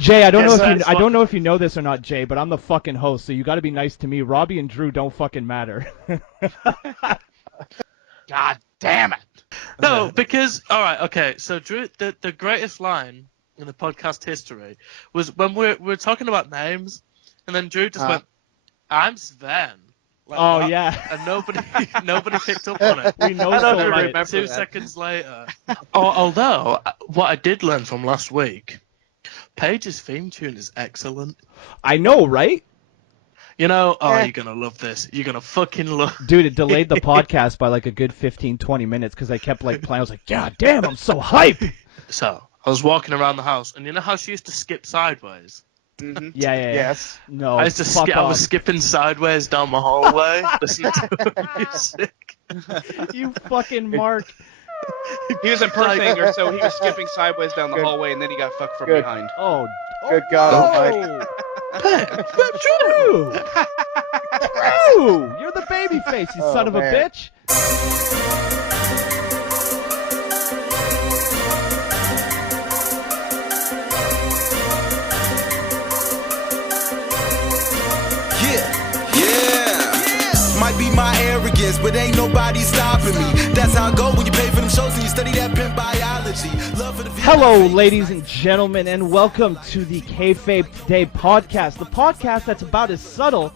Jay, I don't know if you know this or not, Jay, but I'm the fucking host, so you got to be nice to me. Robbie and Drew don't fucking matter. God damn it! No, because okay. So Drew, the greatest line in the podcast history was when we're talking about names, and then Drew just went, "I'm Sven." Like Oh that, yeah, and nobody picked up on it. we know I don't so remember right. 2 seconds later. Although what I did learn from last week, Paige's theme tune is excellent. I know, right? You know, you're gonna love this. You're gonna fucking love. Dude, it delayed the podcast by like a good 15-20 minutes because I kept like playing. I was like, God damn, I'm so hype. So I was walking around the house, and you know how she used to skip sideways. Mm-hmm. Yeah. Yes. No, I used to I was skipping sideways down the hallway, listening to music. You fucking Mark. He was impersonating her, so he was skipping sideways down the hallway, and then he got fucked from behind. Oh, Good God Almighty. Drew! Drew! You're the baby face, you son of a man. bitch! Yeah. Might be my arrogance, but ain't nobody stopping me. That's how I go when you pay for them shows and you study that pimp biology. Love for the Hello, ladies and gentlemen, and welcome to the Kayfabe Today podcast, the podcast that's about as subtle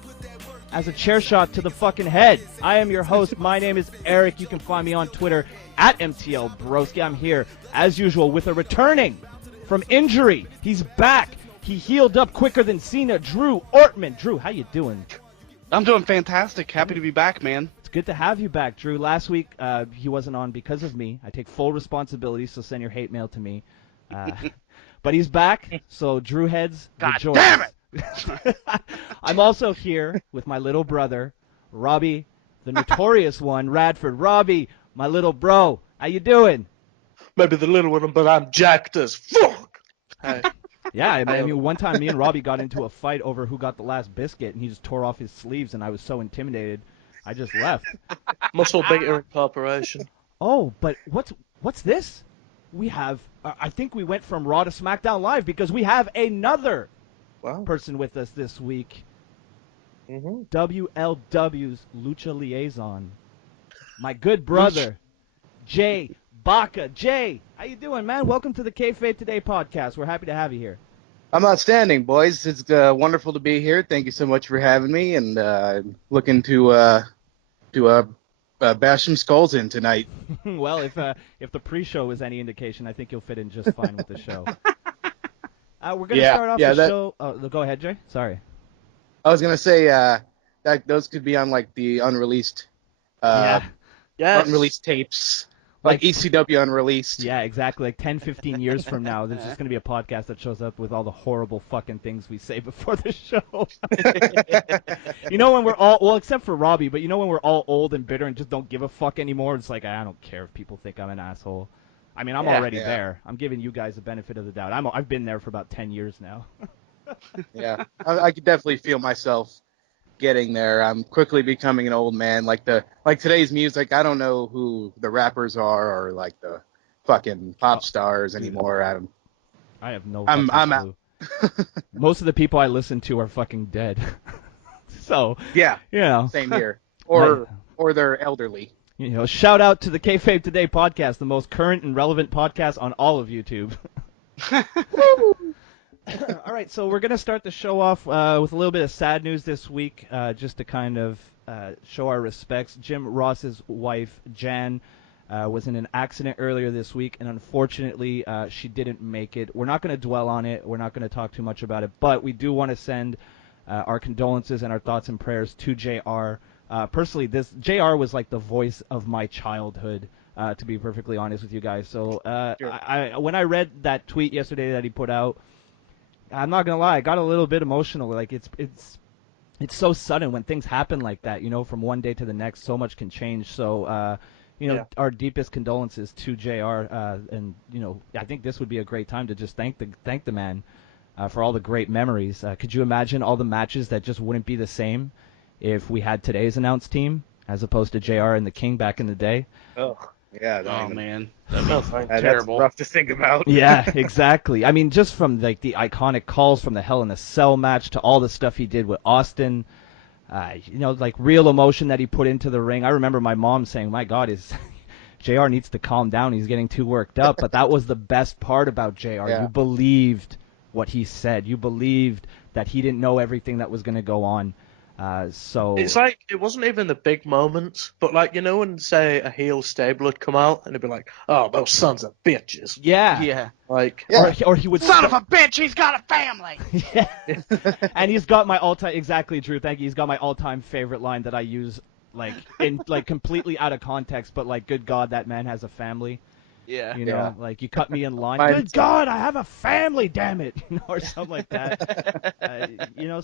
as a chair shot to the fucking head. I am your host. My name is Eric. You can find me on Twitter at MTL Broski. I'm here, as usual, with a returning from injury. He's back. He healed up quicker than Cena. Drew Ortman. Drew, how you doing? I'm doing fantastic. Happy to be back, man. It's good to have you back, Drew. Last week, he wasn't on because of me. I take full responsibility, so send your hate mail to me. But he's back, so Drew heads, God rejoice. damn it! I'm also here with my little brother, Robbie, the notorious one, Radford. Robbie, my little bro, how you doing? Maybe the little one, but I'm jacked as fuck. Hey. Yeah, I mean, one time me and Robbie got into a fight over who got the last biscuit, and he just tore off his sleeves, and I was so intimidated, I just left. Muscle Beater Incorporation. Oh, but what's this? We have, I think we went from Raw to SmackDown Live because we have another person with us this week. Mm-hmm. WLW's Lucha Liaison. My good brother, Jay Baca. Jay, how you doing, man? Welcome to the Kayfabe Today podcast. We're happy to have you here. I'm outstanding, boys. It's wonderful to be here. Thank you so much for having me, and looking to bash some skulls in tonight. Well, if the pre-show is any indication, I think you'll fit in just fine with the show. We're gonna start off the show. Oh, go ahead, Jay. Sorry. I was gonna say that those could be on like the unreleased, unreleased tapes, like ECW unreleased. Yeah, exactly. Like 10, 15 years from now, there's just going to be a podcast that shows up with all the horrible fucking things we say before the show. You know when we're all, well, except for Robbie, but you know when we're all old and bitter and just don't give a fuck anymore? It's like, I don't care if people think I'm an asshole. I mean, I'm already there. I'm giving you guys the benefit of the doubt. I've been there for about 10 years now. Yeah, I could definitely feel myself getting there. I'm quickly becoming an old man. Like today's music, I don't know who the rappers are or like the fucking pop stars anymore. I have no I'm clue. Most of the people I listen to are fucking dead. So yeah, you know, same here. Or they're elderly. You know, shout out to the Kayfabe Today podcast, the most current and relevant podcast on all of YouTube. All right, so we're going to start the show off with a little bit of sad news this week, just to kind of show our respects. Jim Ross's wife, Jan, was in an accident earlier this week, and unfortunately, she didn't make it. We're not going to dwell on it. We're not going to talk too much about it, but we do want to send our condolences and our thoughts and prayers to JR. Personally, JR was like the voice of my childhood, to be perfectly honest with you guys. So sure. When I read that tweet yesterday that he put out, I'm not gonna lie, I got a little bit emotional. Like it's so sudden when things happen like that, you know, from one day to the next, so much can change. So, our deepest condolences to JR, and you know, I think this would be a great time to just thank the man for all the great memories. Could you imagine all the matches that just wouldn't be the same if we had today's announced team as opposed to JR and the King back in the day? Oh. Yeah. Oh man, That's terrible. That's rough to think about. Yeah, exactly. I mean, just from like the iconic calls from the Hell in a Cell match to all the stuff he did with Austin, like real emotion that he put into the ring. I remember my mom saying, "My God, JR needs to calm down. He's getting too worked up." But that was the best part about JR. Yeah. You believed what he said. You believed that he didn't know everything that was going to go on. So It's like, it wasn't even the big moments, but like, when, say, a heel stable would come out, and it'd be like, oh, those sons of bitches. yeah, Yeah. Like, Yeah. Or he would Son of a bitch, he's got a family. yeah. And he's got my all-time, exactly, Drew, thank you. He's got my all-time favorite line that I use, like, in like completely out of context, but like, good God, that man has a family. Yeah. You know, Yeah. like, you cut me in line. Mine's- Good God, I have a family, damn it, or something like that.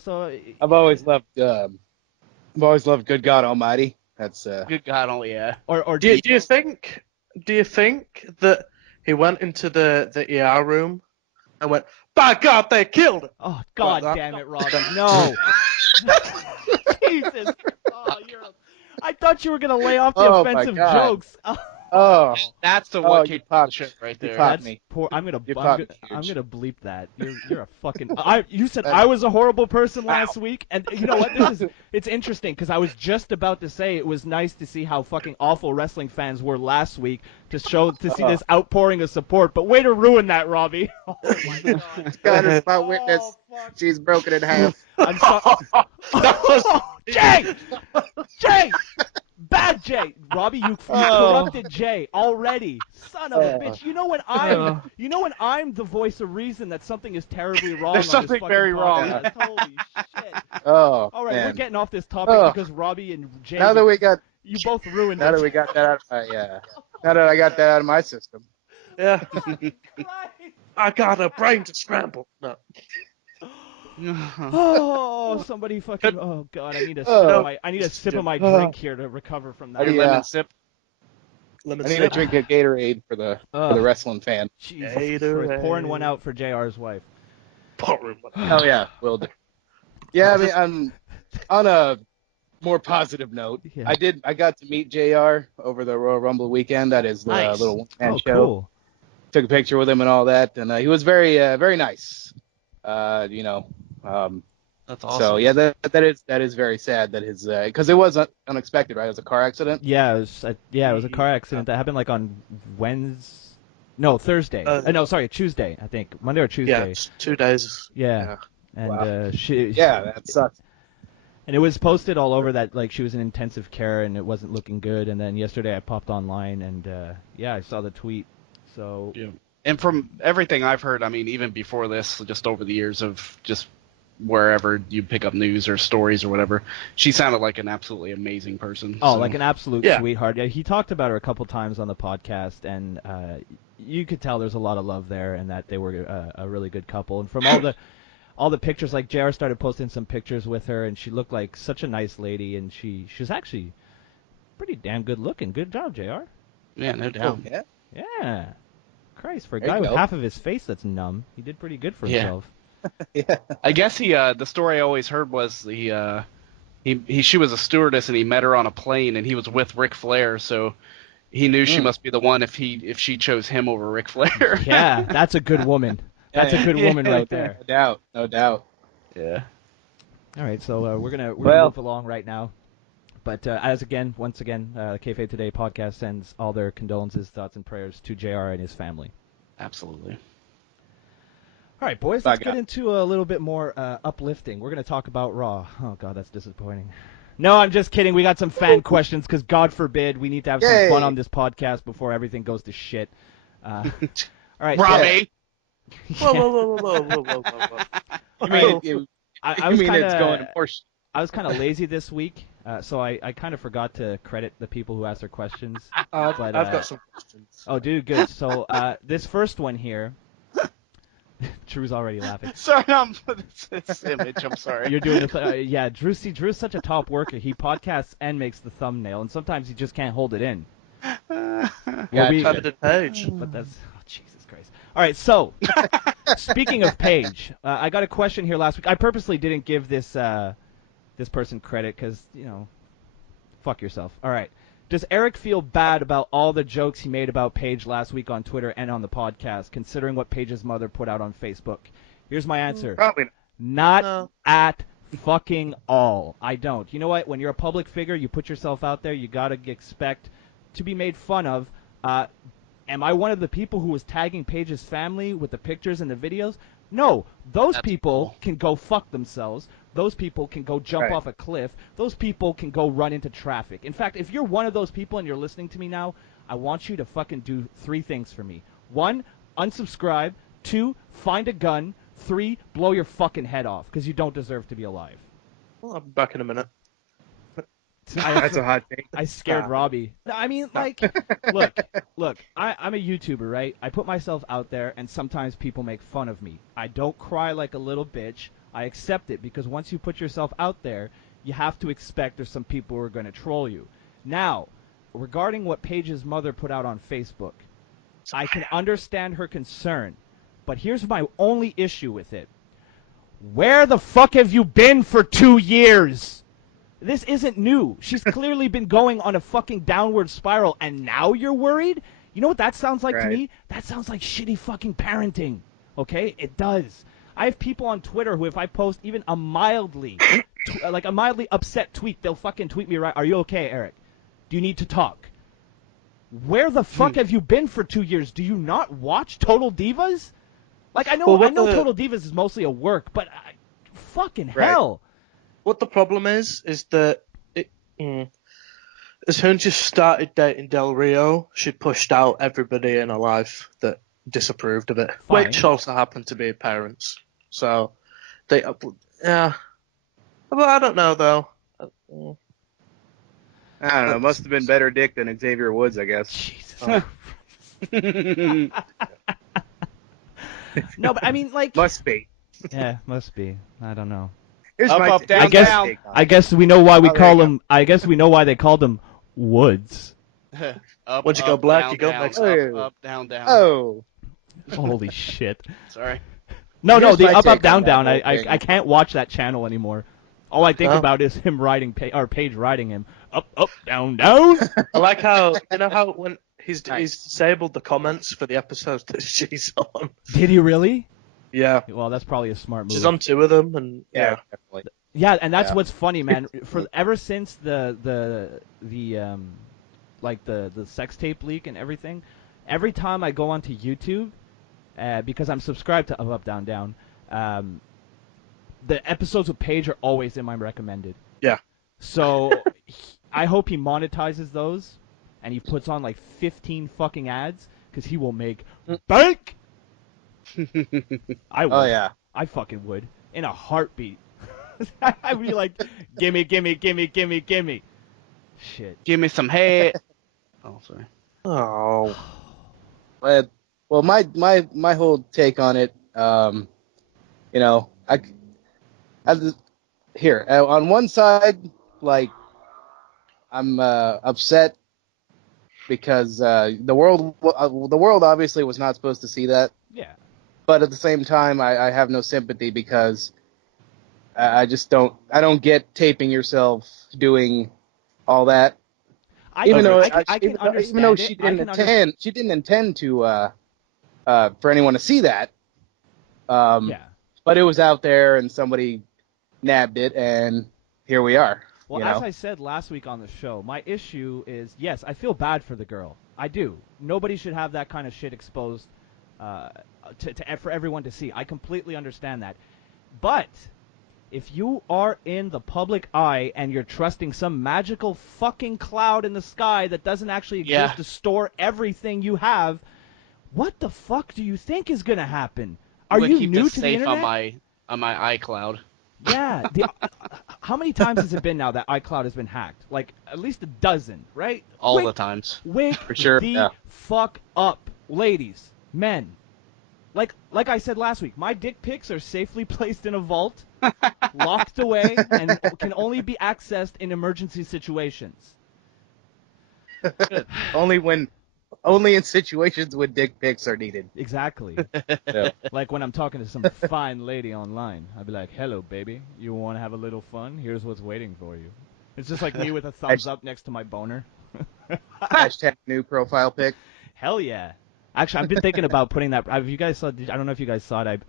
So I've always loved Good God Almighty. That's Good God, oh yeah. or do you think that he went into the ER room and went, by God, they killed him? oh God Well, damn it, Robbie, no. Jesus. Oh, I thought you were gonna lay off the Oh, my offensive God. jokes. oh That's the Oh, one you kick popped- shit right you there. popped That's me. poor. I'm gonna popped me I'm huge. gonna bleep that. You're a fucking. You said I was a horrible person last week, and you know what? It's interesting because I was just about to say it was nice to see how fucking awful wrestling fans were last week to see this outpouring of support. But way to ruin that, Robbie. Oh my God. God is my witness. fuck. She's broken in half. I'm sorry. That was Jay. Bad Jay, Robbie, you corrupted Jay already. Son of a bitch. You know when I'm the voice of reason that something is terribly wrong. There's on this something fucking very wrong. podcast. Holy shit. Oh, All right, man. we're getting off this topic Oh. because Robbie and Jay. Now that we got you both ruined now it. that we got that out of my now that I got that out of my system. yeah. Christ. I got a brain to scramble. No. Oh, somebody fucking. Oh God, I need a sip of my drink here to recover from that. Yeah. Lemon sip. Lemon I need sip. to drink a Gatorade for the wrestling fan. Jesus Gatorade. Christ, pouring one out for JR's wife. Oh yeah, will do. Yeah, I mean, I'm on a more positive note. Yeah. I got to meet JR over the Royal Rumble weekend at his Nice. little one-man Oh, show. cool. Took a picture with him and all that, and he was very very nice. That's awesome. So yeah, that is very sad that his because it was unexpected, right? It was a car accident. Yeah, it was a car accident that happened like on Thursday. Tuesday, I think. Monday or Tuesday. Yeah, it's 2 days. Yeah. And Wow. she Yeah, that sucks. and it was posted all over that like she was in intensive care and it wasn't looking good, and then yesterday I popped online and I saw the tweet. So Yeah. And from everything I've heard, I mean, even before this, just over the years of just wherever you pick up news or stories or whatever, she sounded like an absolutely amazing person. Oh, so. like an absolute Yeah. sweetheart. Yeah, he talked about her a couple times on the podcast, and you could tell there's a lot of love there, and that they were a really good couple. And from all the pictures, like JR started posting some pictures with her, and she looked like such a nice lady, and she's actually pretty damn good looking. Good job, JR. Yeah, no doubt. Yeah. Yeah. Christ, for a There guy you with go. half of his face that's numb, he did pretty good for Yeah. himself. Yeah. I guess the story I always heard was she was a stewardess and he met her on a plane and he was with Ric Flair, so he knew she must be the one if she chose him over Ric Flair. Yeah, that's a good woman. That's a good woman right there. No doubt. Yeah. All right, so we're gonna Well- move along right now. But once again, Kayfabe Today podcast sends all their condolences, thoughts, and prayers to JR and his family. Absolutely. All right, boys, Bye, let's get guys. into a little bit more uplifting. We're going to talk about Raw. Oh, God, that's disappointing. No, I'm just kidding. We got some fan questions because, God forbid, we need to have some Yay. fun on this podcast before everything goes to shit. All right, Robbie. Whoa. You mean, you I was mean kinda, it's going to Porsche? I was kind of lazy this week, so I kind of forgot to credit the people who asked their questions. I've But, got some questions. Oh, dude, good. So this first one here, Drew's already laughing. Sorry, this image. I'm sorry. You're doing the yeah, Drew's such a top worker. He podcasts and makes the thumbnail, and sometimes he just can't hold it in. Yeah, we- Coveted page. But that's Jesus Christ. All right, so speaking of Paige, I got a question here last week. I purposely didn't give this person credit because fuck yourself. All right, Does Eric feel bad about all the jokes he made about Paige last week on Twitter and on the podcast, considering what Paige's mother put out on Facebook? Here's my answer. Probably Not No. at fucking all. I don't. You know what? When you're a public figure, you put yourself out there, you gotta expect to be made fun of. Am I one of the people who was tagging Paige's family with the pictures and the videos? No. Those people cool. can go fuck themselves. Those people can go jump off a cliff. Those people can go run into traffic. In fact, if you're one of those people and you're listening to me now, I want you to fucking do 3 things for me. 1, unsubscribe. 2, find a gun. 3, blow your fucking head off, because you don't deserve to be alive. Well, I'll be back in a minute. That's a hot take. I scared Stop. Robbie. I mean, like, look, I'm a YouTuber, right? I put myself out there, and sometimes people make fun of me. I don't cry like a little bitch. I accept it, because once you put yourself out there, you have to expect there's some people who are going to troll you. Now, regarding what Paige's mother put out on Facebook, I can understand her concern, but here's my only issue with it. Where the fuck have you been for 2 years? This isn't new. She's clearly been going on a fucking downward spiral, and now you're worried? You know what that sounds like to me? That sounds like shitty fucking parenting. Okay? It does. I have people on Twitter who, if I post even a mildly upset tweet, they'll fucking tweet me, right? Are you okay, Eric? Do you need to talk? Where the fuck have you been for 2 years? Do you not watch Total Divas? Like, I know Total Divas is mostly a work, but fucking hell. What the problem is that as soon as she started dating Del Rio, she pushed out everybody in her life that disapproved of it, which also happened to be parents. So, yeah. But I don't know, though. I don't know. Must have been better dick than Xavier Woods, I guess. Jesus. No, but I mean, like... Must be. Yeah, must be. I don't know. Here's Up, my up, down, I guess down. I guess we know why we there call you go. them. I guess we know why they called them Woods. Up, Once you up, go black, down, you go down, Mexican. up, down, down. Oh. Holy shit! Sorry. No, Here's the my up, take down, on that down. whole I thing. can't watch that channel anymore. All I think No? about is him riding Paige riding him up, down, down. I like how when he's disabled the comments for the episodes that she's on. Did he really? Yeah, Well, that's probably a smart move. she's on 2 of them, and Yeah, definitely. Yeah, and that's Yeah. what's funny, man. Ever since the sex tape leak and everything, every time I go onto YouTube, because I'm subscribed to Up, Down, Down, the episodes with Paige are always in my recommended. Yeah. So I hope he monetizes those, and he puts on like 15 fucking ads, because he will make bank. I would. Oh, yeah. I fucking would. In a heartbeat. I'd be like, gimme, gimme, gimme, gimme, gimme. Shit. Give me some head. Oh, sorry. oh, But, well, my whole take on it, you know, here on one side, like, I'm upset because the world obviously was not supposed to see that. Yeah. But at the same time, I have no sympathy because I don't get taping yourself doing all that. Even though she didn't intend to for anyone to see that. Yeah. But it was out there and somebody nabbed it, and here we are. Well, you as know? I said last week on the show, my issue is, yes, I feel bad for the girl. I do. Nobody should have that kind of shit exposed for everyone to see. I completely understand that. But if you are in the public eye and you're trusting some magical fucking cloud in the sky that doesn't actually exist to store everything you have, what the fuck do you think is going to happen? Are you keep new this to the safe internet? on my iCloud. Yeah. How many times has it been now that iCloud has been hacked? Like, at least a dozen, right? All the times. Wake For sure, the yeah. fuck up, ladies, men. Like I said last week, my dick pics are safely placed in a vault, locked away, and can only be accessed in emergency situations. Only in situations when dick pics are needed. Exactly. Yeah. Like when I'm talking to some fine lady online, I'd be like, "Hello, baby. You want to have a little fun? Here's what's waiting for you." It's just like me with a thumbs up next to my boner. Hashtag new profile pic. Hell yeah. Actually, I've been thinking about putting that. Have you guys saw? I don't know if you guys saw it.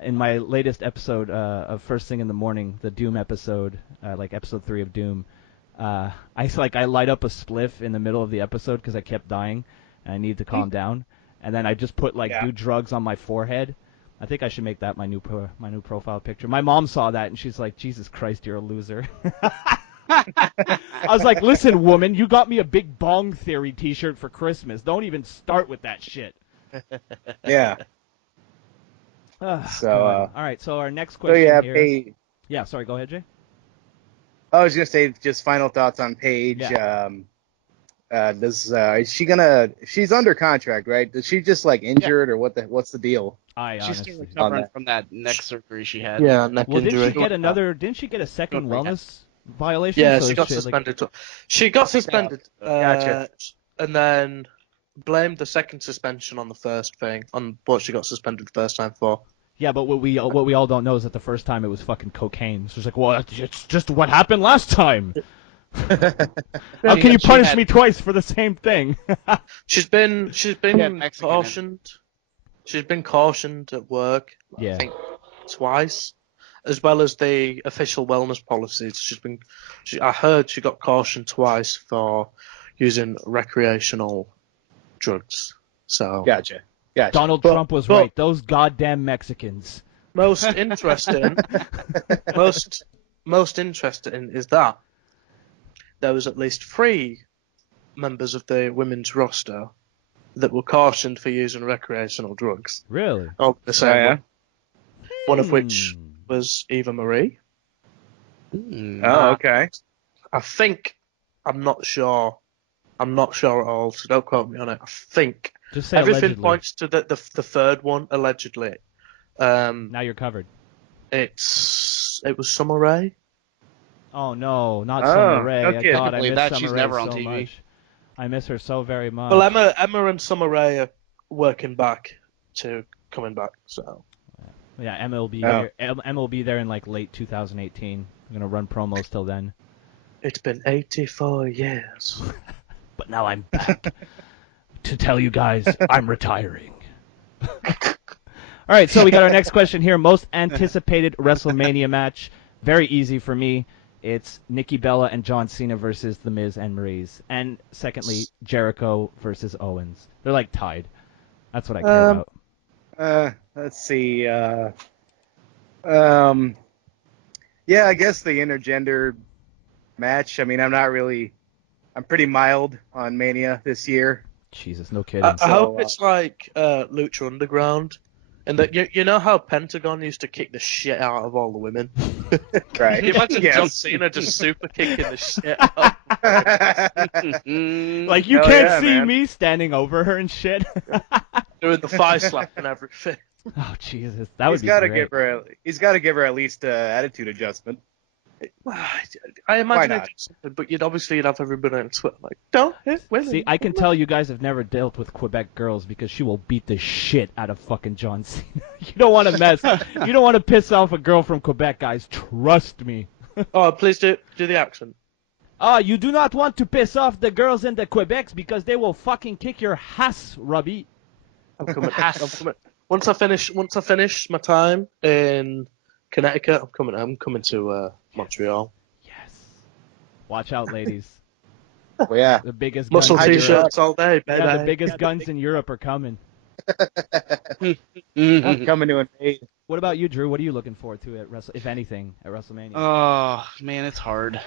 In my latest episode of First Thing in the Morning, the Doom episode, like episode 3 of Doom, I light up a spliff in the middle of the episode because I kept dying and I needed to calm down, and then I just put do drugs on my forehead. I think I should make that my new profile picture. My mom saw that and she's like, Jesus Christ, you're a loser. I was like, listen, woman, you got me a Big Bong Theory T-shirt for Christmas. Don't even start with that shit. Yeah. All right, so our next question here. Yeah, sorry, go ahead, Jay. I was gonna say just final thoughts on Paige. Yeah. Is she gonna? She's under contract, right? Is she just injured or what's the deal? She's still recovering from that neck surgery she had. Yeah, neck injury. Didn't she get a second wellness violation? Yeah, she got suspended. She got suspended. Gotcha. And then blamed the second suspension on the first thing, on what she got suspended the first time for. Yeah, but what we all don't know is that the first time it was fucking cocaine. So it's like, well, it's just what happened last time. How can you punish me twice for the same thing? She's been cautioned. She's been cautioned at work. Yeah. I think twice, as well as the official wellness policies. I heard she got cautioned twice for using recreational drugs. So Gotcha. Donald Trump was right. Those goddamn Mexicans. Most interesting is that there was at least 3 members of the women's roster that were cautioned for using recreational drugs. Really? All the same. One of which was Eva Marie. Oh, okay. I think, I'm not sure at all, so don't quote me on it. I think just say everything allegedly. points to the third one, allegedly. Now you're covered. It was Summer Rae. Oh no, not Summer Rae. Okay. God, I believe miss that. Summer She's Rae never on so TV. much. I miss her so very much. Well, Emma and Summer Rae are working back to coming back, so. Yeah, Emma will be here. Emma will be there in late 2018. I'm gonna run promos till then. It's been 84 years. But now I'm back to tell you guys I'm retiring. All right, so we got our next question here. Most anticipated WrestleMania match. Very easy for me. It's Nikki Bella and John Cena versus The Miz and Maryse. And secondly, Jericho versus Owens. They're tied. That's what I care about. Let's see. Yeah, I guess the intergender match. I mean, I'm pretty mild on Mania this year. Jesus, no kidding. I hope it's like Lucha Underground. And that you know how Pentagon used to kick the shit out of all the women? Right. Can you imagine John Cena just super kicking the shit out? You can't see me standing over her and shit. Doing the thigh slap and everything. Oh Jesus, that would be great. He's got to give her at least an attitude adjustment. I imagine it does something, but you'd have everybody on Twitter don't hit women. See, I can tell you guys have never dealt with Quebec girls because she will beat the shit out of fucking John Cena. You don't want to mess. You don't want to piss off a girl from Quebec, guys. Trust me. Oh, please do the accent. You do not want to piss off the girls in the Quebecs because they will fucking kick your ass, Robbie. I'm coming. Once I finish my time in Connecticut, I'm coming to Montreal. Yes. Watch out, ladies. Well, yeah. The biggest muscle guns t-shirts all day, baby. Yeah, the biggest guns in Europe are coming. I'm coming to invade. What about you, Drew? What are you looking forward to if anything, at WrestleMania? Oh man, it's hard.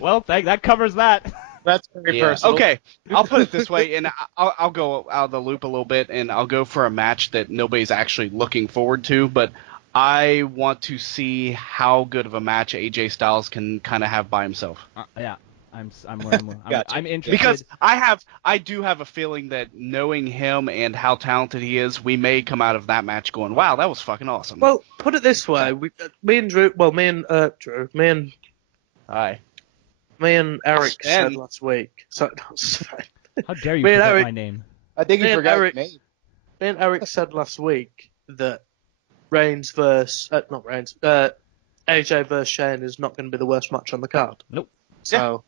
Well, that covers that. That's very personal. Okay, I'll put it this way, and I'll go out of the loop a little bit, and I'll go for a match that nobody's actually looking forward to, but I want to see how good of a match AJ Styles can kind of have by himself. Yeah, I'm interested because I do have a feeling that knowing him and how talented he is, we may come out of that match going, "Wow, that was fucking awesome." Well, put it this way: me and Eric said last week. So, how dare you forget my name? I think you forgot your name. Me and Eric said last week that AJ versus Shane is not going to be the worst match on the card. Nope. So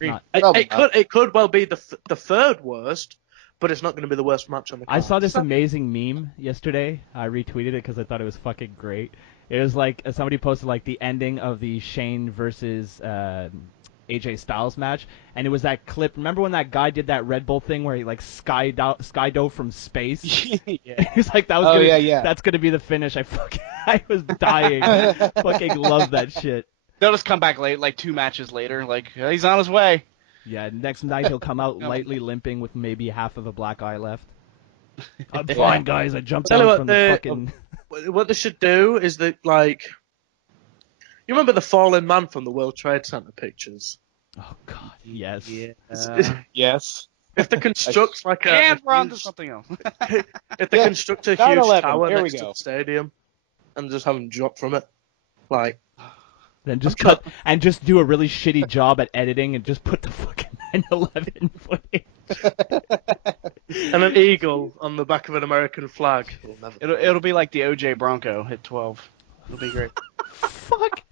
not. It could well be the third worst, but it's not going to be the worst match on the card. I saw this amazing meme yesterday. I retweeted it because I thought it was fucking great. It was like somebody posted like the ending of the Shane versus AJ Styles match, and it was that clip. Remember when that guy did that Red Bull thing where he like skydove from space? Yeah. He's like, that was that's gonna be the finish. I was dying. Fucking love that shit. They'll just come back late, like 2 matches later, like he's on his way. Yeah, next night he'll come out lightly limping with maybe half of a black eye left. I'm fine, guys. I jumped out from the fucking. What they should do is that, like, you remember the fallen man from the World Trade Center pictures? Oh God, yes. Yes. If they construct like a, And we're on to something else. if they construct a huge 9/11, tower here we next to go. the stadium and just have them drop from it, like. Then just cut and just do a really shitty job at editing and just put the fucking 9/11 footage. And an eagle on the back of an American flag. It'll be like the OJ Bronco hit 12. It'll be great. Fuck.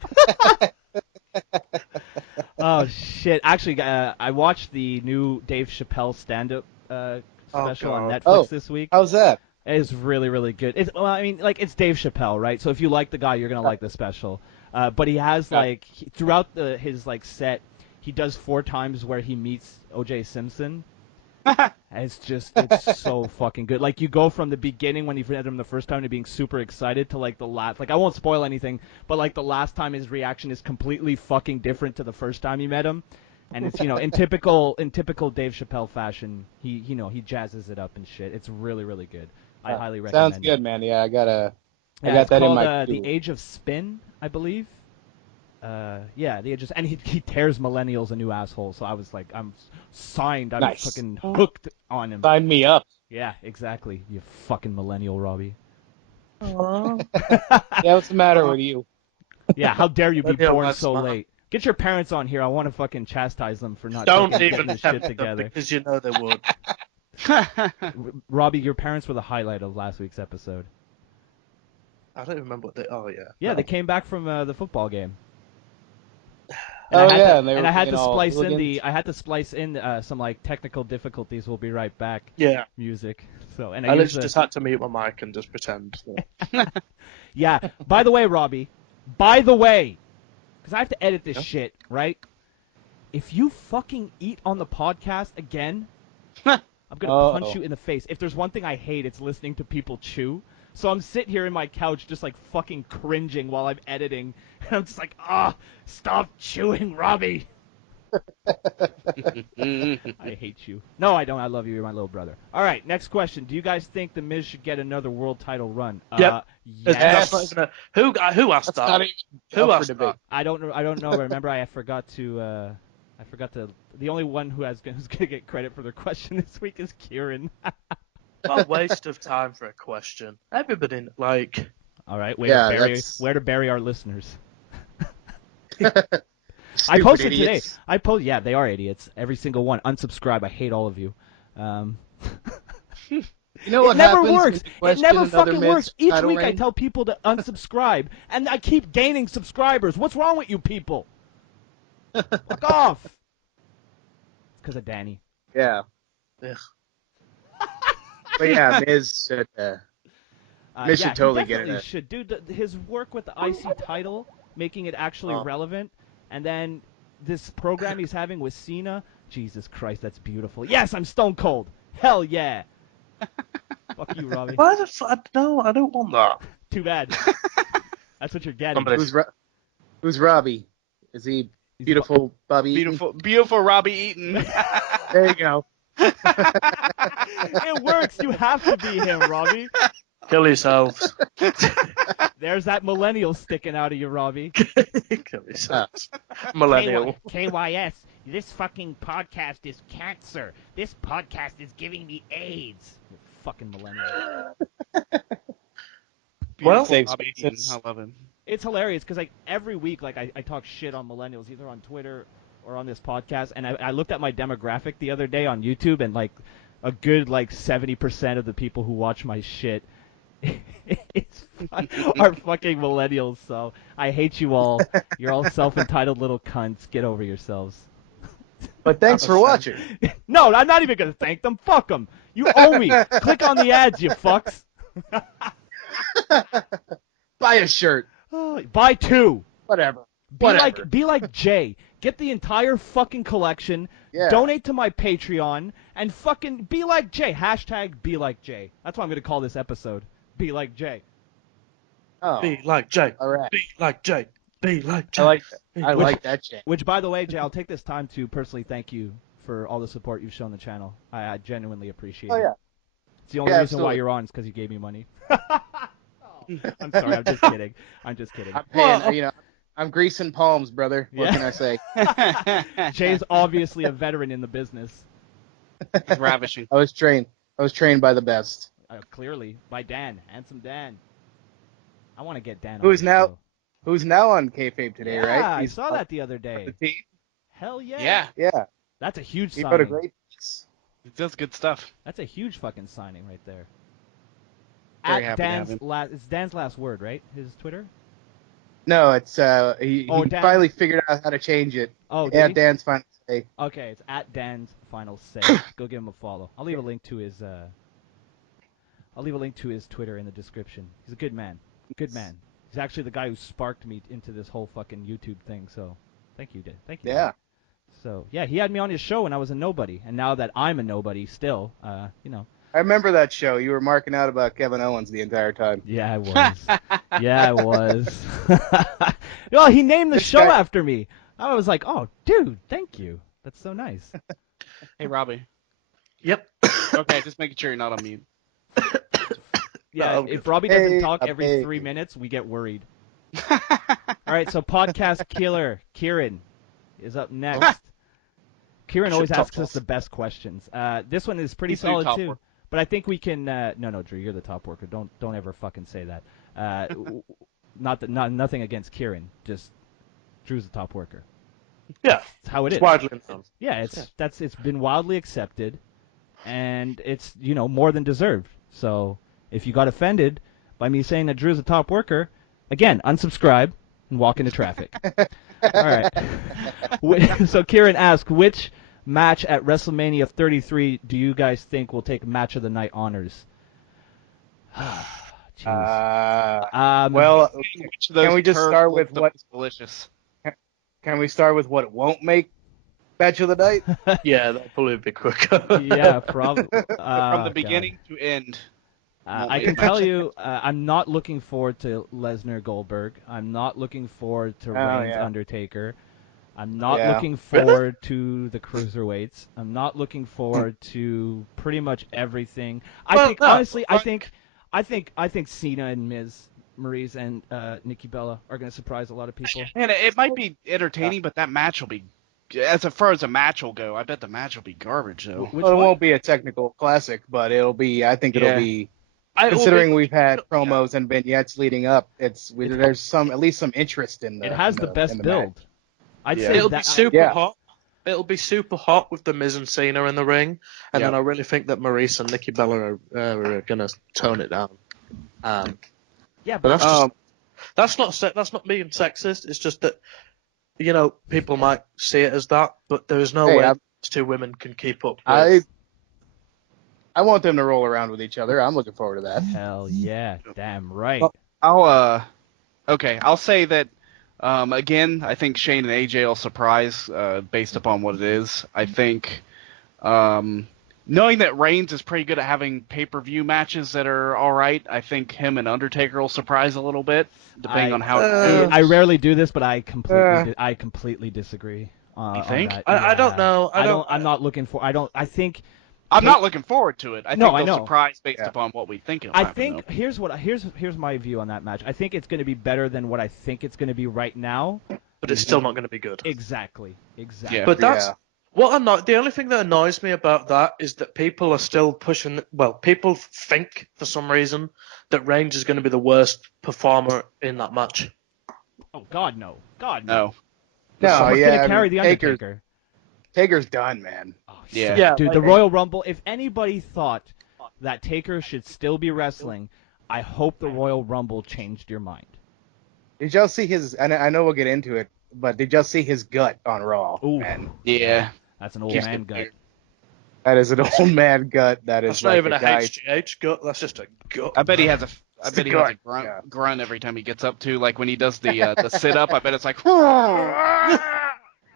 Oh shit! Actually, I watched the new Dave Chappelle stand-up special on Netflix this week. How's that? It's really, really good. It's Dave Chappelle, right? So if you like the guy, you're gonna like the special. But he has throughout his set, he does 4 times where he meets O.J. Simpson. It's so fucking good. Like, you go from the beginning when you've met him the first time to being super excited to like the last. Like, I won't spoil anything, but like the last time his reaction is completely fucking different to the first time you met him. And it's in typical Dave Chappelle fashion, he jazzes it up and shit. It's really, really good. I highly recommend it. Sounds good, man. Yeah, I got that it's in called, my queue. The Age of Spin, I believe. The Age of, and he tears millennials a new asshole. So I was like, I'm signed. I'm Nice. fucking hooked on him. Sign me up. Yeah, exactly. You fucking millennial, Robbie. Yeah, what's the matter with you? Yeah, how dare you be Millennial, born that's so smart. late? Get your parents on here. I want to fucking chastise them for not Don't fucking even getting this shit attempt them together. because you know they would. Robbie, your parents were the highlight of last week's episode. I don't remember what they. Oh yeah. Yeah, they came back from the football game. And I had to splice in some like technical difficulties. We'll be right back. Yeah. Music. So I literally just had to mute my mic and just pretend. Yeah. By the way, Robbie. Because I have to edit this shit, right? If you fucking eat on the podcast again, I'm gonna punch you in the face. If there's one thing I hate, it's listening to people chew. So I'm sitting here in my couch just like fucking cringing while I'm editing. And I'm just like, stop chewing, Robbie. I hate you. No, I don't. I love you. You're my little brother. All right, next question. Do you guys think The Miz should get another world title run? Yep. Yes. That's not even who asked That's that? not even Who up for asked debate. that? I don't know. Remember, I forgot to. The only one who's gonna get credit for their question this week is Kieran. What a waste of time for a question. Everybody like. All right, where to bury our listeners. I posted idiots. today. Yeah, they are idiots. Every single one. Unsubscribe. I hate all of you. You know what it never happens works. when It you never question another fucking Miz works. Each title week I reign? tell people to unsubscribe, and I keep gaining subscribers. What's wrong with you people? Fuck off. It's because of Danny. Yeah. Ugh. But yeah, Miz should Miz should totally he get definitely it. should. Dude, his work with the IC title, making it actually relevant, and then this program he's having with Cena. Jesus Christ, that's beautiful. Yes, I'm Stone Cold. Hell yeah. Fuck you, Robbie. Why the fuck? No, I don't want that. Too bad. That's what you're getting. Who's Robbie? Is he beautiful Bobby Eaton? Beautiful Robbie Eaton. There you go. It works. You have to be him, Robbie. Kill yourselves. There's that millennial sticking out of you, Robbie. Kill yourselves. Millennial. KYS, this fucking podcast is cancer. This podcast is giving me AIDS. You fucking millennial. Well, Safe Robbie spaces. Eaton. I love him. It's hilarious because like every week, like I talk shit on millennials either on Twitter or on this podcast, and I looked at my demographic the other day on YouTube, and like a good like 70% of the people who watch my shit are fucking millennials. So I hate you all. You're all self-entitled little cunts. Get over yourselves. But thanks for watching. No, I'm not even going to thank them. Fuck them. You owe me. Click on the ads, you fucks. Buy a shirt. Buy 2. Whatever. Be like Jay. Get the entire fucking collection. Yeah. Donate to my Patreon and fucking be like Jay. Hashtag be like Jay. That's what I'm going to call this episode. Be like Jay. Oh. Be like Jay. All right. Be like Jay. Be like Jay. I like that. I like that, Jay. Which, by the way, Jay, I'll take this time to personally thank you for all the support you've shown the channel. I genuinely appreciate it. Oh, yeah. It's the only reason why absolutely. you're on is because you gave me money. I'm sorry. I'm just kidding. I'm just kidding. I'm paying, I'm greasing palms, brother. What can I say? Jay's obviously a veteran in the business. He's ravishing. I was trained by the best. Clearly, by Dan. Handsome Dan. I want to get Dan on Who's this now show. Who's now on Kayfabe today, Yeah, right? I He's saw that the other day. the team. Hell yeah. Yeah, Yeah. That's a huge He signing. put a great piece. he does good stuff. That's a huge fucking signing right there. Very At happy to have Dan's it's Dan's last word, right? His Twitter? No, it's he Dan- finally figured out how to change it. Oh, did Yeah, he? Dan's final say. Okay, it's at Dan's final say. Go give him a follow. I'll leave a link to his Twitter in the description. He's a good man. Good man. He's actually the guy who sparked me into this whole fucking YouTube thing. So, thank you, Dan. Thank you. Yeah. So yeah, he had me on his show when I was a nobody, and now that I'm a nobody, still, I remember that show. You were marking out about Kevin Owens the entire time. Yeah, I was. Yeah, I was. Well, he named the This show guy- after me. I was like, oh, dude, thank you. That's so nice. Hey, Robbie. Yep. Okay, just making sure you're not on mute. Yeah, Oh, if good. Robbie doesn't Hey, talk every hey. 3 minutes, we get worried. All right, so podcast killer Kieran is up next. Kieran always Should asks top us the best questions. This one is pretty He's the solid top too. worker. But I think we can. No, Drew, you're the top worker. Don't ever fucking say that. Nothing against Kieran. Just Drew's the top worker. Yeah. It's how it is. It's widely known. Yeah, it's been wildly accepted, and it's more than deserved. So if you got offended by me saying that Drew's the top worker, again, unsubscribe and walk into traffic. All right. So Kieran asked, which match at WrestleMania 33 do you guys think will take Match of the Night honors? Jeez. Well, Which of those Can we just terms start with looks what- delicious? can we start with what won't make Match of the Night? Yeah, that'll probably be quicker. Yeah, probably. From the beginning to end. I can tell you, I'm not looking forward to Lesnar Goldberg. I'm not looking forward to Reigns yeah. Undertaker. I'm not Yeah. looking forward to the cruiserweights. I'm not looking forward to pretty much everything. Honestly, I think Cena and Miz, Maryse and Nikki Bella are going to surprise a lot of people. And it might be entertaining, but that match will be, as far as a match will go, I bet the match will be garbage though. Which Well, it one? won't be a technical classic, but it'll be. I think it'll Yeah. be. It will Considering be- we've had promos and vignettes leading up, there's at least some interest in the. It has in the best in the build. match. I'd Yeah. say It'll that, be super Yeah. hot. It'll be super hot with the Miz and Cena in the ring, and then I really think that Maurice and Nikki Bella are gonna tone it down. yeah, But but that's not being sexist. It's just that people might see it as that, but there is no Hey, way I'm- these two women can keep up. I want them to roll around with each other. I'm looking forward to that. hell yeah, damn right. I'll say that again, I think Shane and AJ will surprise based upon what it is. I think knowing that Reigns is pretty good at having pay-per-view matches that are all right, I think him and Undertaker will surprise a little bit, depending on how. I rarely do this, but I completely disagree. You think? On that. I don't Yeah. know. I'm not looking for. I think. I'm not looking forward to it. I think No, I they'll know. surprise based Yeah. upon what we think it'll I happen, think though. here's my view on that match. I think it's going to be better than what I think it's going to be right now. But it's still not going to be good. Exactly. Yeah. But that's Yeah. the only thing that annoys me about that is that people are still pushing. Well, people think for some reason that Reigns is going to be the worst performer in that match. Oh God, no. God, No. No, Someone's yeah, going to carry I mean, the Undertaker. Taker's done, man. Oh, Yeah. Yeah, dude, like- the Royal Rumble. If anybody thought that Taker should still be wrestling, I hope the Royal Rumble changed your mind. Did y'all see his? And I know we'll get into it, but did y'all see his gut on Raw? Ooh. Man, Yeah. That's an old He's man good, gut. dude. That is an old man gut. That is That's like not even a guy. HGH gut. That's just a gut. I bet he has a grunt, grunt, yeah. grunt every time he gets up too. Like when he does the sit up, I bet it's like.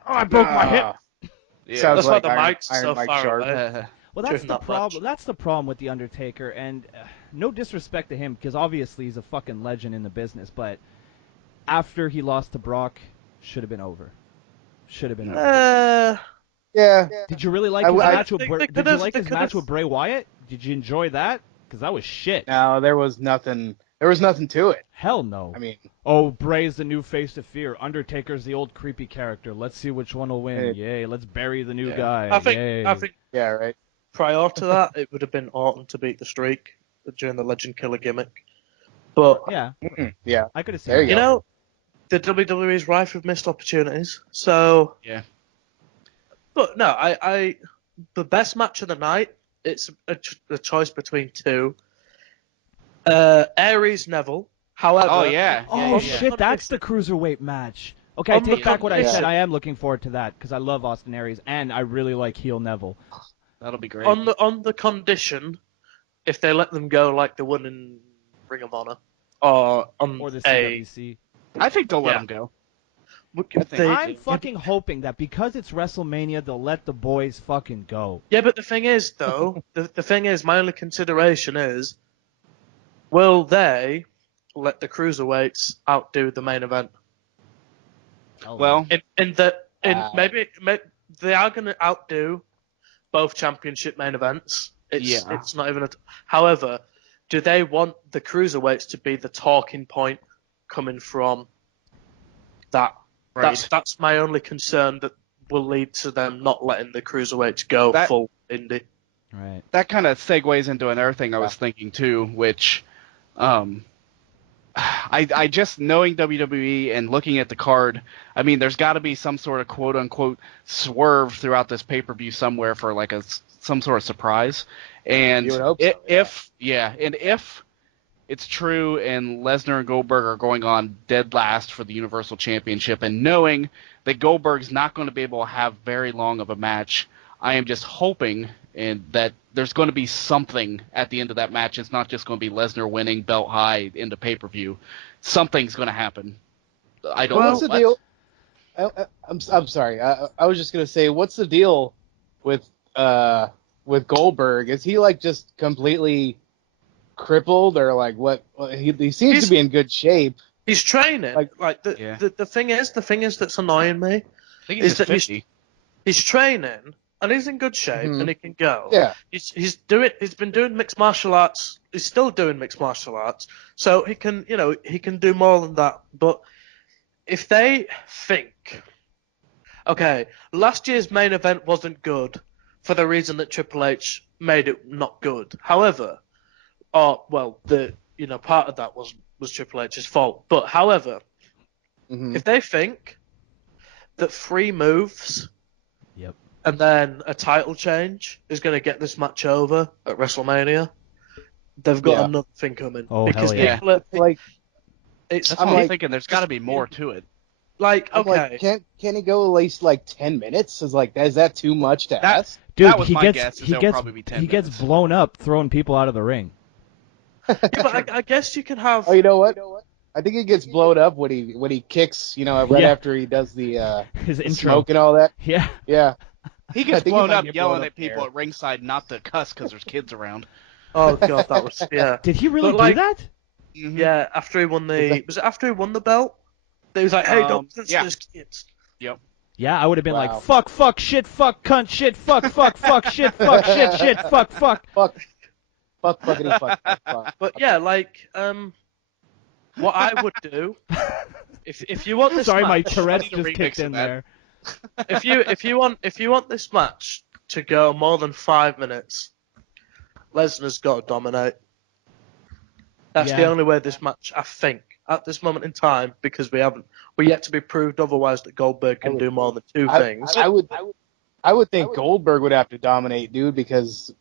I broke my hip. Yeah. Sounds That's why like the Iron mic's so Mike far Sharp. away. Well, that's During the that problem. match. That's the problem with the Undertaker, and no disrespect to him, because obviously he's a fucking legend in the business. But after he lost to Brock, should have been over. Should have been over. Yeah. Did you really like I- his I- match with? they Did you could've- like they his match could've- with Bray Wyatt? Did you enjoy that? Because that was shit. No, there was nothing. There was nothing to it. Hell no. I mean, Oh, Bray's the new face of fear. Undertaker's the old creepy character. Let's see which one will win. Hey. Yay! Let's bury the new Yeah. guy. I think Yay. yeah, right. prior to that, it would have been Orton to beat the streak during the Legend Killer gimmick. But Yeah, Yeah. I could have seen. There that. you know, the WWE is rife with missed opportunities. So Yeah. But no, I the best match of the night. It's a choice between two. Aries Neville. However, Oh yeah. Oh yeah. shit, that's the cruiserweight match. Okay, I On the take back what I condition- said. I am looking forward to that because I love Austin Aries and I really like heel Neville. That'll be great. on the condition, if they let them go like they won in Ring of Honor, or on Or the a CWC. I think they'll let Yeah. him go. if they- I'm fucking hoping that because it's WrestleMania, they'll let the boys fucking go. Yeah, but the thing is, though, the thing is, my only consideration is, will they let the cruiserweights outdo the main event? Well, Maybe they are going to outdo both championship main events. It's not even. However, do they want the cruiserweights to be the talking point coming from that? right. That's my only concern that will lead to them not letting the cruiserweights go That- full indie. Right. That kind of segues into another thing I was thinking too, which, I just knowing WWE and looking at the card, I mean, there's got to be some sort of quote unquote swerve throughout this pay-per-view somewhere for like some sort of surprise. And You would hope so, if it's true and Lesnar and Goldberg are going on dead last for the Universal Championship, and knowing that Goldberg's not going to be able to have very long of a match, I am just hoping and that there's going to be something at the end of that match. It's not just going to be Lesnar winning belt high into pay-per-view. Something's going to happen. I don't know What's the what. deal? I'm sorry. I was just gonna say, what's the deal with Goldberg? Is he like just completely crippled or like what? He seems to be in good shape. He's training. The thing is that's annoying me. I think he's is just that he's- 50. He's training and he's in good shape and he can go. Yeah. He's been doing mixed martial arts. He's still doing mixed martial arts, so he can do more than that. But if they think, okay, last year's main event wasn't good for the reason that Triple H made it not good. However, part of that was Triple H's fault. But however, if they think that 3 moves Yep. and then a title change is going to get this match over at WrestleMania, they've got another thing coming. Oh, because hell yeah. people Like, it's That's I'm what I'm like- thinking. There's got to be more to it. like I'm okay, like, can he go at least like 10 minutes? Is that too much to That- ask? Dude, That was he my gets guess, is he they'll gets probably be 10 he gets minutes. blown up throwing people out of the ring. yeah, but I guess you can have. Oh, you know what? I think he gets blown up when he kicks, right Yeah. after he does the His intro. smoke and all that. Yeah. Yeah. He I gets think he blown might up get yelling blown at up people there. at ringside not to cuss because there's kids around. Oh god, that was yeah. Did he really But, do like- that? Mhm. Yeah, after he won was it after he won the belt? He was like, hey, don't listen yeah. to those kids. Yeah, I would have been Wow. like, fuck, shit, fuck, cunt, shit, fuck, shit, fuck, shit, fuck. Fuck, fuckity, fuck. But yeah, like what I would do if you want this Sorry, match, my Tourette's I need a just remix kicked of in that. there. if you want this match to go more than 5 minutes, Lesnar's got to dominate. That's the Yeah. only way this match, I think, at this moment in time, because we're yet to be proved otherwise that Goldberg can do more than 2 things. I would think Goldberg would have to dominate, dude, because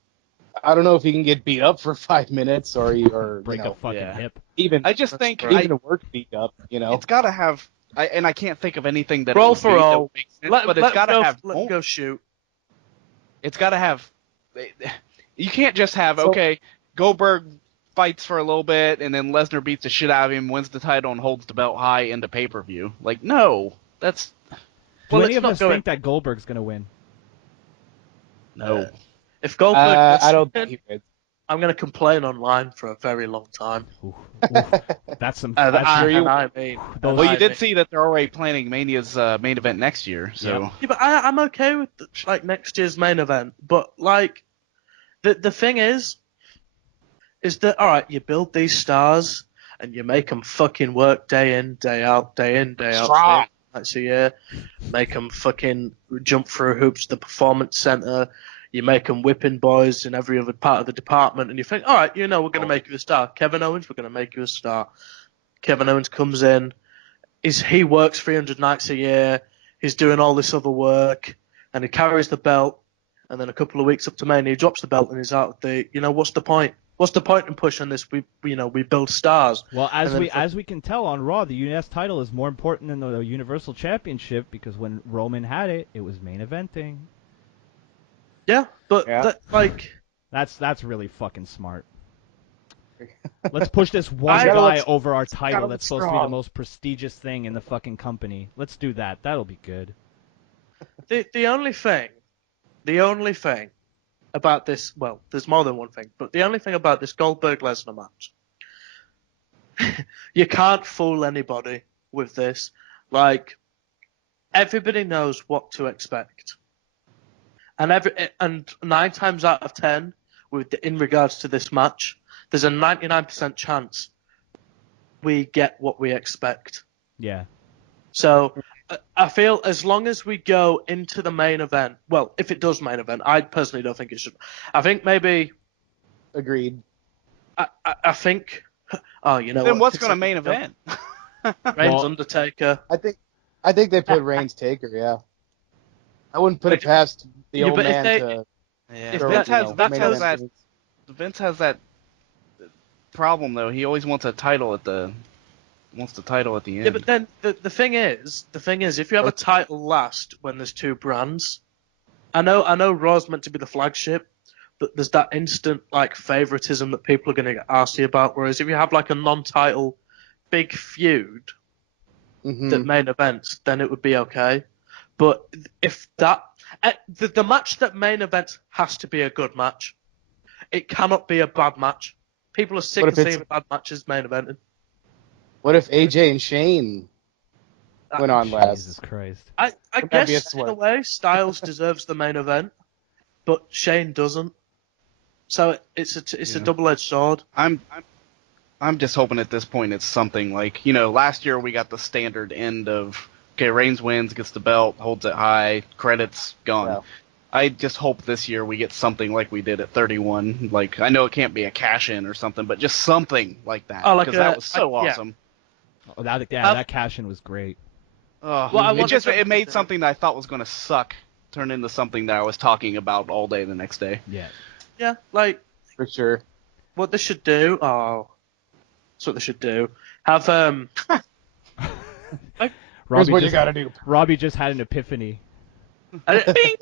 I don't know if he can get beat up for 5 minutes or Break a fucking yeah. hip. even I just think even a work beat up, it's got to have. And I can't think of anything that Brawl it would for be that all. would make sense, but it's got to have. Let him go shoot. It's got to have. You can't just have Goldberg fights for a little bit and then Lesnar beats the shit out of him, wins the title, and holds the belt high into pay-per-view. Like, no, that's. Do any of us think that Goldberg's gonna win? No. If Goldberg, I don't think he wins. I'm going to complain online for a very long time. Ooh, that's some. I mean, Well, you did see that they're already planning Mania's main event next year, so. Yeah, but I'm okay with next year's main event. But like, the thing is that all right, you build these stars and you make them fucking work day in, day out, Strong. That's a year. Make them fucking jump through hoops, the performance center. You make them whipping boys in every other part of the department, and you think, all right, we're going to make you a star. Kevin Owens, we're going to make you a star. Kevin Owens comes in. He works 300 nights a year. He's doing all this other work, and he carries the belt. And then a couple of weeks up to Mania, he drops the belt, and he's out. What's the point? What's the point in pushing this? We build stars. Well, as we can tell on Raw, the US title is more important than the Universal Championship because when Roman had it, it was main eventing. Yeah, but that's really fucking smart. Let's push this one guy over our title that's supposed to be the most prestigious thing in the fucking company. Let's do that. That'll be good. The only thing about this, well, there's more than one thing, but the only thing about this Goldberg-Lesnar match, you can't fool anybody with this. Like, everybody knows what to expect. And 9 times out of 10, in regards to this match, there's a 99% chance we get what we expect. Yeah. So I feel as long as we go into the main event, well, if it does main event, I personally don't think it should. I think maybe. Agreed. I think. Oh, you know. Then what's going to main event? Reigns Undertaker. I think they put Reigns Taker. Yeah. I wouldn't put it past the old man to. Yeah. Vince has that problem though. He always wants a title at the end. Yeah, but then the thing is, if you have a title last when there's 2 brands, I know Raw's meant to be the flagship, but there's that instant like favoritism that people are going to get arsy about. Whereas if you have like a non-title big feud that main events, then it would be okay. But if that the match that main events has to be a good match, it cannot be a bad match. People are sick of seeing bad matches main evented. What if AJ and Shane went on last? Jesus Christ. I guess in a way, Styles deserves the main event, but Shane doesn't. So it's a double-edged sword. I'm just hoping at this point it's something like, last year we got the standard end of, okay, Reigns wins, gets the belt, holds it high, credits, gone. Yeah. I just hope this year we get something like we did at 31. Like, I know it can't be a cash-in or something, but just something like that. Because that was so awesome. Oh, that cash-in was great. It made something that I thought was going to suck turn into something that I was talking about all day the next day. Yeah. Yeah, like... For sure. What they should do... Oh. That's what they should do. Have, Here's what you gotta do. Robbie just had an epiphany. Bing!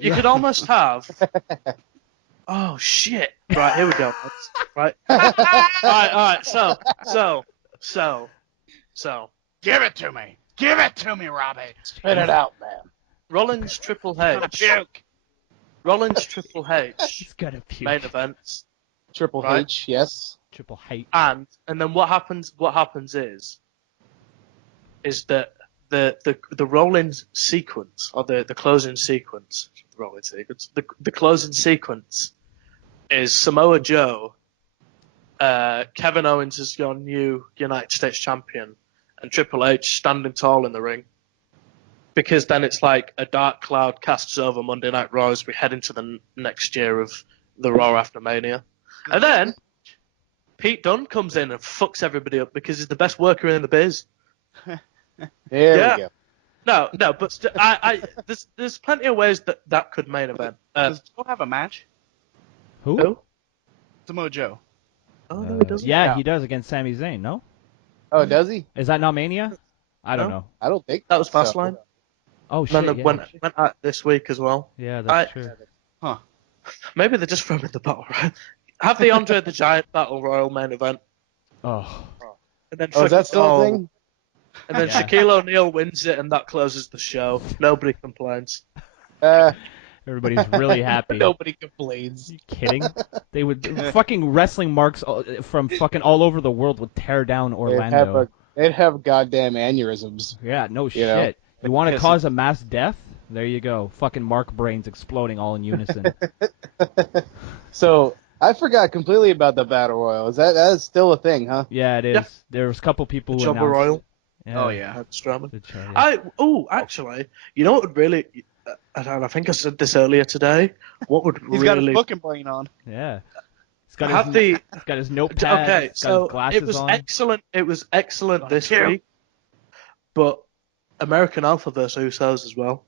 You could almost have... Oh, shit. Right, here we go. Right. Alright, so. Give it to me. Give it to me, Robbie. Spit it out, man. Rollins Triple H. Rollins Triple H. He's got a puke. Main events. Triple H, yes. Triple H. And then what happens is that the Rollins sequence, or the closing sequence, the closing sequence is Samoa Joe, Kevin Owens is your new United States champion, and Triple H standing tall in the ring. Because then it's like a dark cloud casts over Monday Night Raw as we head into the next year of the Raw after Mania. And then Pete Dunne comes in and fucks everybody up because he's the best worker in the biz. There we go. No, but there's plenty of ways that could main event. Does Joe have a match? Who? Samoa Joe. Oh, no, he doesn't. Yeah, he does against Sami Zayn, no? Oh, does he? Is that not Mania? I don't know. I don't think that was so. Fastlane. Oh, shit, went out this week as well. Yeah, that's true. Huh. Maybe they're just throwing the battle royal. Have the Andre the Giant battle royal main event. Oh. And then Oh, is that still a thing? And then Yeah. Shaquille O'Neal wins it, and that closes the show. Nobody complains. Everybody's really happy. Nobody complains. Are you kidding? They would fucking wrestling marks from fucking all over the world would tear down Orlando. They'd have goddamn aneurysms. Yeah, no You know? shit. You want to cause a mass death? There you go. Fucking mark brains exploding all in unison. So I forgot completely about the battle royal. That's still a thing, huh? Yeah, it is. Yeah. There was a couple people who Jobber announced. Royal. Oh yeah. Strowman. Good show, yeah. Actually, you know what would really? I think I said this earlier today. What would He's really? got his booking brain on. Yeah. He's got Have his, he's got his notepad. Okay, He's got his glasses it was on. excellent. It was excellent this week, but American Alpha versus Usos as well.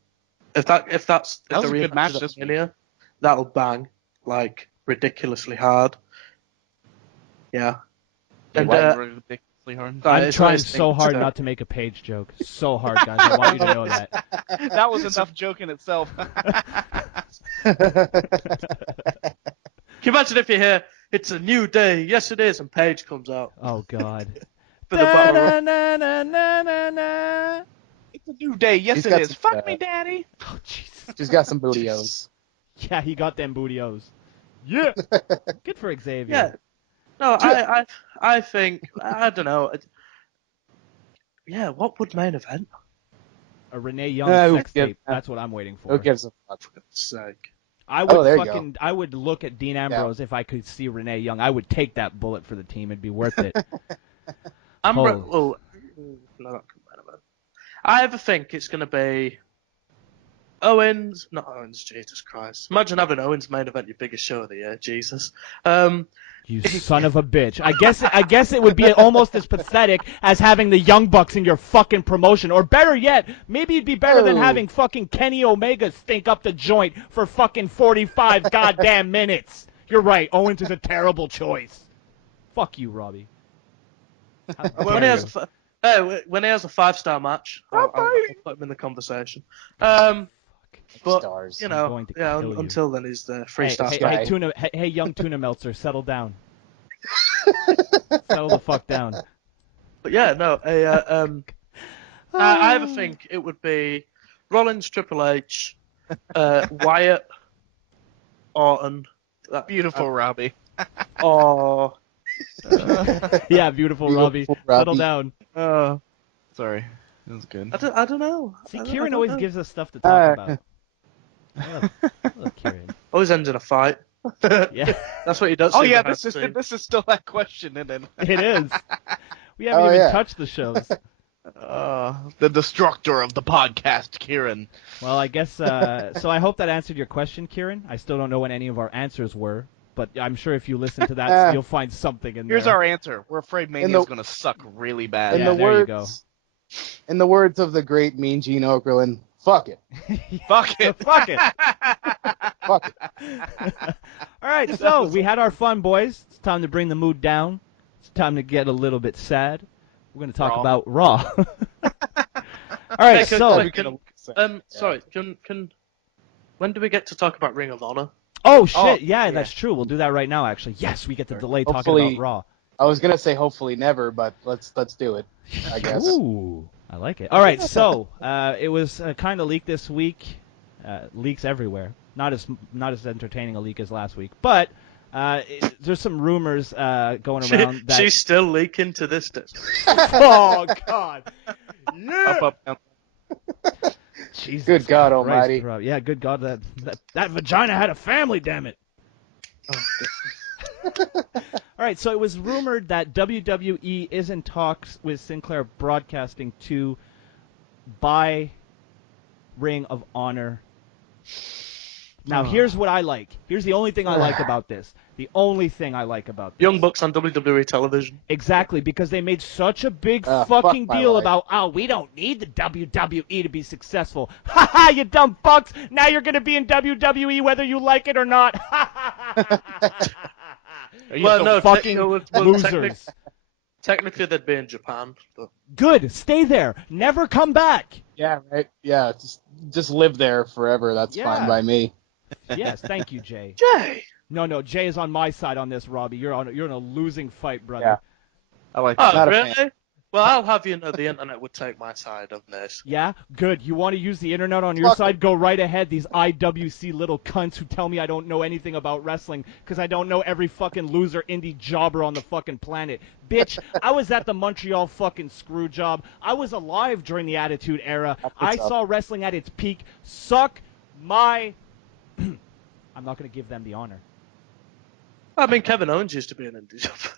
If That was the a good rematch match is this week. Mania, that'll bang like ridiculously hard. Yeah. And Ridiculously hard. I'm it's trying nice so thing hard to- not to make a Page joke. So hard, guys. I want you to know that. That was enough joke in itself. Can you imagine if you hear it's a new day? Yes, it is, and Paige comes out Oh God. for the battle. royal. Da-na-na-na-na-na. It's a new day. Yes, He's it got is. some, Fuck me, daddy. Oh Jesus. She's got some bootios. Yeah, he got them bootios. Yeah. Good for Xavier. Yeah. No, I think I don't know. Yeah, what would main event? A Renee Young who sex gives- tape. That's what I'm waiting for. Who gives a fuck? For God's sake. I would there you go. I would look at Dean Ambrose if I could see Renee Young. I would take that bullet for the team. It'd be worth it. I'm Holy. well, no, not main event. I ever think it's gonna be Owens, not Owens. Jesus Christ! Imagine having Owens main event your biggest show of the year. Jesus. You son of a bitch. I guess it would be almost as pathetic as having the Young Bucks in your fucking promotion. Or better yet, maybe it'd be better than Oh. having fucking Kenny Omega stink up the joint for fucking 45 goddamn minutes. You're right. Owens is a terrible choice. Fuck you, Robbie. How When dare he has you. when he has a 5-star match, I'll put him in the conversation. But Stars. you I'm know, going to yeah. kill you. Until then, he's the 3-star Hey, star. hey, tuna, hey, young tuna Meltzer, settle down. Settle the fuck down. But yeah, no. I ever think it would be Rollins, Triple H, Wyatt, Orton, Beautiful, Robbie. or Yeah, beautiful, Robbie. Beautiful Settle Robbie. down. Sorry. That was good. I don't know. See, I don't- I Kieran don't always know. gives us stuff to talk about. I love Kieran. Always ends in a fight. Yeah, That's what he does. Oh in yeah, the this is scene. this is still that question, isn't it? it is. We haven't Oh, even yeah. touched the shows. The destructor of the podcast, Kieran. Well, I guess, so I hope that answered your question, Kieran. I still don't know what any of our answers were, but I'm sure if you listen to that, you'll find something in there. Here's our answer. We're afraid Mania's gonna suck really bad. Yeah, there you go. In the words of the great Mean Gene Okerlund, fuck it. Fuck it. Fuck it. Fuck it. All right, so we had our fun, boys. It's time to bring the mood down. It's time to get a little bit sad. We're going to talk Raw. about Raw. All right, Hey, so... sorry. Can when do we get to talk about Ring of Honor? Oh, shit, Oh, yeah, yeah. that's true. We'll do that right now, actually. Yes, we get to delay talking Hopefully- about Raw. I was gonna say hopefully never, but let's do it. I guess. Ooh, I like it. All right, so it was kind of leaked this week. Leaks everywhere. Not as entertaining a leak as last week, but there's some rumors going around that. She's still leaking to this day. Oh God! Yeah. Up, down. Jesus Good God Christ, Almighty. Rob. Yeah, good God, that vagina had a family. Damn it! All right, so it was rumored that WWE is in talks with Sinclair Broadcasting to buy Ring of Honor. Now, here's what I like. Here's the only thing I like about this. The only thing I like about this. Young Bucks on WWE television. Exactly, because they made such a big Fuck fucking my deal life. about, oh, we don't need the WWE to be successful. Ha ha, you dumb fucks. Now you're going to be in WWE whether you like it or not. Are you Well, some no, fucking losers. Technically, they'd be in Japan. But... Good, stay there. Never come back. Yeah, right. Yeah, just live there forever. That's Yeah. fine by me. Yes, thank you, Jay. Jay. No, Jay is on my side on this, Robbie. You're in a losing fight, brother. Yeah. I like Oh, that. Not a really? fan. Well, I'll have you know the internet would take my side on this. Yeah? Good. You want to use the internet on your Fuck side? Go right ahead. These IWC little cunts who tell me I don't know anything about wrestling because I don't know every fucking loser indie jobber on the fucking planet. Bitch, I was at the Montreal fucking screw job. I was alive during the Attitude Era. I What's up? saw wrestling at its peak. Suck my... I'm not going to give them the honor. I mean, Kevin Owens used to be an indie jobber.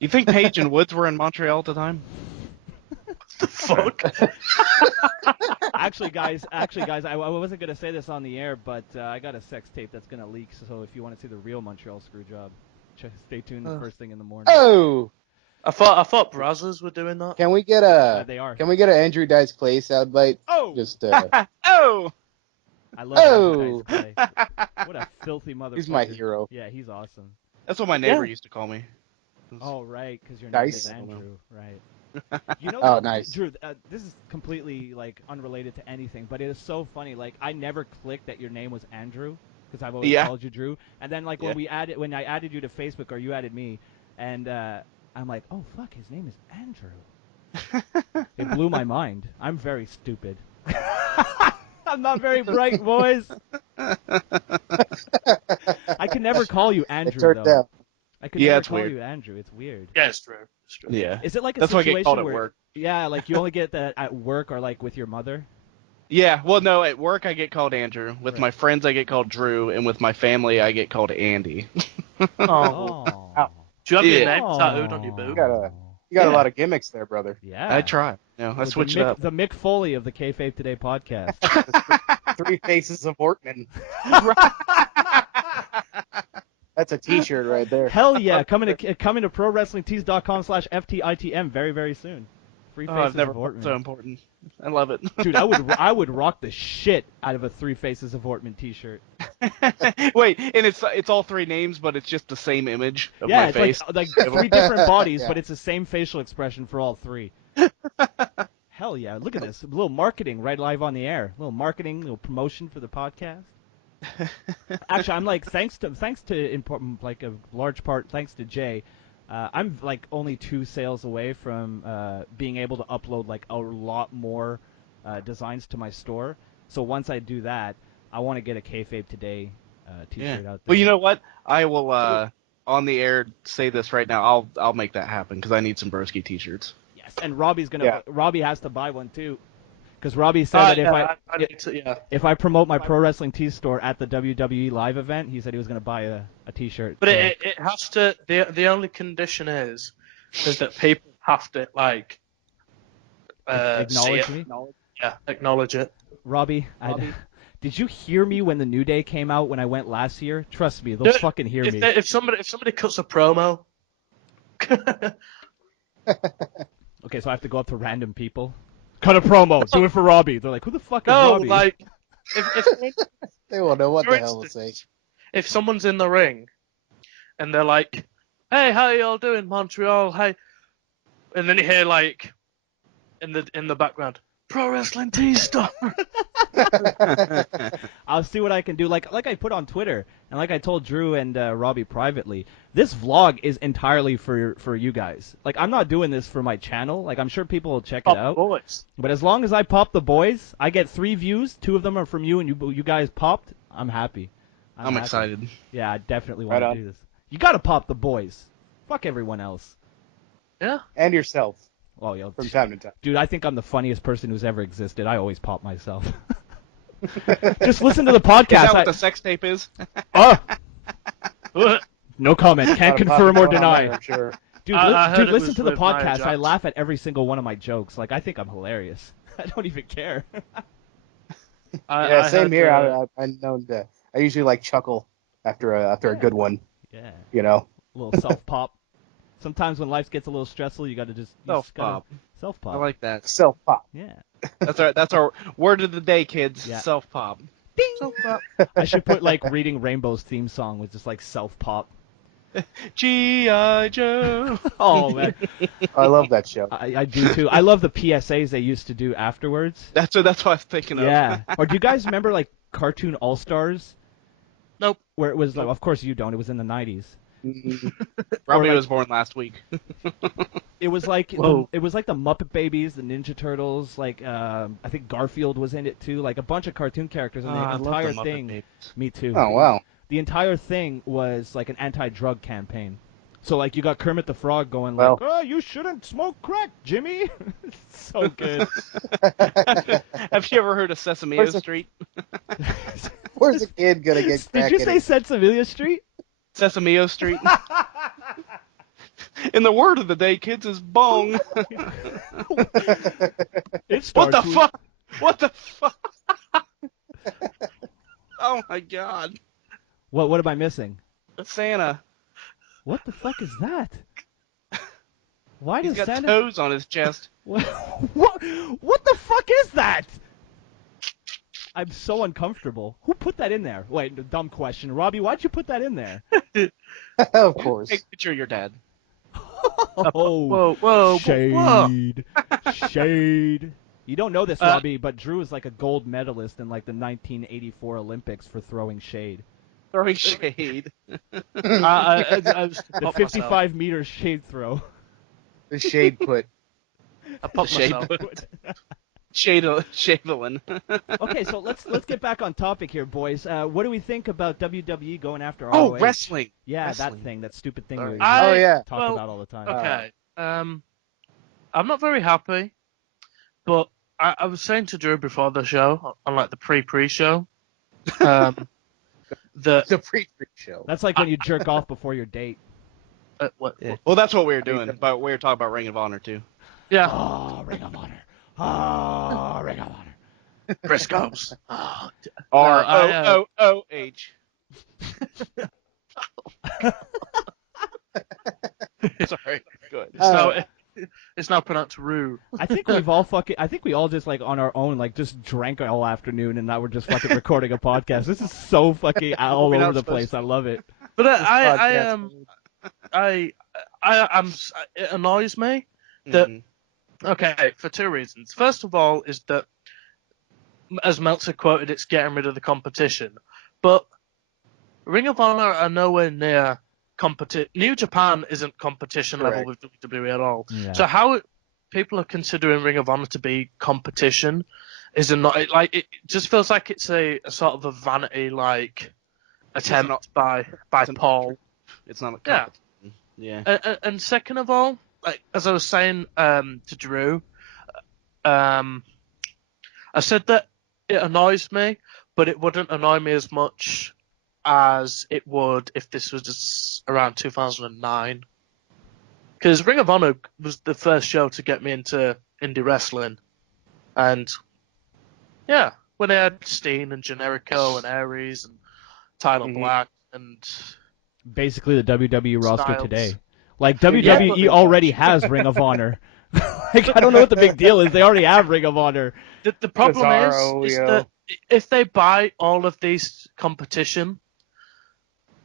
You think Paige and Woods were in Montreal at the time? The fuck? Actually, guys, I wasn't gonna say this on the air, but I got a sex tape that's gonna leak. So if you want to see the real Montreal screw job, stay tuned the first thing in the morning. Oh, I thought Brazzers were doing that. can we get They are. Can we get an Andrew Dice Clay soundbite? Oh, Just Oh! I love Oh. that guy. What a filthy motherfucker. he's my hero. Yeah, he's awesome. That's what my neighbor Yeah. used to call me. Oh, right, because your name Nice. is Andrew, right? You know, Oh, nice. Drew. This is completely like unrelated to anything, but it is so funny. Like, I never clicked that your name was Andrew because I've always Yeah. called you Drew. And then like Yeah. when I added you to Facebook or you added me, and I'm like, oh fuck, his name is Andrew. It blew my mind. I'm very stupid. I'm not very bright, boys. I can never call you It Andrew turned though. out. I could Yeah, never it's call weird. you Andrew. It's weird. Yeah, it's true. It's true. Yeah. Is it like a That's why I situation get called at where, work. yeah, like you only get that at work or like with your mother? Yeah, well, no, at work I get called Andrew. With Right. my friends I get called Drew, and with my family I get called Andy. Oh. Oh. Do you have your Yeah. name tattooed on your You boot? got a Yeah. lot of gimmicks there, brother. Yeah. I try. No, I switch it up. The Mick Foley of the Kayfabe Today podcast. 3 Faces of Ortman. That's a T-shirt right there. Hell yeah! Coming to ProWrestlingTees.com/FTITM very, very soon. Free Oh, faces I've never of felt Ortman. so important. I love it. Dude, I would rock the shit out of a Three Faces of Ortman T-shirt. Wait, and it's all 3 names, but it's just the same image of Yeah, my it's face. like 3 different bodies, Yeah. but it's the same facial expression for all 3. Hell yeah! Look at this. A little marketing right live on the air. A little marketing, little promotion for the podcast. Actually, I'm like thanks to important, like a large part thanks to Jay. I'm like only 2 sales away from being able to upload like a lot more designs to my store. So once I do that, I want to get a Kayfabe Today T-shirt out there. Well, you know what? I will on the air say this right now. I'll make that happen because I need some Broski T-shirts. Yes, and Robbie's gonna. Yeah. Robbie has to buy one too, because Robbie said that I need to, yeah. if I promote my Pro Wrestling Tees store at the WWE live event, he said he was gonna buy a T-shirt. But so- it has to. The only condition is that people have to like acknowledge see it. me. Yeah, acknowledge it. Robbie, did you hear me when the New Day came out when I went last year? Trust me, they'll fucking hear me. If somebody cuts a promo, Okay, so I have to go up to random people. Cut a promo. Do it for Robbie. They're like, who the fuck is no, Robbie? like if They won't know what For the hell to say. instance, if someone's in the ring and they're like, "Hey, how y'all doing, Montreal? Hey," and then you hear like in the background, "Pro Wrestling Tees store." I'll see what I can do. Like I put on Twitter, and like I told Drew and Robbie privately, this vlog is entirely for you guys. Like, I'm not doing this for my channel. Like, I'm sure people will check it out. Boys. But as long as I pop the boys, I get 3 views. 2 of them are from you, and you guys popped. I'm happy. I'm happy. excited. Yeah, I definitely want Right to on. do this. You gotta pop the boys. Fuck everyone else. Yeah. And yourself Oh, yo, from time to time. dude, I think I'm the funniest person who's ever existed. I always pop myself. Just listen to the Is podcast. that what the sex tape is? Oh, no comment. Can't Lot of confirm or popping going on there, deny. I'm sure. Dude, I heard it listen was to the with Nia podcast. I Jax. laugh at every single one of my jokes. Like, I think I'm hilarious. I don't even care. Yeah, same here. I'm known to. I usually like chuckle after a good one. Yeah, You know. a little self pop. Sometimes when life gets a little stressful, you gotta just Self-pop. Self pop. I like that. Self pop. Yeah. That's our word of the day, kids. Yeah. Self pop. I should put like Reading Rainbow's theme song with just like self pop. G.I. Joe. Oh man, I love that show. I do too. I love the PSAs they used to do afterwards. That's what I was thinking of. Yeah. Or do you guys remember like Cartoon All Stars? Nope. Where it was like, of course you don't. It was in the 90s. Robbie like- was born last week. It was like Whoa. it was like the Muppet Babies, the Ninja Turtles. Like I think Garfield was in it too. Like a bunch of cartoon characters, and the entire thing. Me too. Oh wow. The entire thing was like an anti-drug campaign. So like you got Kermit the Frog going Well- like, "Oh, you shouldn't smoke crack, Jimmy." It's so good. Have you ever heard of Sesame Street? Where's a kid gonna get Did you say Sensimilia Street? Sesame Street. In the word of the day, kids, is bong. It What the starts with- fuck? What the fuck? Oh my god. What am I missing? Santa. What the fuck is that? Why He's does got Santa? toes on his chest. What the fuck is that? I'm so uncomfortable. Who put that in there? Wait, dumb question. Robbie, why'd you put that in there? Of course. Take a picture of your dad. Oh, Whoa. shade. Shade. You don't know this, Robbie, but Drew is like a gold medalist in like the 1984 Olympics for throwing shade. Throwing shade. I was The 55-meter shade throw. The shade put. I popped Shade myself. Shavelin. Okay, so let's get back on topic here, boys. What do we think about WWE going after Oh, ROH? wrestling. Yeah, Wrestling. that thing, that stupid thing Sorry. we Oh yeah. talk about all the time. Okay. I'm not very happy, but I was saying to Drew before the show, on like the pre-show, that The pre-show. That's like when you jerk off before your date. what? Yeah. Well, that's what we were doing, but we were talking about Ring of Honor too. Yeah, Oh, Ring of Honor. Oh, Ring of Honor. Briscoes. Oh, ROOOH. Sorry. Good. it's now pronounced Rue. I think we all just like on our own like just drank all afternoon and now we're just fucking recording a podcast. This is so fucking all We're not over the supposed place. I love it. But it annoys me that. Mhm. Okay, for two reasons. First of all, is that, as Meltzer quoted, it's getting rid of the competition. But Ring of Honor are nowhere near competition. New Japan isn't competition level with WWE at all. Yeah. So how people are considering Ring of Honor to be competition is not like it just feels like it's a sort of a vanity like attempt by Paul. It's not a Yeah. competition. Yeah. And second of all, like as I was saying to Drew, I said that it annoys me, but it wouldn't annoy me as much as it would if this was just around 2009. Because Ring of Honor was the first show to get me into indie wrestling, and yeah, when they had Steen and Generico and Aries and Tyler Black and Basically the WWE roster Styles. today. Like Yeah, WWE but- already has Ring of Honor. Like I don't know what the big deal is. They already have Ring of Honor. The problem Cesaro, is yo. that if they buy all of these competition,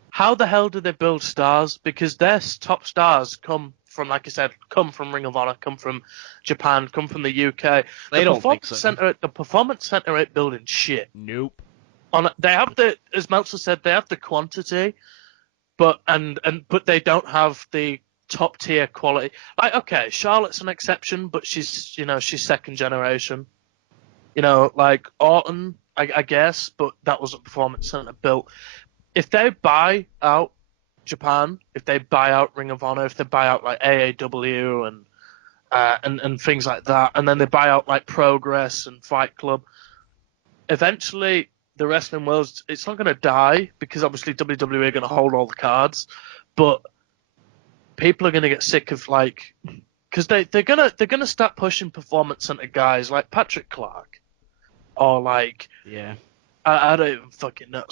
how the hell do they build stars? Because their top stars come from, like I said, come from Ring of Honor, come from Japan, come from the UK. They don't think so. The Performance Center ain't building shit. Nope. They have as Meltzer said, they have the quantity, but they don't have the top tier quality. Like, okay, Charlotte's an exception, but she's second generation. Like Orton, I guess, but that wasn't Performance Center built. If they buy out Japan, if they buy out Ring of Honor, if they buy out like AAW and things like that, and then they buy out like Progress and Fight Club, eventually the wrestling world, it's not going to die because obviously WWE are going to hold all the cards, but people are going to get sick of because they're gonna start pushing Performance Center guys like Patrick Clark or Yeah. I don't even fucking know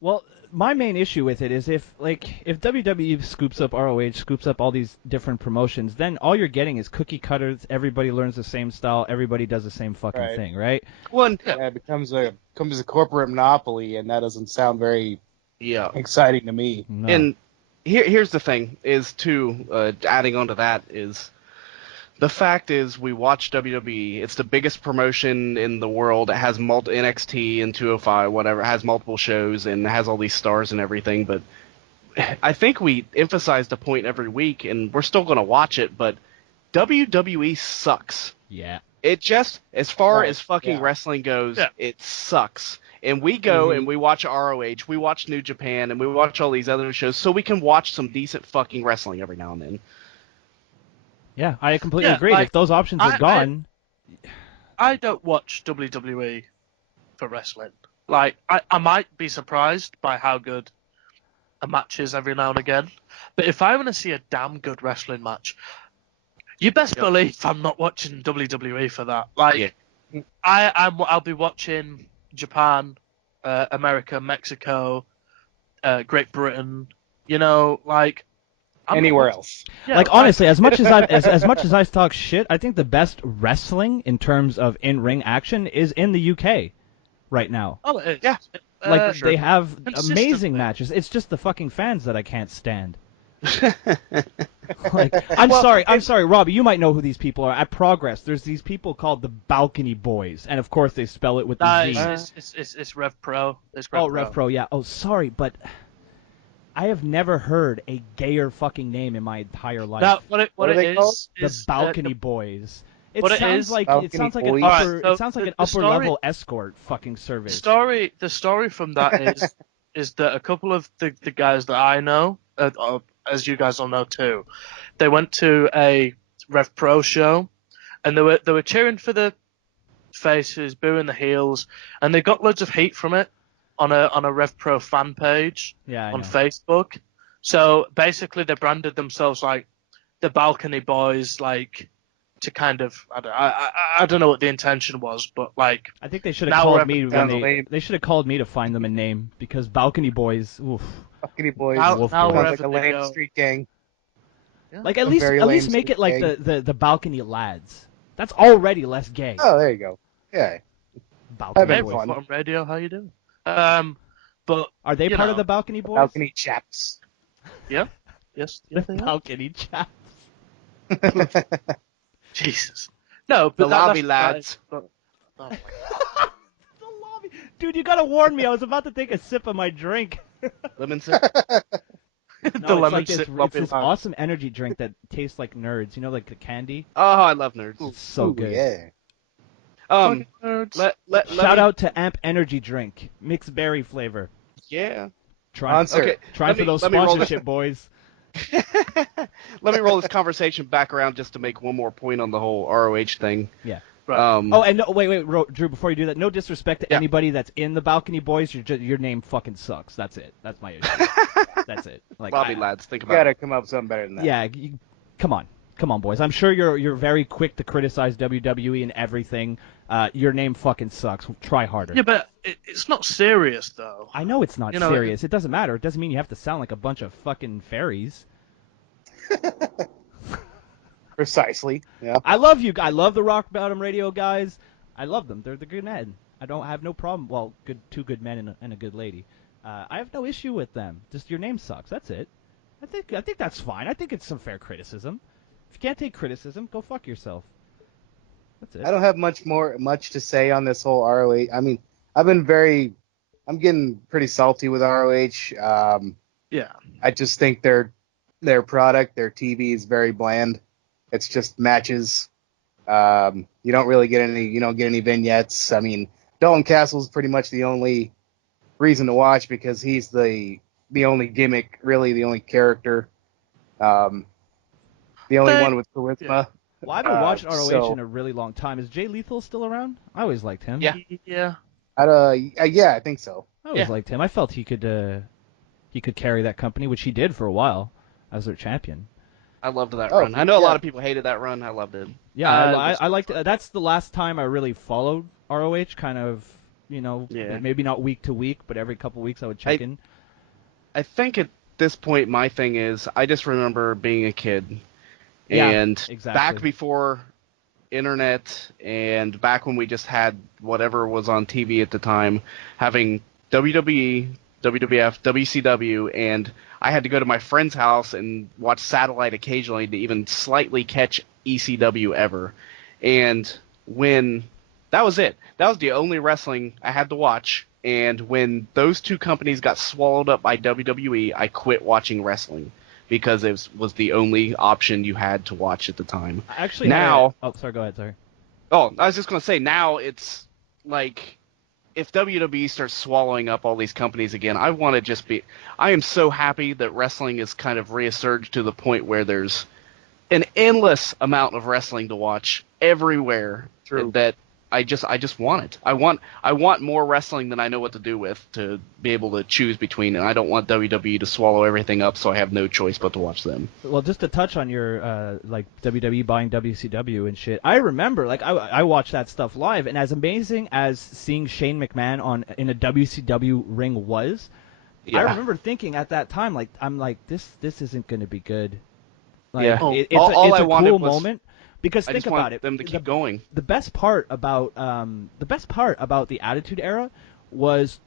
Well, my main issue with it is if WWE scoops up ROH, scoops up all these different promotions, then all you're getting is cookie cutters. Everybody learns the same style. Everybody does the same fucking Right. thing, right? One. Yeah, it becomes a corporate monopoly, and that doesn't sound very Yeah. exciting to me. No. And here's the thing: is adding on to that is The fact is, we watch WWE. It's the biggest promotion in the world. It has NXT and 205, whatever. It has multiple shows and it has all these stars and everything. But I think we emphasize the point every week, and we're still going to watch it. But WWE sucks. Yeah. It just, as far Right, as fucking yeah. wrestling goes, Yeah. it sucks. And we go and we watch ROH, we watch New Japan, and we watch all these other shows so we can watch some decent fucking wrestling every now and then. Yeah, I completely Yeah, agree. like, If those options are gone, I don't watch WWE for wrestling. Like, I might be surprised by how good a match is every now and again, but if I want to see a damn good wrestling match, you best believe I'm not watching WWE for that. Like, I'll be watching Japan, America, Mexico, Great Britain. You know, like Anywhere else. Yeah, like honestly, as much as as much as I talk shit, I think the best wrestling in terms of in-ring action is in the UK right now. Oh, it is. Yeah. Like they have Consistently. amazing matches. It's just the fucking fans that I can't stand. Like, I'm sorry, Robbie. You might know who these people are. At Progress, there's these people called the Balcony Boys, and of course they spell it with the Z. It's Rev Pro. It's Rev Pro, yeah. Oh, sorry, but I have never heard a gayer fucking name in my entire life. Now, what are they it called? is The Balcony Boys. It what it sounds is- like Balcony it sounds like Boys. an upper Alright, so it sounds like an the upper story- level escort fucking service. the story from that is that a couple of the guys that I know, as you guys all know too, they went to a Rev Pro show, and they were cheering for the faces, booing the heels, and they got loads of heat from it on a Rev Pro fan page Yeah, I on know. Facebook. So basically, they branded themselves like the Balcony Boys, like to kind of I don't know what the intention was, but like I think they should have Now called we're- me when Sounds lame. they should have called me to find them a name because Balcony Boys. Oof. Balcony Boys. Now- Wolf now Boys. wherever Sounds like a they lame go. street gang. Like at A least very lame make it like street the Balcony Lads. That's already less gay. Oh, there you go. Yeah. Balcony Having Boys. fun. on radio, how you doing? But Are they you part know, of the Balcony Boys? Balcony chaps. yes, they are. Balcony chaps. Jesus, no, but The lobby that lads. is- but- oh my The lobby. Dude, you gotta warn me. I was about to take a sip of my drink. Lemon sip? God. No, the it's lemon like this, sip it's lobby this lad. awesome energy drink that tastes like nerds. You know, like the candy. Oh, I love nerds. It's so Ooh, good. Yeah. Um, Nerds. let Shout me, out to Amp Energy Drink, mixed berry flavor. Yeah. Try, Sponsor. Okay. try let for me- those let me roll this- sponsorship, boys. Let me roll this conversation back around just to make one more point on the whole ROH thing. Yeah. Right. Oh, and no, wait, Drew. Before you do that, no disrespect to Yeah. anybody that's in the Balcony Boys. Your name fucking sucks. That's it. That's my issue. That's it. Like, lobby lads, think You about gotta it. come up with something better than that. yeah, come on, boys. I'm sure you're very quick to criticize WWE and everything. Your name fucking sucks. Try harder. Yeah, but it's not serious though. I know it's not You know, serious. It doesn't matter. It doesn't mean you have to sound like a bunch of fucking fairies. Precisely. Yeah. I love you. I love the Rock Bottom Radio guys. I love them. They're the good men. I have no problem. Well, two good men and a good lady. I have no issue with them. Just your name sucks. That's it. I think that's fine. I think it's some fair criticism. If you can't take criticism, go fuck yourself. That's it. I don't have much to say on this whole ROH. I mean, I'm getting pretty salty with ROH. Yeah. I just think their product, their TV is very bland. It's just matches. You don't really get any vignettes. I mean, Dalton Castle's pretty much the only reason to watch because he's the only gimmick, really the only character. The only one with charisma. Yeah. Well, I haven't watched ROH so- in a really long time. Is Jay Lethal still around? I always liked him. Yeah. Yeah. Yeah, I think so. I always liked him. I felt he could carry that company, which he did for a while as their champion. I loved that Oh, run. I know a yeah. lot of people hated that run. I loved it. Yeah, Uh, I liked it. That's the last time I really followed ROH, kind of, Yeah. maybe not week to week, but every couple weeks I would check in. I think at this point, my thing is, I just remember being a kid. Yeah, And exactly. back before internet and back when we just had whatever was on TV at the time, having WWE, WWF, WCW, and I had to go to my friend's house and watch satellite occasionally to even slightly catch ECW ever. And when that was it. That was the only wrestling I had to watch. And when those two companies got swallowed up by WWE, I quit watching wrestling because it was the only option you had to watch at the time. Actually, now, sorry, go ahead, sorry. Oh, I was just going to say, now it's like, if WWE starts swallowing up all these companies again, I am so happy that wrestling is kind of resurged to the point where there's an endless amount of wrestling to watch everywhere. True. That I just want it. I want more wrestling than I know what to do with to be able to choose between, and I don't want WWE to swallow everything up, so I have no choice but to watch them. Well, just to touch on your like WWE buying WCW and shit, I remember like I watched that stuff live, and as amazing as seeing Shane McMahon in a WCW ring was, Yeah. I remember thinking at that time like this isn't going to be good. Like, Yeah. it's All I a wanted cool was- moment. Because I think just about want it, them to keep going. The best part about the Attitude Era was,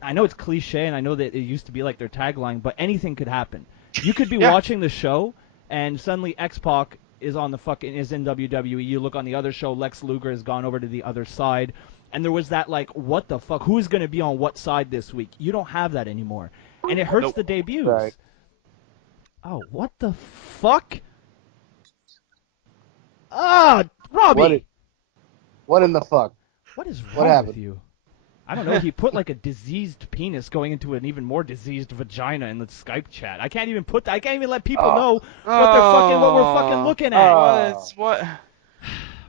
I know it's cliche and I know that it used to be like their tagline, but anything could happen. You could be watching the show and suddenly X-Pac is in WWE. You look on the other show, Lex Luger has gone over to the other side, and there was that like, what the fuck? Who's going to be on what side this week? You don't have that anymore, and it hurts the debuts. Right. Oh, what the fuck? Ah, Robbie! What in the fuck? What is What wrong happened? with you? I don't know. He put like a diseased penis going into an even more diseased vagina in the Skype chat. I can't even let people know what we're fucking looking at. What?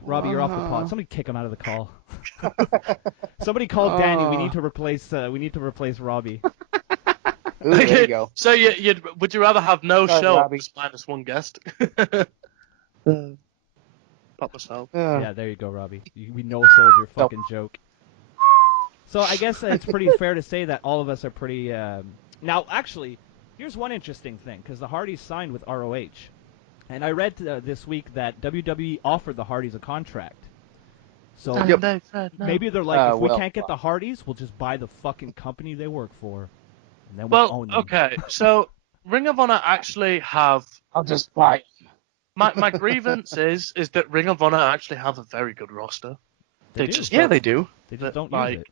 Robbie, you're off the pod. Somebody kick him out of the call. Somebody call Danny. We need to replace Robbie. Ooh, there you go. So would you rather have no Sorry, show Robbie. just minus one guest? Pop myself. Yeah, there you go, Robbie. We no-sold your fucking joke. So I guess it's pretty fair to say that all of us are pretty... Now, actually, here's one interesting thing, because the Hardys signed with ROH. And I read this week that WWE offered the Hardys a contract. So maybe they're like, if we can't get the Hardys, we'll just buy the fucking company they work for. And then we'll own them. Okay, so Ring of Honor actually have... I'll just buy it. My grievance is that Ring of Honor actually have a very good roster. They do. just Yeah, don't- they do. They just don't like, use it.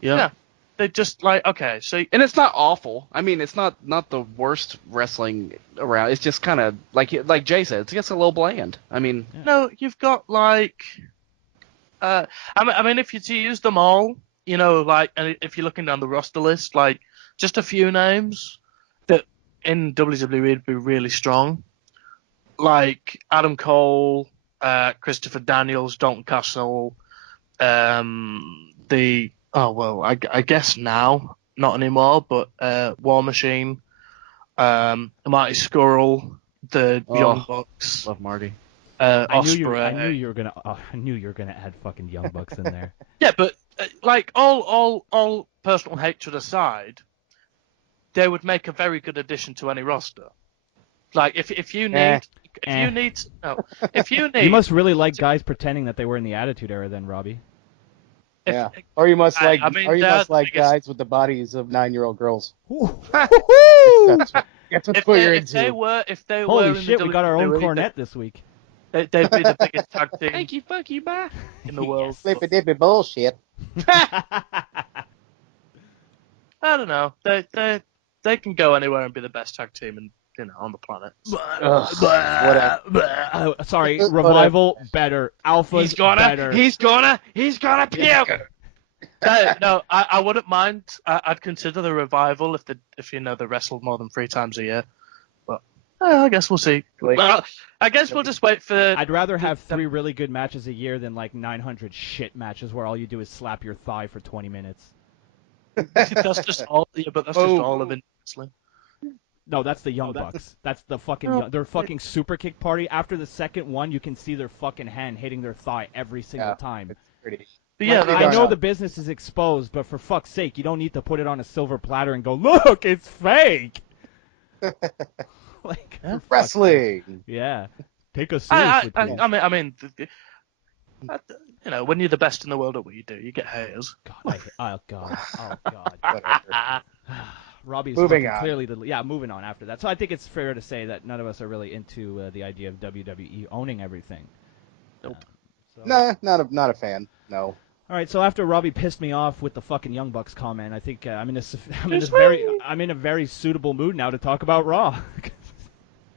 Yeah. They just like, okay, so And it's not awful. I mean, it's not the worst wrestling around. It's just kind of like Jay said. It's just a little bland. I mean, no, you've got like, I mean, if you to use them all, you know, like, and if you're looking down the roster list, like, just a few names that in WWE would be really strong, like Adam Cole, Christopher Daniels, Dalton Castle, I guess now not anymore, but War Machine, Marty Scurll, the Young Bucks, love Marty. I knew Ospreay. you were gonna add fucking Young Bucks in there. Yeah, but like all personal hatred aside, they would make a very good addition to any roster. Like if you need You must really like guys pretending that they were in the Attitude Era, then, Robbie. Yeah. Or you must like, guys with the bodies of 9-year-old girls. That's That's what you're if they into. were Holy in shit, the we got our own WWE, cornet this week. they'd be the biggest tag team Thank you, fuck you, bye. in the world. Flippy dippy bullshit. I don't know. They can go anywhere and be the best tag team on the planet. Whatever. Sorry, Revival better. Alpha's better. He's gonna puke. No, I wouldn't mind. I'd consider the Revival if they wrestled more than 3 times a year. But I guess we'll see. Well, I guess we'll just wait for. I'd rather have 3 really good matches a year than like 900 shit matches where all you do is slap your thigh for 20 minutes. That's just all. Yeah, but that's just all of it. No, that's the Young Bucks. That's the fucking their fucking super kick party. After the second one, you can see their fucking hand hitting their thigh every single time. It's pretty. But yeah, I know the business is exposed, but for fuck's sake, you don't need to put it on a silver platter and go, look, it's fake. Like Wrestling. Yeah, take us seriously. please. I mean, when you're the best in the world at what you do, you get haters. God, oh god. Whatever. Robbie's Moving fucking on. clearly moving on after that. So I think it's fair to say that none of us are really into the idea of WWE owning everything. Nope. Nah, not a fan. No. All right, so after Robbie pissed me off with the fucking Young Bucks comment, I think I'm in a very suitable mood now to talk about Raw.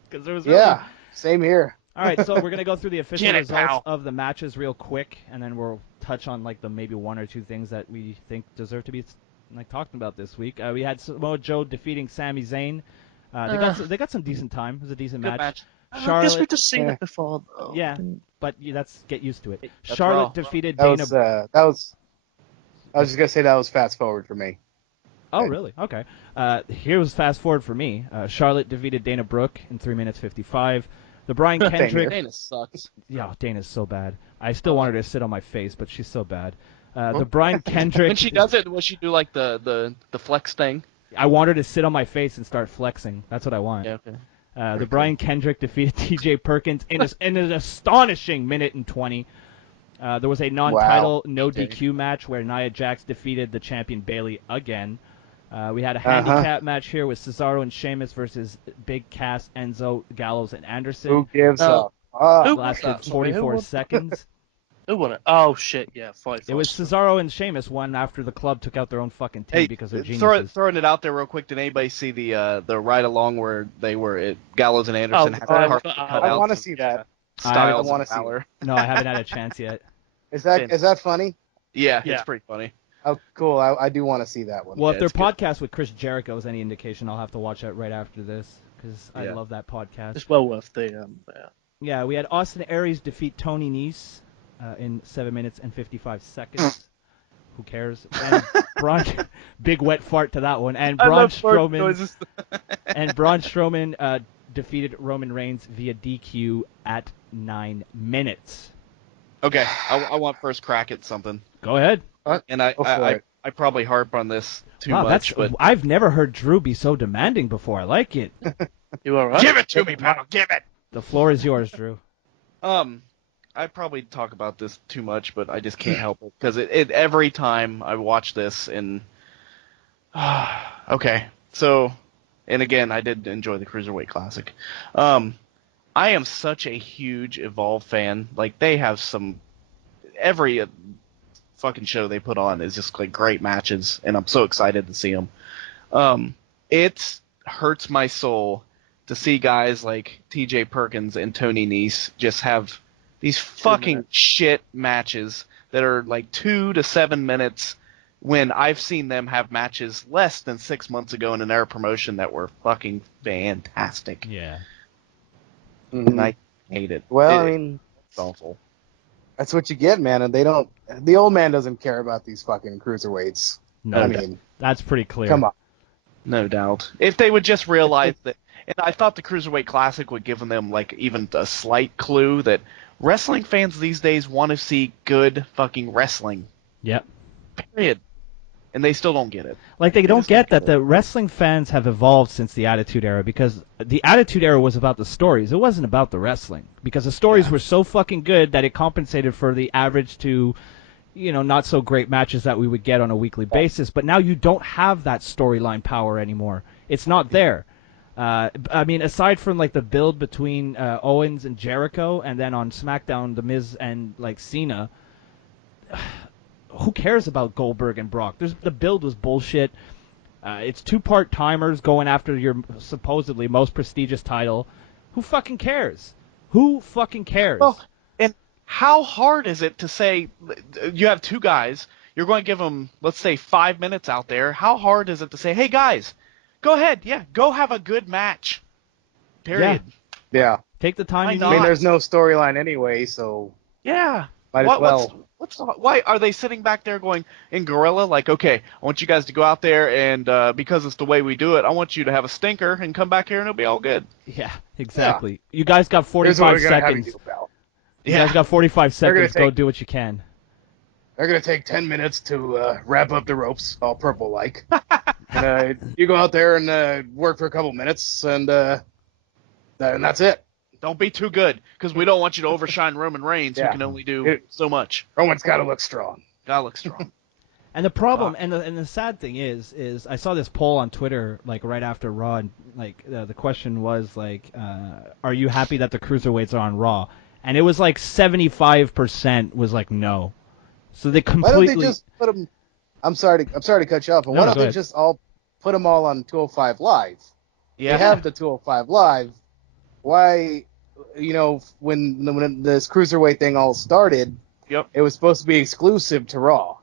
Because there was same here. All right, so we're gonna go through the official Get it, results pal. of the matches real quick, and then we'll touch on like the maybe one or two things that we think deserve to be like talked about this week. We had Samoa Joe defeating Sami Zayn. They got some decent time. It was a decent Good match. I guess we've just seen it before, though. Yeah, but that's get used to it. That's Charlotte Raw. defeated That Dana. was. I was just gonna say that was fast forward for me. Oh, really? Okay. Here was fast forward for me. Charlotte defeated Dana Brooke in 3 minutes 55. The Brian Kendrick. Dana sucks. Yeah, Dana's so bad. I still want her to sit on my face, but she's so bad. The Brian Kendrick. When she does it, will she do like the flex thing? I want her to sit on my face and start flexing. That's what I want. Yeah. Okay. The Brian Kendrick defeated T.J. Perkins in an astonishing minute and 20. There was a non-title no DQ match where Nia Jax defeated the champion Bayley again. We had a handicap match here with Cesaro and Sheamus versus Big Cass, Enzo, Gallows, and Anderson. Who gives up? Who Lasted was that? Sorry, 44 seconds. Who won it? Oh, shit, yeah, 45. It was Cesaro and Sheamus won after the club took out their own fucking team because they're geniuses. Throwing it out there real quick. Did anybody see the ride along where they were at Gallows and Anderson? I want to see that. Styles I wanna and see Balor. No, I haven't had a chance yet. Is that funny? Yeah, Yeah. it's pretty funny. Oh, cool. I do want to see that one. Well, if Yeah, their it's good. podcast with Chris Jericho is any indication, I'll have to watch that right after this because I Yeah. love that podcast. It's well worth the. Yeah, we had Austin Aries defeat Tony Nese in 7 minutes and 55 seconds. Who cares? And big wet fart to that one. And Braun Strowman defeated Roman Reigns via DQ at 9 minutes. Okay, I want first crack at something, Go ahead. and Go for I it. probably harp on this too Wow, much, but I've never heard Drew be so demanding before. I like it. You alright? give it to me, pal. Give it. The floor is yours, Drew. I probably talk about this too much, but I just can't help it because it every time I watch this and okay, so and again I did enjoy the Cruiserweight Classic. I am such a huge Evolve fan. Like they have every fucking show they put on is just like great matches, and I'm so excited to see them. It hurts my soul to see guys like T.J. Perkins and Tony Nese just have these fucking shit matches that are like 2 to 7 minutes when I've seen them have matches less than 6 months ago in their promotion that were fucking fantastic. Yeah. And I hate it. Well, I It- mean, it's awful. that's what you get, man. And the old man doesn't care about these fucking cruiserweights. No, I mean, that's pretty clear. come on. No doubt. If they would just realize that, and I thought the Cruiserweight Classic would give them like even a slight clue that wrestling fans these days want to see good fucking wrestling. Yep. Period. And they still don't get it. Like they don't just get don't that get the wrestling fans have evolved since the Attitude Era because the Attitude Era was about the stories. It wasn't about the wrestling because the stories were so fucking good that it compensated for the average to, not so great matches that we would get on a weekly basis. But now you don't have that storyline power anymore. It's not there. I mean, aside from like the build between Owens and Jericho, and then on SmackDown, The Miz and like Cena. Who cares about Goldberg and Brock? The build was bullshit. It's 2-part timers going after your supposedly most prestigious title. Who fucking cares? Who fucking cares? Well, and how hard is it to say you have two guys, you're going to give them, let's say, 5 minutes out there. How hard is it to say, hey guys, go ahead, go have a good match. Period. Yeah. Take the time Why you not? I mean, need. there's no storyline anyway, so Yeah. might as well. Why are they sitting back there going in Gorilla like, okay, I want you guys to go out there and because it's the way we do it, I want you to have a stinker and come back here and it'll be all good. Yeah, exactly. You guys got Here's what 45 we're gonna have you seconds. do, pal. You guys got 45 They're gonna seconds. Go take- do what you can. They're gonna take 10 minutes to wrap up the ropes, all purple like. And you go out there and work for a couple minutes, and that's it. Don't be too good because we don't want you to overshine Roman Reigns, who Yeah. can only do so much. Roman's got to look strong. Gotta look strong. And the problem, and the sad thing is I saw this poll on Twitter like right after Raw, and like the question was like, are you happy that the cruiserweights are on Raw? And it was like 75% was like no. So they completely. Why don't they just put them? I'm sorry to cut you off, but why don't they just all put them all on 205 Live? Yeah. They have the 205 Live. Why, when this cruiserweight thing all started, it was supposed to be exclusive to Raw.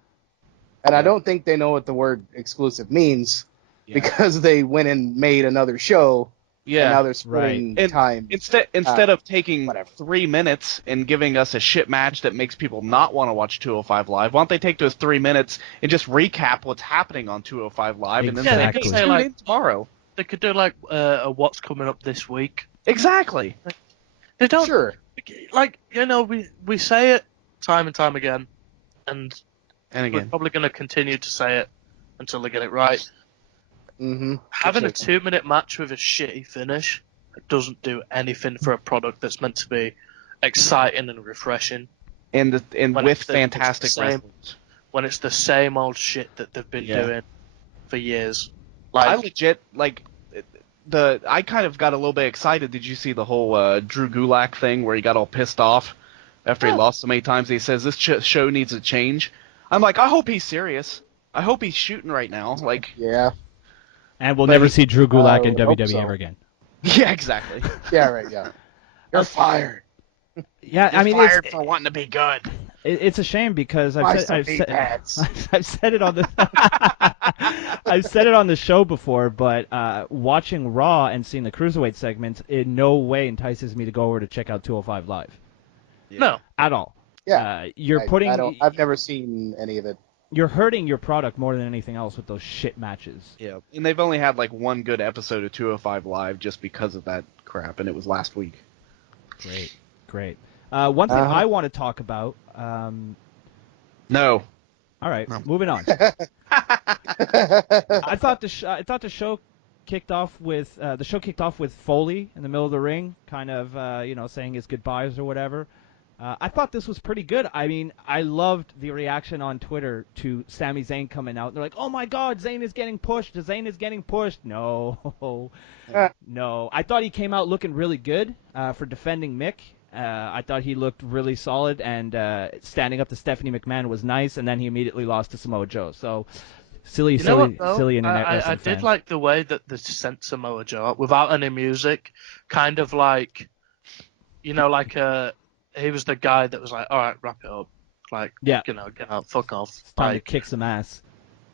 And I don't think they know what the word exclusive means because they went and made another show. Yeah. And now they're splitting time. Instead of taking 3 minutes and giving us a shit match that makes people not want to watch 205 Live, why don't they take those 3 minutes and just recap what's happening on 205 Live and then say, hey, tune in tomorrow. They could do like a what's coming up this week. Exactly. They don't. Sure. Like, we say it time and time again, and again. We're probably going to continue to say it until they get it right. Mm-hmm. Having a 2-minute match with a shitty finish doesn't do anything for a product that's meant to be exciting and refreshing. And with fantastic wrestlers. When it's the same old shit that they've been doing for years. I legit, I kind of got a little bit excited. Did you see the whole Drew Gulak thing where he got all pissed off after he lost so many times? He says, this show needs a change. I'm like, I hope he's serious. I hope he's shooting right now. Yeah. And we'll never see Drew Gulak in WWE ever again. Yeah, exactly. Yeah, right, yeah. You're fired. Yeah, You're fired for wanting to be good. It's a shame because I've said it on the I've said it on the show before, but watching Raw and seeing the cruiserweight segments in no way entices me to go over to check out 205 Live. Yeah. No, at all. Yeah, I've never seen any of it. You're hurting your product more than anything else with those shit matches. Yeah, and they've only had one good episode of 205 Live just because of that crap, and it was last week. Great. One thing I want to talk about. No. All right, moving on. I thought the show kicked off with Foley in the middle of the ring, kind of saying his goodbyes or whatever. I thought this was pretty good. I mean, I loved the reaction on Twitter to Sami Zayn coming out. They're like, "Oh my God, Zayn is getting pushed. Zayn is getting pushed." No. I thought he came out looking really good for defending Mick. I thought he looked really solid, and standing up to Stephanie McMahon was nice. And then he immediately lost to Samoa Joe. So silly internet wrestling I did like the way that they sent Samoa Joe out without any music, kind of like, he was the guy that was like, all right, wrap it up. Get out, fuck off. It's time to kick some ass.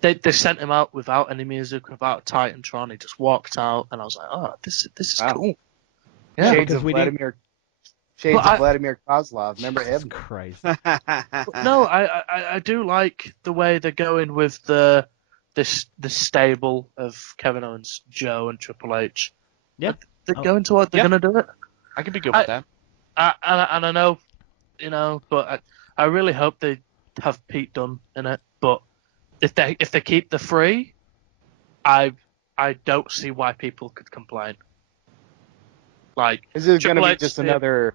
They sent him out without any music, without Titantron. He just walked out, and I was like, oh, this is cool. Yeah, Shades of Vladimir Kozlov. Remember him? Christ. No, I do like the way they're going with the stable of Kevin Owens, Joe, and Triple H. Yeah. They're going to what they're going to do it. I could be good with that. And I know, but I really hope they have Pete Dunne in it. But if they keep the 3, I don't see why people could complain. Is it going to be just another?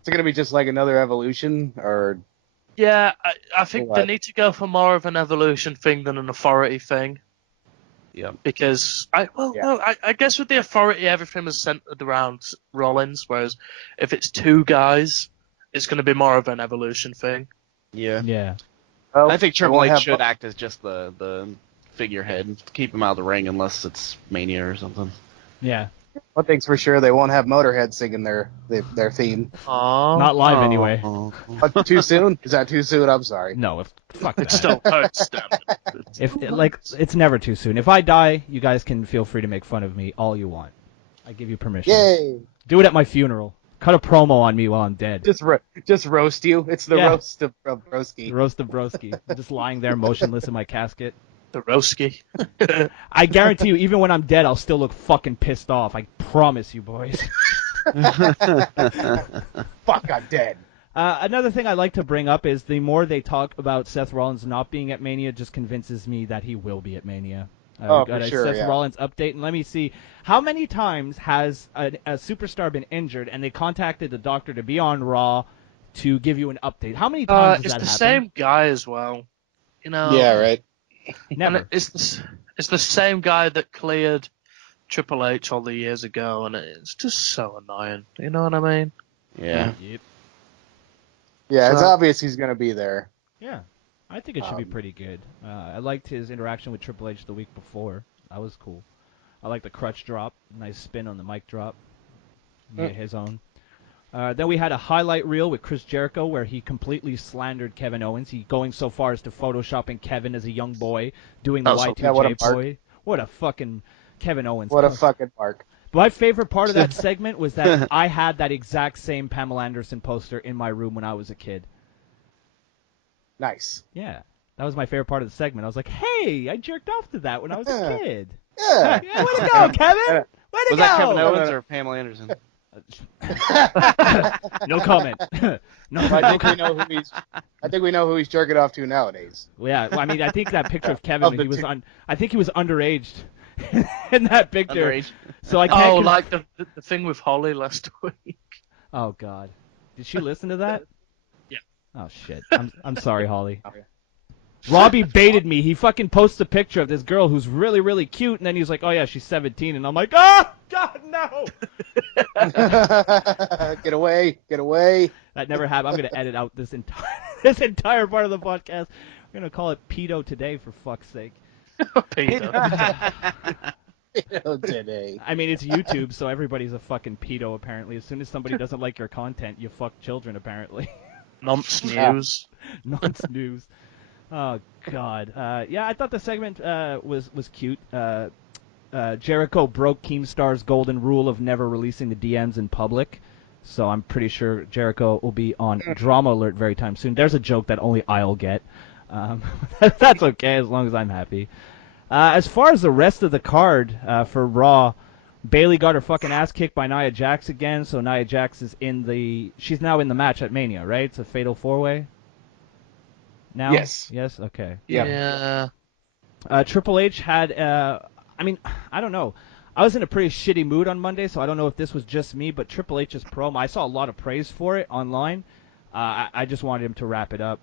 Is it going to be just like another Evolution or? Yeah, I think they need to go for more of an Evolution thing than an Authority thing. Yeah. Because I guess with the Authority, everything was centered around Rollins, whereas if it's 2 guys, it's going to be more of an Evolution thing. Yeah. Yeah. Well, I think Triple H should act as just the figurehead, keep him out of the ring unless it's Mania or something. Yeah. One thing's for sure, they won't have Motorhead singing their theme. Not live anyway. Too soon? Is that too soon? I'm sorry. No, fuck that. It still hurts. It's never too soon. If I die, you guys can feel free to make fun of me all you want. I give you permission. Yay! Do it at my funeral. Cut a promo on me while I'm dead. Just roast you. It's the roast of Broski. The roast of Broski. I'm just lying there motionless in my casket. The Roski. I guarantee you, even when I'm dead, I'll still look fucking pissed off. I promise you, boys. Fuck, I'm dead. Another thing I like to bring up is the more they talk about Seth Rollins not being at Mania, just convinces me that he will be at Mania. For got a sure, Seth Rollins update, and let me see. How many times has a superstar been injured, and they contacted the doctor to be on Raw to give you an update? How many times has that happened? It's the same guy as well. You know. Yeah, right. Never. And it's the same guy that cleared Triple H all the years ago, and it's just so annoying. You know what I mean? Yeah. Yep. Yeah, it's So- obvious he's gonna be there. Yeah. I think it should be pretty good. I liked his interaction with Triple H the week before. That was cool. I like the crutch drop. Nice spin on the mic drop. Made his own. Then we had a highlight reel with Chris Jericho where he completely slandered Kevin Owens. He going so far as to photoshopping Kevin as a young boy doing the That's Y2J yeah, what a mark. boy. What a fucking Kevin Owens. What a fucking mark. My favorite part of that segment was that I had that exact same Pamela Anderson poster in my room when I was a kid. Nice. Yeah. That was my favorite part of the segment. I was like, hey, I jerked off to that when I was a kid. Yeah. Yeah, way to go, Kevin! Way to Was go! that Kevin Owens or Pamela Anderson? No comment. No, I think we know who he's. I think we know who he's jerking off to nowadays. Yeah, well, I mean, I think that picture of Kevin, Of the he was two. I think he was underaged in that picture. Underage. So I can't. Oh, like the thing with Holly last week. Oh God, did she listen to that? Yeah. Oh shit. I'm sorry, Holly. Robbie baited me. He fucking posts a picture of this girl who's really, really cute, and then he's like, "Oh yeah, she's 17," and I'm like, "Oh God, no!" Get away! Get away! That never happened. I'm gonna edit out this entire part of the podcast. We're gonna call it pedo today, for fuck's sake. Peter. Today. I mean, it's YouTube, so everybody's a fucking pedo apparently. As soon as somebody doesn't like your content, you fuck children apparently. Nonce news. Nonce news. Oh God. Yeah, I thought the segment was cute. Jericho broke Keemstar's golden rule of never releasing the DMs in public, so I'm pretty sure Jericho will be on Drama Alert very time soon. There's a joke that only I'll get. That's okay as long as I'm happy. As far as the rest of the card for Raw, Bayley got her fucking ass kicked by Nia Jax again, so Nia Jax is she's now in the match at Mania, right? It's a fatal 4-way. Now? Yes. Yes? Okay. Yeah. Triple H had, I mean, I don't know. I was in a pretty shitty mood on Monday, so I don't know if this was just me, but Triple H's promo, I saw a lot of praise for it online. I just wanted him to wrap it up.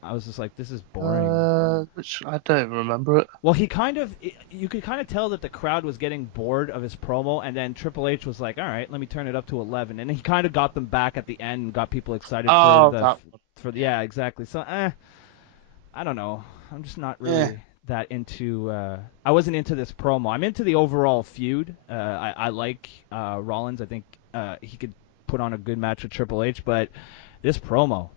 I was just like, this is boring. I don't remember it. Well, you could kind of tell that the crowd was getting bored of his promo, and then Triple H was like, all right, let me turn it up to 11. And he kind of got them back at the end and got people excited yeah, exactly. So, I don't know. I'm just not really that into. I wasn't into this promo. I'm into the overall feud. I like Rollins. I think he could put on a good match with Triple H. But this promo,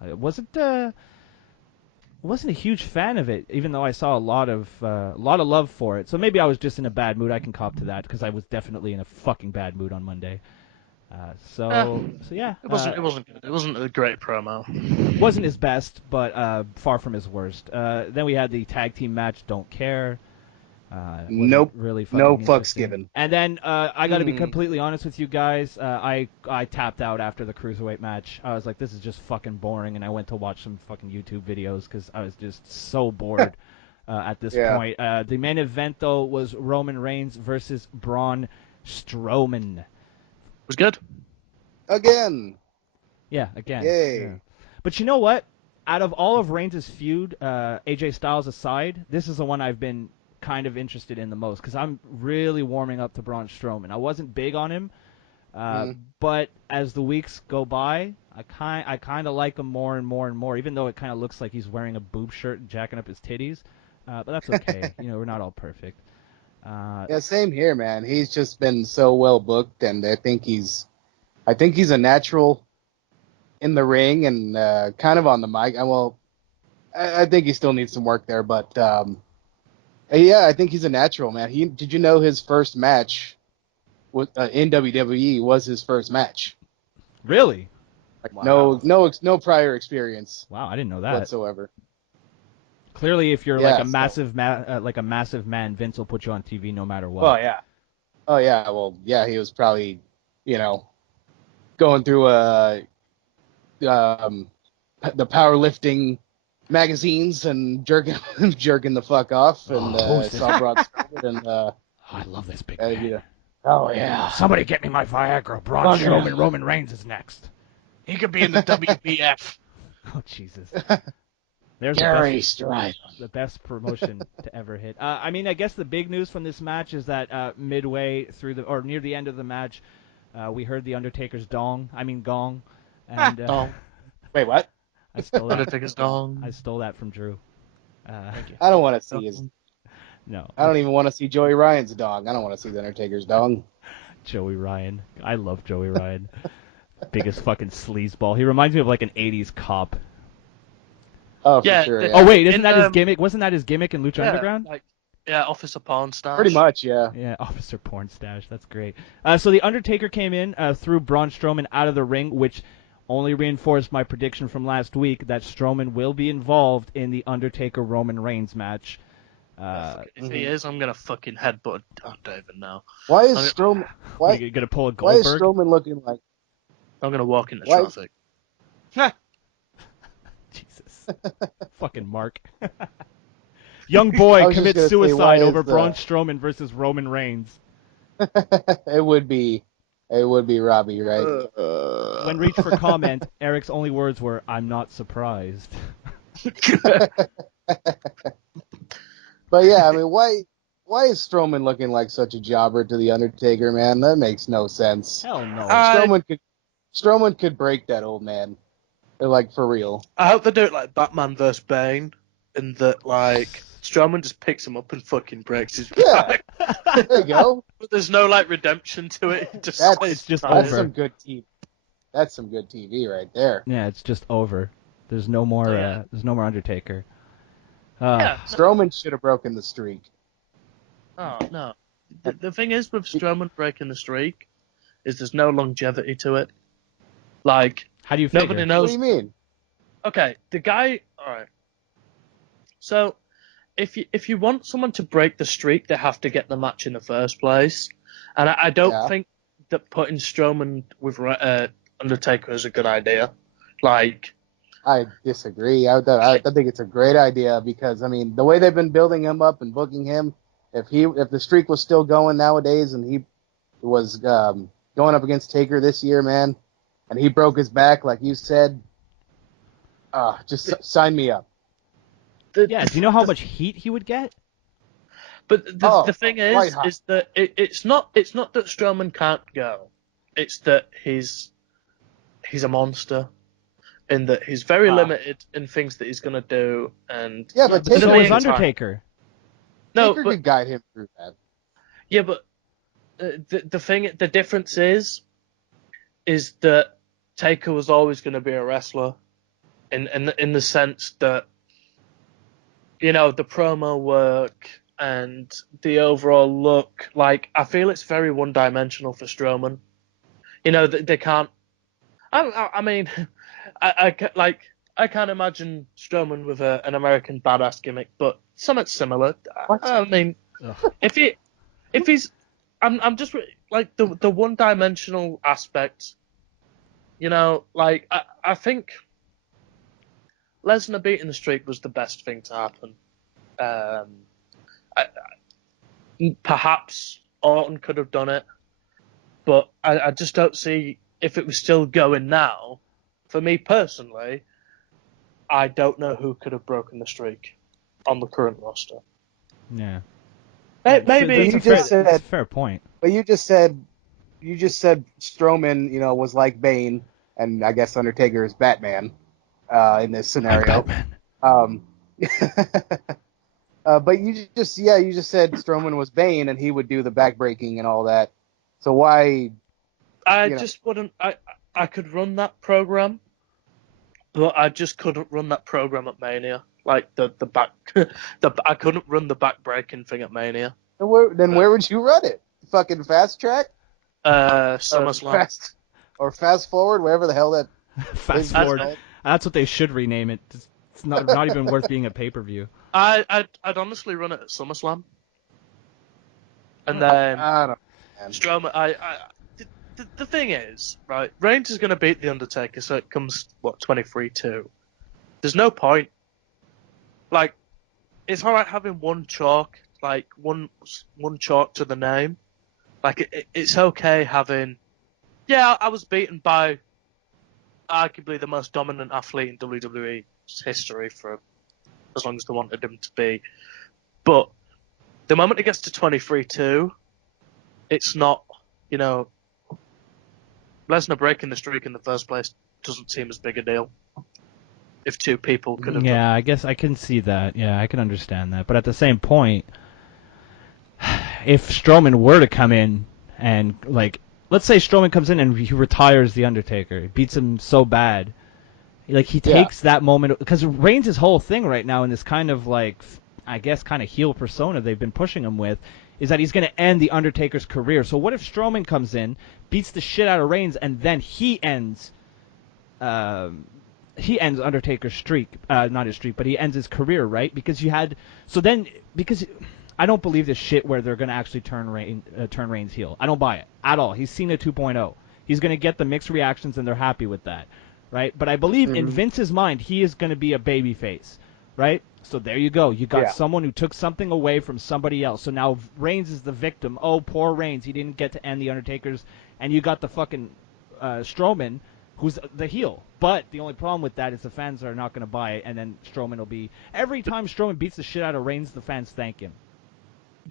I wasn't a huge fan of it. Even though I saw a lot of love for it. So maybe I was just in a bad mood. I can cop to that because I was definitely in a fucking bad mood on Monday. So yeah, It wasn't good. It wasn't a great promo. wasn't his best, but far from his worst. Then we had the tag team match. Don't care. Nope. Really fucking No fucks interesting. given. And then I got to be completely honest with you guys. I tapped out after the cruiserweight match. I was like, this is just fucking boring, and I went to watch some fucking YouTube videos because I was just so bored at this point. The main event though was Roman Reigns versus Braun Strowman. Was good. Again. Yeah, again. Yay. Yeah. But you know what? Out of all of Reigns' feud, AJ Styles aside, this is the one I've been kind of interested in the most because I'm really warming up to Braun Strowman. I wasn't big on him, but as the weeks go by, I kind of like him more and more and more, even though it kind of looks like he's wearing a boob shirt and jacking up his titties. But that's okay. We're not all perfect. Yeah, same here, man. He's just been so well booked, and I think he's a natural in the ring and kind of on the mic. I think he still needs some work there, but yeah, I think he's a natural, man. Did you know his first match in WWE was his first match? Really? Like, Wow. no prior experience. Wow, I didn't know that. Whatsoever. Clearly, if you're Yeah, like a massive man, Vince will put you on TV no matter what. Oh yeah. Oh yeah. Well, yeah, he was probably, going through the powerlifting magazines and jerking the fuck off, and saw Braun Strowman and I love this big man. yeah. Oh yeah. Somebody get me my Viagra. Braun Strowman. Roman Reigns is next. He could be in the WBF. Oh Jesus. There's Gary Strider. the best promotion to ever hit. I mean, I guess the big news from this match is that midway through or near the end of the match, we heard the Undertaker's gong. And Dong. Wait, what? I stole that. Undertaker's dong. I stole that from Drew. Thank you. I don't want to see his. No. I don't even want to see Joey Ryan's dong. I don't want to see the Undertaker's dong. Joey Ryan. I love Joey Ryan. Biggest fucking sleazeball. He reminds me of like an 80s cop. Oh, for Yeah, sure. the- Yeah. Oh wait, isn't In, that his gimmick? Wasn't that his gimmick in Lucha Yeah, Underground? like, yeah, Officer Porn Stash. Pretty much, yeah. Yeah, Officer Porn Stash. That's great. So the Undertaker came in, threw Braun Strowman out of the ring, which only reinforced my prediction from last week that Strowman will be involved in the Undertaker-Roman Reigns match. If he is, I'm gonna fucking headbutt. I don't even know. Why is I'm- Strowman? Are Why? you gonna pull a Why is Goldberg? Strowman looking like? I'm gonna walk into Why- traffic. Jesus. Fucking Mark. Young boy I was just commits gonna say, suicide why over is, Braun Strowman versus Roman Reigns. It would be Robbie, right? When reached for comment, Eric's only words were, "I'm not surprised." But yeah, I mean, why is Strowman looking like such a jobber to the Undertaker, man? That makes no sense. Hell no. Strowman could break that old man. Like, for real. I hope they do it like Batman vs Bane, and that like Strowman just picks him up and fucking breaks his Yeah. back. There you go. But there's no like redemption to it. It just That's- stays it's just tied. That's over. some good TV. That's some good TV right there. Yeah, it's just over. There's no more. Yeah. There's no more Undertaker. Yeah. Strowman should have broken the streak. Oh no. The thing is with Strowman breaking the streak, is there's no longevity to it. Like How do you figure? nobody What knows. do you mean? Okay, the guy. All right. So, if you want someone to break the streak, they have to get the match in the first place, and I don't Yeah. think that putting Strowman with Undertaker is a good idea. Like, I disagree. I think it's a great idea because I mean the way they've been building him up and booking him, if the streak was still going nowadays and he was going up against Taker this year, man, and he broke his back like you said, just sign me up. Yeah. Do you know how much heat he would get? But the thing quite is, hot. is that it's not that Strowman can't go. It's that he's a monster, in that he's very limited in things that he's gonna do, and Yeah, but Taker- So Taker, is time. Undertaker. no, Taker but could guide him through that. yeah, but the difference is that Taker was always going to be a wrestler, in the sense that, you know, the promo work and the overall look. Like, I feel it's very one-dimensional for Strowman. You know, they can't. I mean, I can't imagine Strowman with an American badass gimmick, but something similar. What? I mean, Ugh. if he's, I'm just like the one-dimensional aspect. You know, like I think Lesnar beating the streak was the best thing to happen. Perhaps Orton could have done it, but I just don't see if it was still going now. For me personally, I don't know who could have broken the streak on the current roster. Yeah. Maybe That's a fair point. But you just said Strowman, you know, was like Bane, and I guess Undertaker is Batman in this scenario. But you just said Strowman was Bane, and he would do the backbreaking and all that. So why? I you know. just wouldn't. I could run that program, but I just couldn't run that program at Mania. Like the back, I couldn't run the back-breaking thing at Mania. Then where would you run it? Fucking Fast Track? SummerSlam. Fast Forward, wherever the hell that Fast is forward. called. That's what they should rename it. It's not even worth being a pay-per-view. I'd honestly run it at SummerSlam, and then I don't know. Strowman. The thing is, right? Reigns is going to beat the Undertaker, so it comes 23-2. There's no point. Like, it's alright having one chalk, like one chalk to the name. Like it's okay having. Yeah, I was beaten by arguably the most dominant athlete in WWE's history for as long as they wanted him to be. But the moment it gets to 23-2, it's not, Lesnar breaking the streak in the first place doesn't seem as big a deal. If two people could have done. I guess I can see that. Yeah, I can understand that. But at the same point, if Strowman were to come in and, let's say Strowman comes in and he retires The Undertaker, he beats him so bad, he takes that moment, because Reigns' whole thing right now in this kind of, I guess, kind of heel persona they've been pushing him with, is that he's going to end The Undertaker's career. So what if Strowman comes in, beats the shit out of Reigns, and then he ends Undertaker's streak, not his streak, but he ends his career, right? Because I don't believe this shit where they're going to actually turn Reigns heel. I don't buy it at all. He's Cena 2.0. He's going to get the mixed reactions, and they're happy with that, right? But I believe in Vince's mind, he is going to be a babyface, right? So there you go. You got someone who took something away from somebody else. So now Reigns is the victim. Oh, poor Reigns. He didn't get to end The Undertaker's. And you got the fucking Strowman, who's the heel. But the only problem with that is the fans are not going to buy it, and then Strowman will be... Every time Strowman beats the shit out of Reigns, the fans thank him.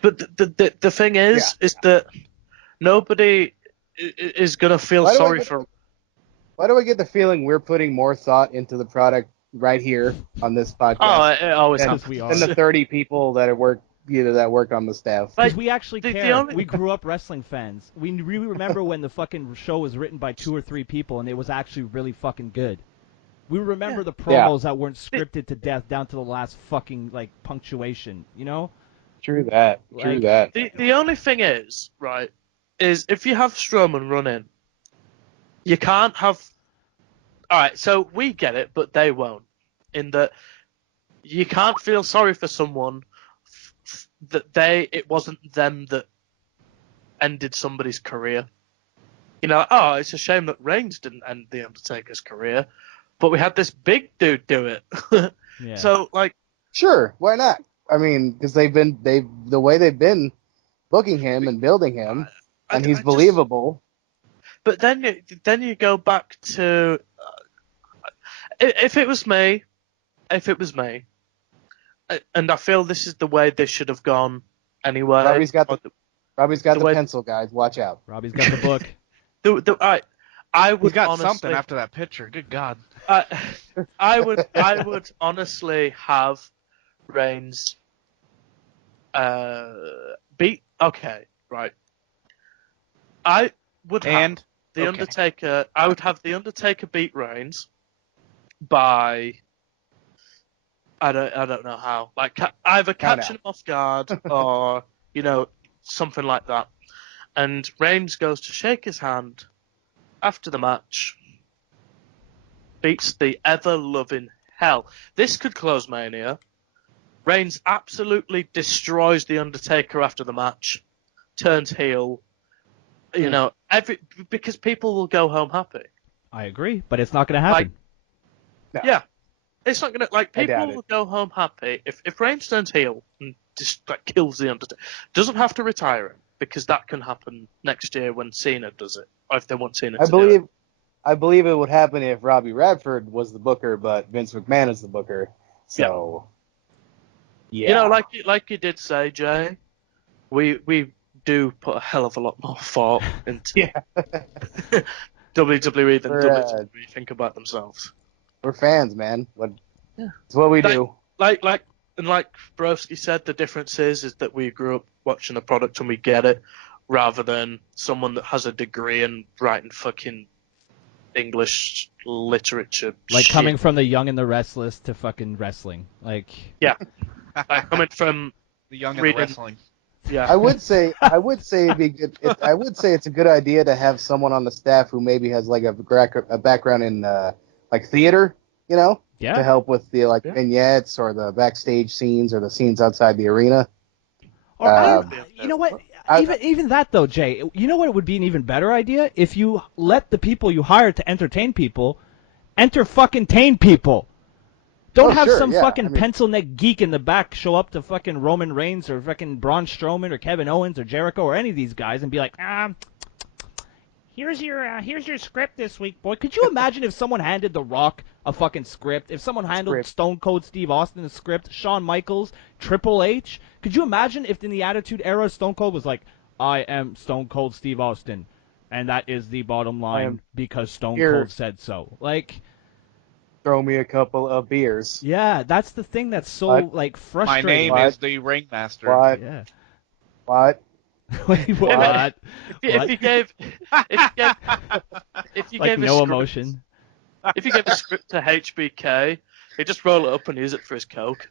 But the thing is that nobody is going to feel sorry for... Why do I get the feeling we're putting more thought into the product right here on this podcast? Oh, it always happens. Than the 30 people that work on the staff. Because we actually care. We grew up wrestling fans. We really remember when the fucking show was written by 2 or 3 people and it was actually really fucking good. We remember the promos that weren't scripted to death down to the last fucking punctuation, True that. The only thing is, right, is if you have Strowman running, you can't have... Alright, so we get it, but they won't. In that you can't feel sorry for someone that it wasn't them that ended somebody's career. It's a shame that Reigns didn't end The Undertaker's career, but we had this big dude do it. Yeah. So, sure, why not? I mean, because the way they've been booking him and building him, and he's believable. But then you go back to if it was me, and I feel this is the way they should have gone anyway. Robbie's got the pencil, guys. Watch out. Robbie's got the book. I would He's got honestly, something after that picture. Good God. I would honestly have Reigns beat. Okay, right. I would have the Undertaker. I would have the Undertaker beat Reigns by... I don't know how. Either catching him off guard or, something like that. And Reigns goes to shake his hand after the match. Beats the ever-loving hell. This could close Mania. Reigns absolutely destroys The Undertaker after the match. Turns heel. Because people will go home happy. I agree, but it's not going to happen. No. Yeah. It's not gonna people will go home happy if Reigns turns heel and just kills the Undertaker. Doesn't have to retire him because that can happen next year when Cena does it, or if they want Cena to do it. I believe it would happen if Robbie Radford was the booker, but Vince McMahon is the booker. So, yeah. Like you did say, Jay, we do put a hell of a lot more thought into WWE than WWE think about themselves. We're fans, man. It's what we do. Like Broski said, the difference is that we grew up watching the product and we get it, rather than someone that has a degree in writing fucking English literature. Shit. Coming from The Young and the Restless to fucking wrestling. Coming from The Young and the Wrestling. Yeah. I would say it'd be good. I would say it's a good idea to have someone on the staff who maybe has a background in theater, to help with the vignettes or the backstage scenes or the scenes outside the arena. You know what? Even that though, Jay. You know what would be an even better idea? If you let the people you hire to entertain people, fucking people. Don't have some fucking pencil neck geek in the back show up to fucking Roman Reigns or fucking Braun Strowman or Kevin Owens or Jericho or any of these guys and be like, here's your script this week, boy. Could you imagine if someone handed The Rock a fucking script? If someone handed Stone Cold Steve Austin a script, Shawn Michaels, Triple H? Could you imagine if in the Attitude Era Stone Cold was like, I am Stone Cold Steve Austin, and that is the bottom line because Stone Cold said so. Like, throw me a couple of beers. Yeah, that's the thing that's so frustrating. My name is the Ringmaster. What? Yeah. What? What? If you gave like no emotion. If you gave a script to HBK, he'd just roll it up and use it for his coke.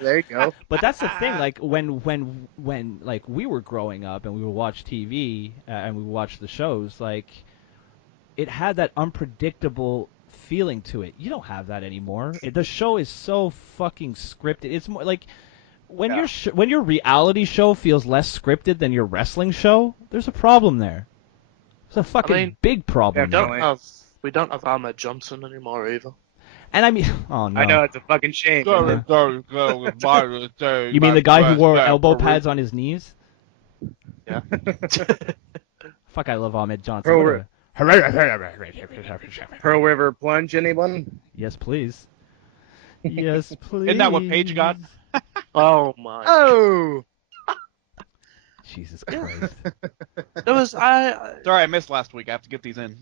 There you go. But that's the thing. Like when like we were growing up and we would watch TV and we would watch the shows, like it had that unpredictable feeling to it. You don't have that anymore. The show is so fucking scripted. It's more like when your reality show feels less scripted than your wrestling show, there's a problem there. It's a fucking big problem. We don't have Ahmed Johnson anymore either. And I mean, oh no. I know, it's a fucking shame. You mean the guy who wore elbow pads on his knees? Yeah. Fuck, I love Ahmed Johnson. Pearl River Plunge, anyone? Yes, please. Yes, please. Isn't that what Paige got? Oh my. Oh. Jesus Christ. Sorry, I missed last week. I have to get these in.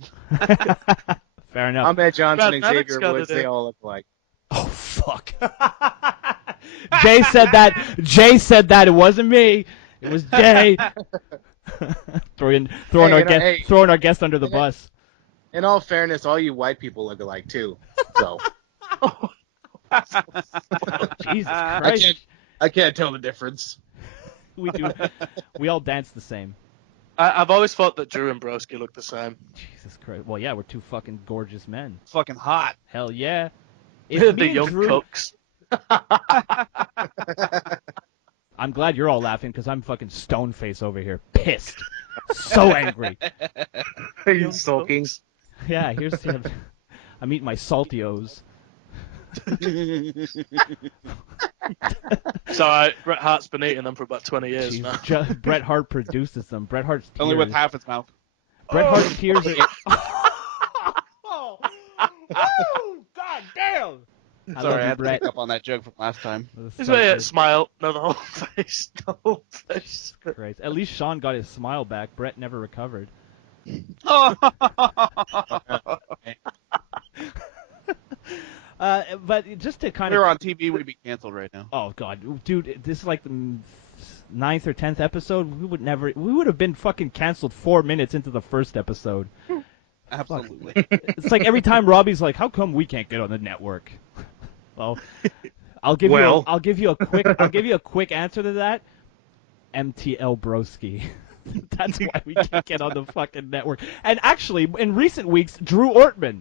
Fair enough. Ahmed Johnson and Xavier Woods, they all look like. Oh, fuck. Jay said that. Jay said that. It wasn't me. It was Jay. throwing our guest under the bus. In all fairness, all you white people look alike, too. So. Jesus Christ. I can't tell the difference. We do. We all dance the same. I've always thought that Drew and Broski look the same. Jesus Christ. Well, yeah, we're two fucking gorgeous men. Fucking hot. Hell yeah. The young cooks. I'm glad you're all laughing because I'm fucking stone face over here, pissed, so angry. Are you sulking? Yeah, I'm eating my Saltios. So Bret Hart's been eating them for about 20 years now. Bret Hart produces them. Bret Hart's tears. Only with half his mouth. Bret Hart's tears. Oh, God damn! Sorry, I had to pick up on that joke from last time. This way, smile. No, the whole face. The whole face. Christ. At least Sean got his smile back. Bret never recovered. But just to kind of... If we were on TV, we'd be canceled right now. Oh, God. Dude, this is like the 9th or 10th episode. We would have been fucking canceled 4 minutes into the first episode. Absolutely. It's like every time Robbie's like, how come we can't get on the network? Well, I'll give you a quick answer to that. MTL Broski. That's why we can't get on the fucking network. And actually, in recent weeks, Drew Ortman.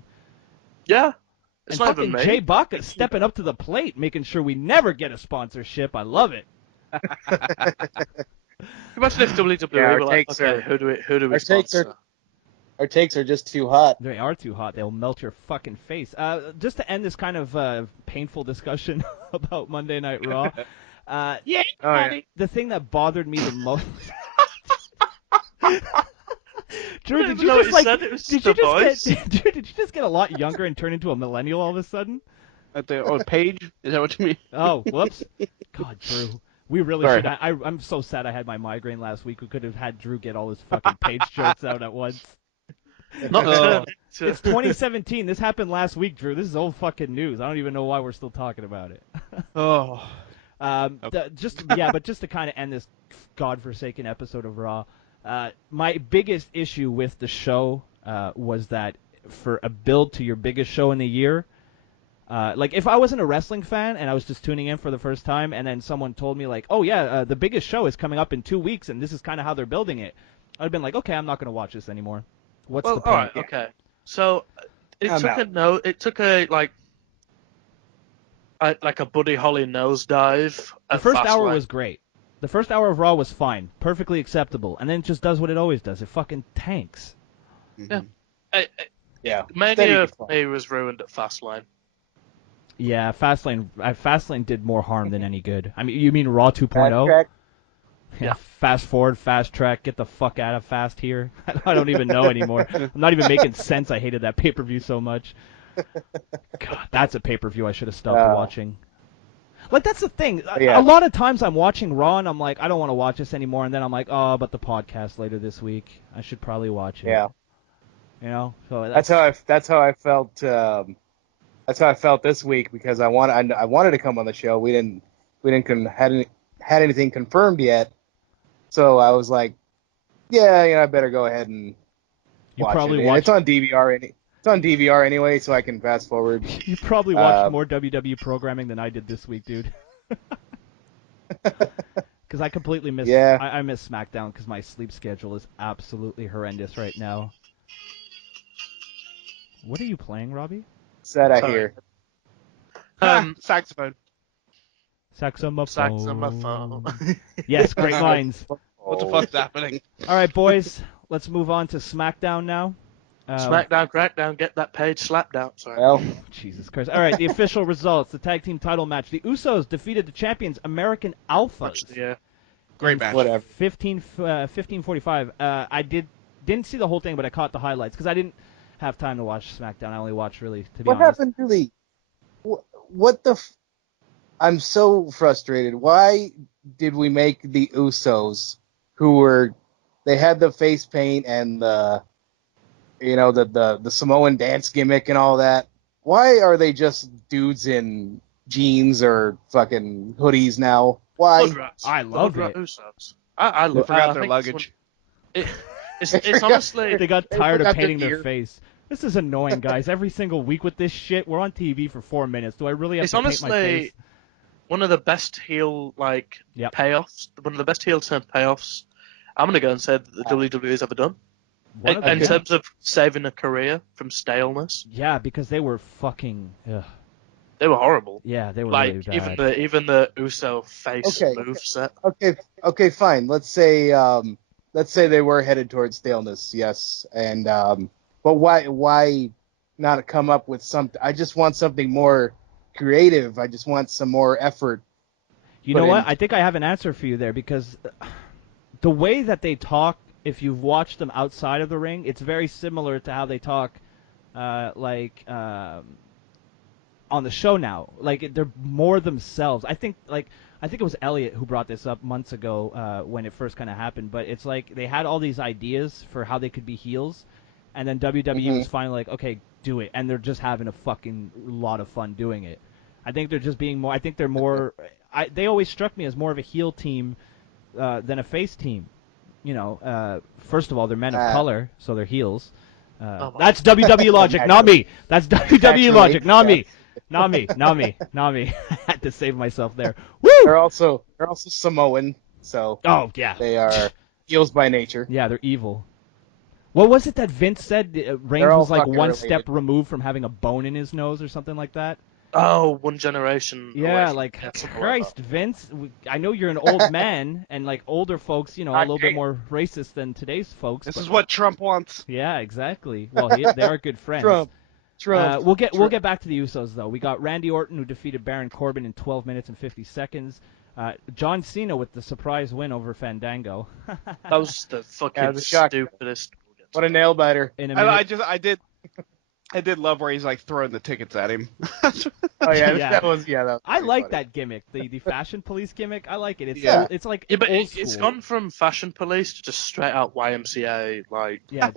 Yeah. And fucking Jay Baca stepping up to the plate, making sure we never get a sponsorship. I love it. Imagine if WWE were like, okay, who do we sponsor? Our takes are just too hot. They are too hot. They'll melt your fucking face. Just to end this kind of painful discussion about Monday Night Raw. The thing that bothered me the most. Drew, did you just get a lot younger and turn into a millennial all of a sudden? Paige? Is that what you mean? Oh, whoops. God, Drew. We really should. I'm so sad I had my migraine last week. We could have had Drew get all his fucking Paige jokes out at once. It's 2017. This happened last week, Drew. This is old fucking news. I don't even know why we're still talking about it. Just to kind of end this godforsaken episode of Raw, my biggest issue with the show was that for a build to your biggest show in the year, like if I wasn't a wrestling fan and I was just tuning in for the first time, and then someone told me like, oh yeah, the biggest show is coming up in 2 weeks, and this is kind of how they're building it, I'd have been like, okay, I'm not going to watch this anymore. What's the point? All right, okay. So it took a Buddy Holly nosedive. The first hour was great. The first hour of Raw was fine, perfectly acceptable, and then it just does what it always does. It fucking tanks. Yeah. Mania for me was ruined at Fastlane. Yeah, Fastlane did more harm than any good. I mean, you mean Raw 2.0? Yeah, fast forward, fast track, get the fuck out of fast here. I don't even know anymore. I'm not even making sense. I hated that pay-per-view so much. God, that's a pay-per-view I should have stopped watching. Like, that's the thing. Yeah. A lot of times I'm watching Raw and I'm like, I don't want to watch this anymore. And then I'm like, oh, but the podcast later this week. I should probably watch it. Yeah. You know? So That's how I felt. That's how I felt this week because I wanted to come on the show. We didn't had anything confirmed yet. So I was like, I better go ahead and watch it. And it's on DVR. It's on DVR anyway, so I can fast forward. You probably watched more WWE programming than I did this week, dude. Because I completely missed. Yeah. I miss SmackDown because my sleep schedule is absolutely horrendous right now. What are you playing, Robbie? Said I hear. Saxophone. Saxophone. Yes, great minds. What the fuck's happening? All right, boys. Let's move on to SmackDown now. Smackdown, Crackdown, get that page slapped out. Sorry. Well, Jesus Christ. All right, the official results. The tag team title match. The Usos defeated the champions, American Alphas. Yeah. Great match. whatever. 15:45. I didn't see the whole thing, but I caught the highlights because I didn't have time to watch SmackDown. I only watched really, to be What honest. happened to the? What the? I'm so frustrated. Why did we make the Usos, they had the face paint and the Samoan dance gimmick and all that? Why are they just dudes in jeans or fucking hoodies now? Why? I love it. Usos. I They forgot their think luggage. It's honestly. They got tired of forgot their painting their gear. face. This is annoying, guys. Every single week with this shit, we're on TV for 4 minutes. Do I really have It's to paint my honestly face? one of the best heel Yep. payoffs. One of the best heel turn payoffs. I'm gonna go and say that the WWE's ever done. One of the In best. terms of saving a career from staleness, Yeah, because they were fucking. Ugh. they were horrible. Yeah, they were Like really bad. even the Uso face Okay. moveset. Okay, fine. Let's say they were headed towards staleness, yes. And but why not come up with something? I just want something more creative. I just want some more effort. You know put what? in. I think I have an answer for you there because the way that they talk, if you've watched them outside of the ring, it's very similar to how they talk, on the show now. Like they're more themselves. I think it was Elliot who brought this up months ago when it first kind of happened. But it's like they had all these ideas for how they could be heels, and then WWE was finally like, okay, do it, and they're just having a fucking lot of fun doing it. I think they're just being more. I think they're more. They always struck me as more of a heel team than a face team. You know, first of all, they're men of color, so they're heels. That's WWE logic, not me. That's WWE logic, not me. Not me. I had to save myself there. Woo! They're also Samoan, so Oh yeah. they are heels by nature. Yeah, they're evil. What was it that Vince said? Reigns all was like fucking one related. step removed from having a bone in his nose or something like that. Oh, one generation. away Yeah, from- like something like Christ, that. Vince. I know you're an old man, and like older folks, you know, a little bit Okay. more racist than today's folks. This but- is what Trump wants. Yeah, exactly. Well, they are good friends. Trump. We'll get back to the Usos though. We got Randy Orton who defeated Baron Corbin in 12 minutes and 50 seconds. John Cena with the surprise win over Fandango. That was the fucking it was shocking. stupidest. What a nail biter. In a minute. I did love where he's like throwing the tickets at him. Oh yeah, Yeah. that was I pretty like funny. that gimmick, the fashion police gimmick. I like it. It's Yeah. it's like Yeah, but old it's school. gone from fashion police to just straight out YMCA. Like, Yeah,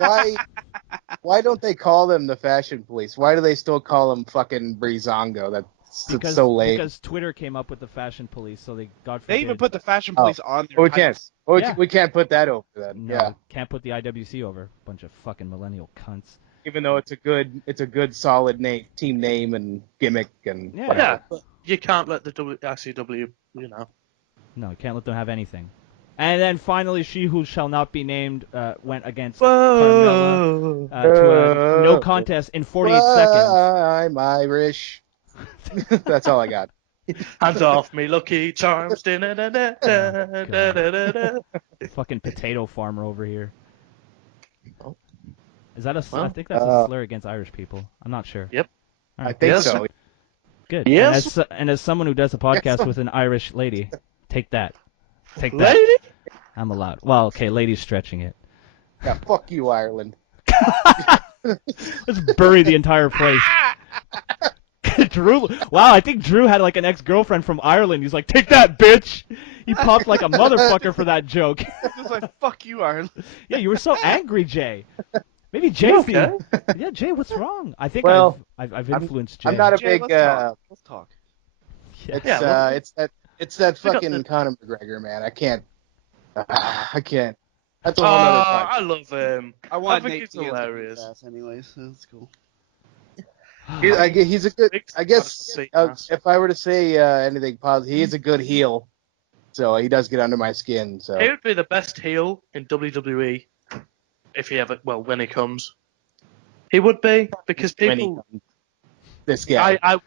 Why don't they call them the fashion police? Why do they still call them fucking Breezango? That's so lame. because Twitter came up with the fashion police, so they God forbid. They even put the fashion police on their Oh, we can't. tights. Oh, Yeah. we can't put that over then. No, Yeah. can't put the IWC over. Bunch of fucking millennial cunts. Even though it's a good solid name, team name and gimmick and Yeah. whatever. yeah, but you can't let the RCW, No, you can't let them have anything. And then finally, she who shall not be named went against Whoa. Carmella to a no contest in 48 seconds. I'm Irish. That's all I got. Hands off me, Lucky Charms. Fucking potato farmer over here. Oh. Is that a? I Well, think that's a slur against Irish people. I'm not sure. Yep. All I right, think Yes. so. good. Yes. And as someone who does a podcast with an Irish lady, take that. Take that. Lady? I'm allowed. Well, okay, ladies stretching it. Yeah, fuck you, Ireland. Let's bury the entire place. Drew, wow, I think Drew had like an ex-girlfriend from Ireland. He's like, take that, bitch. He popped like a motherfucker for that joke. It's like, fuck you, Ireland. Yeah, you were so angry, Jay. Maybe Jay. okay? Yeah, Jay, what's wrong? I think Well, I've influenced Jay. I'm not a Jay, big. let's talk. Yeah. It's that We got fucking Conor McGregor, man. I can't. I can't. That's a whole other time. I love him. I want think Nate he's to get hilarious. his ass anyways, so that's cool. He's a good. I guess Sweet. if I were to say anything positive, he is a good heel. So he does get under my skin. So He would be the best heel in WWE if he ever, when he comes. He would be, because when he people, comes, this guy. I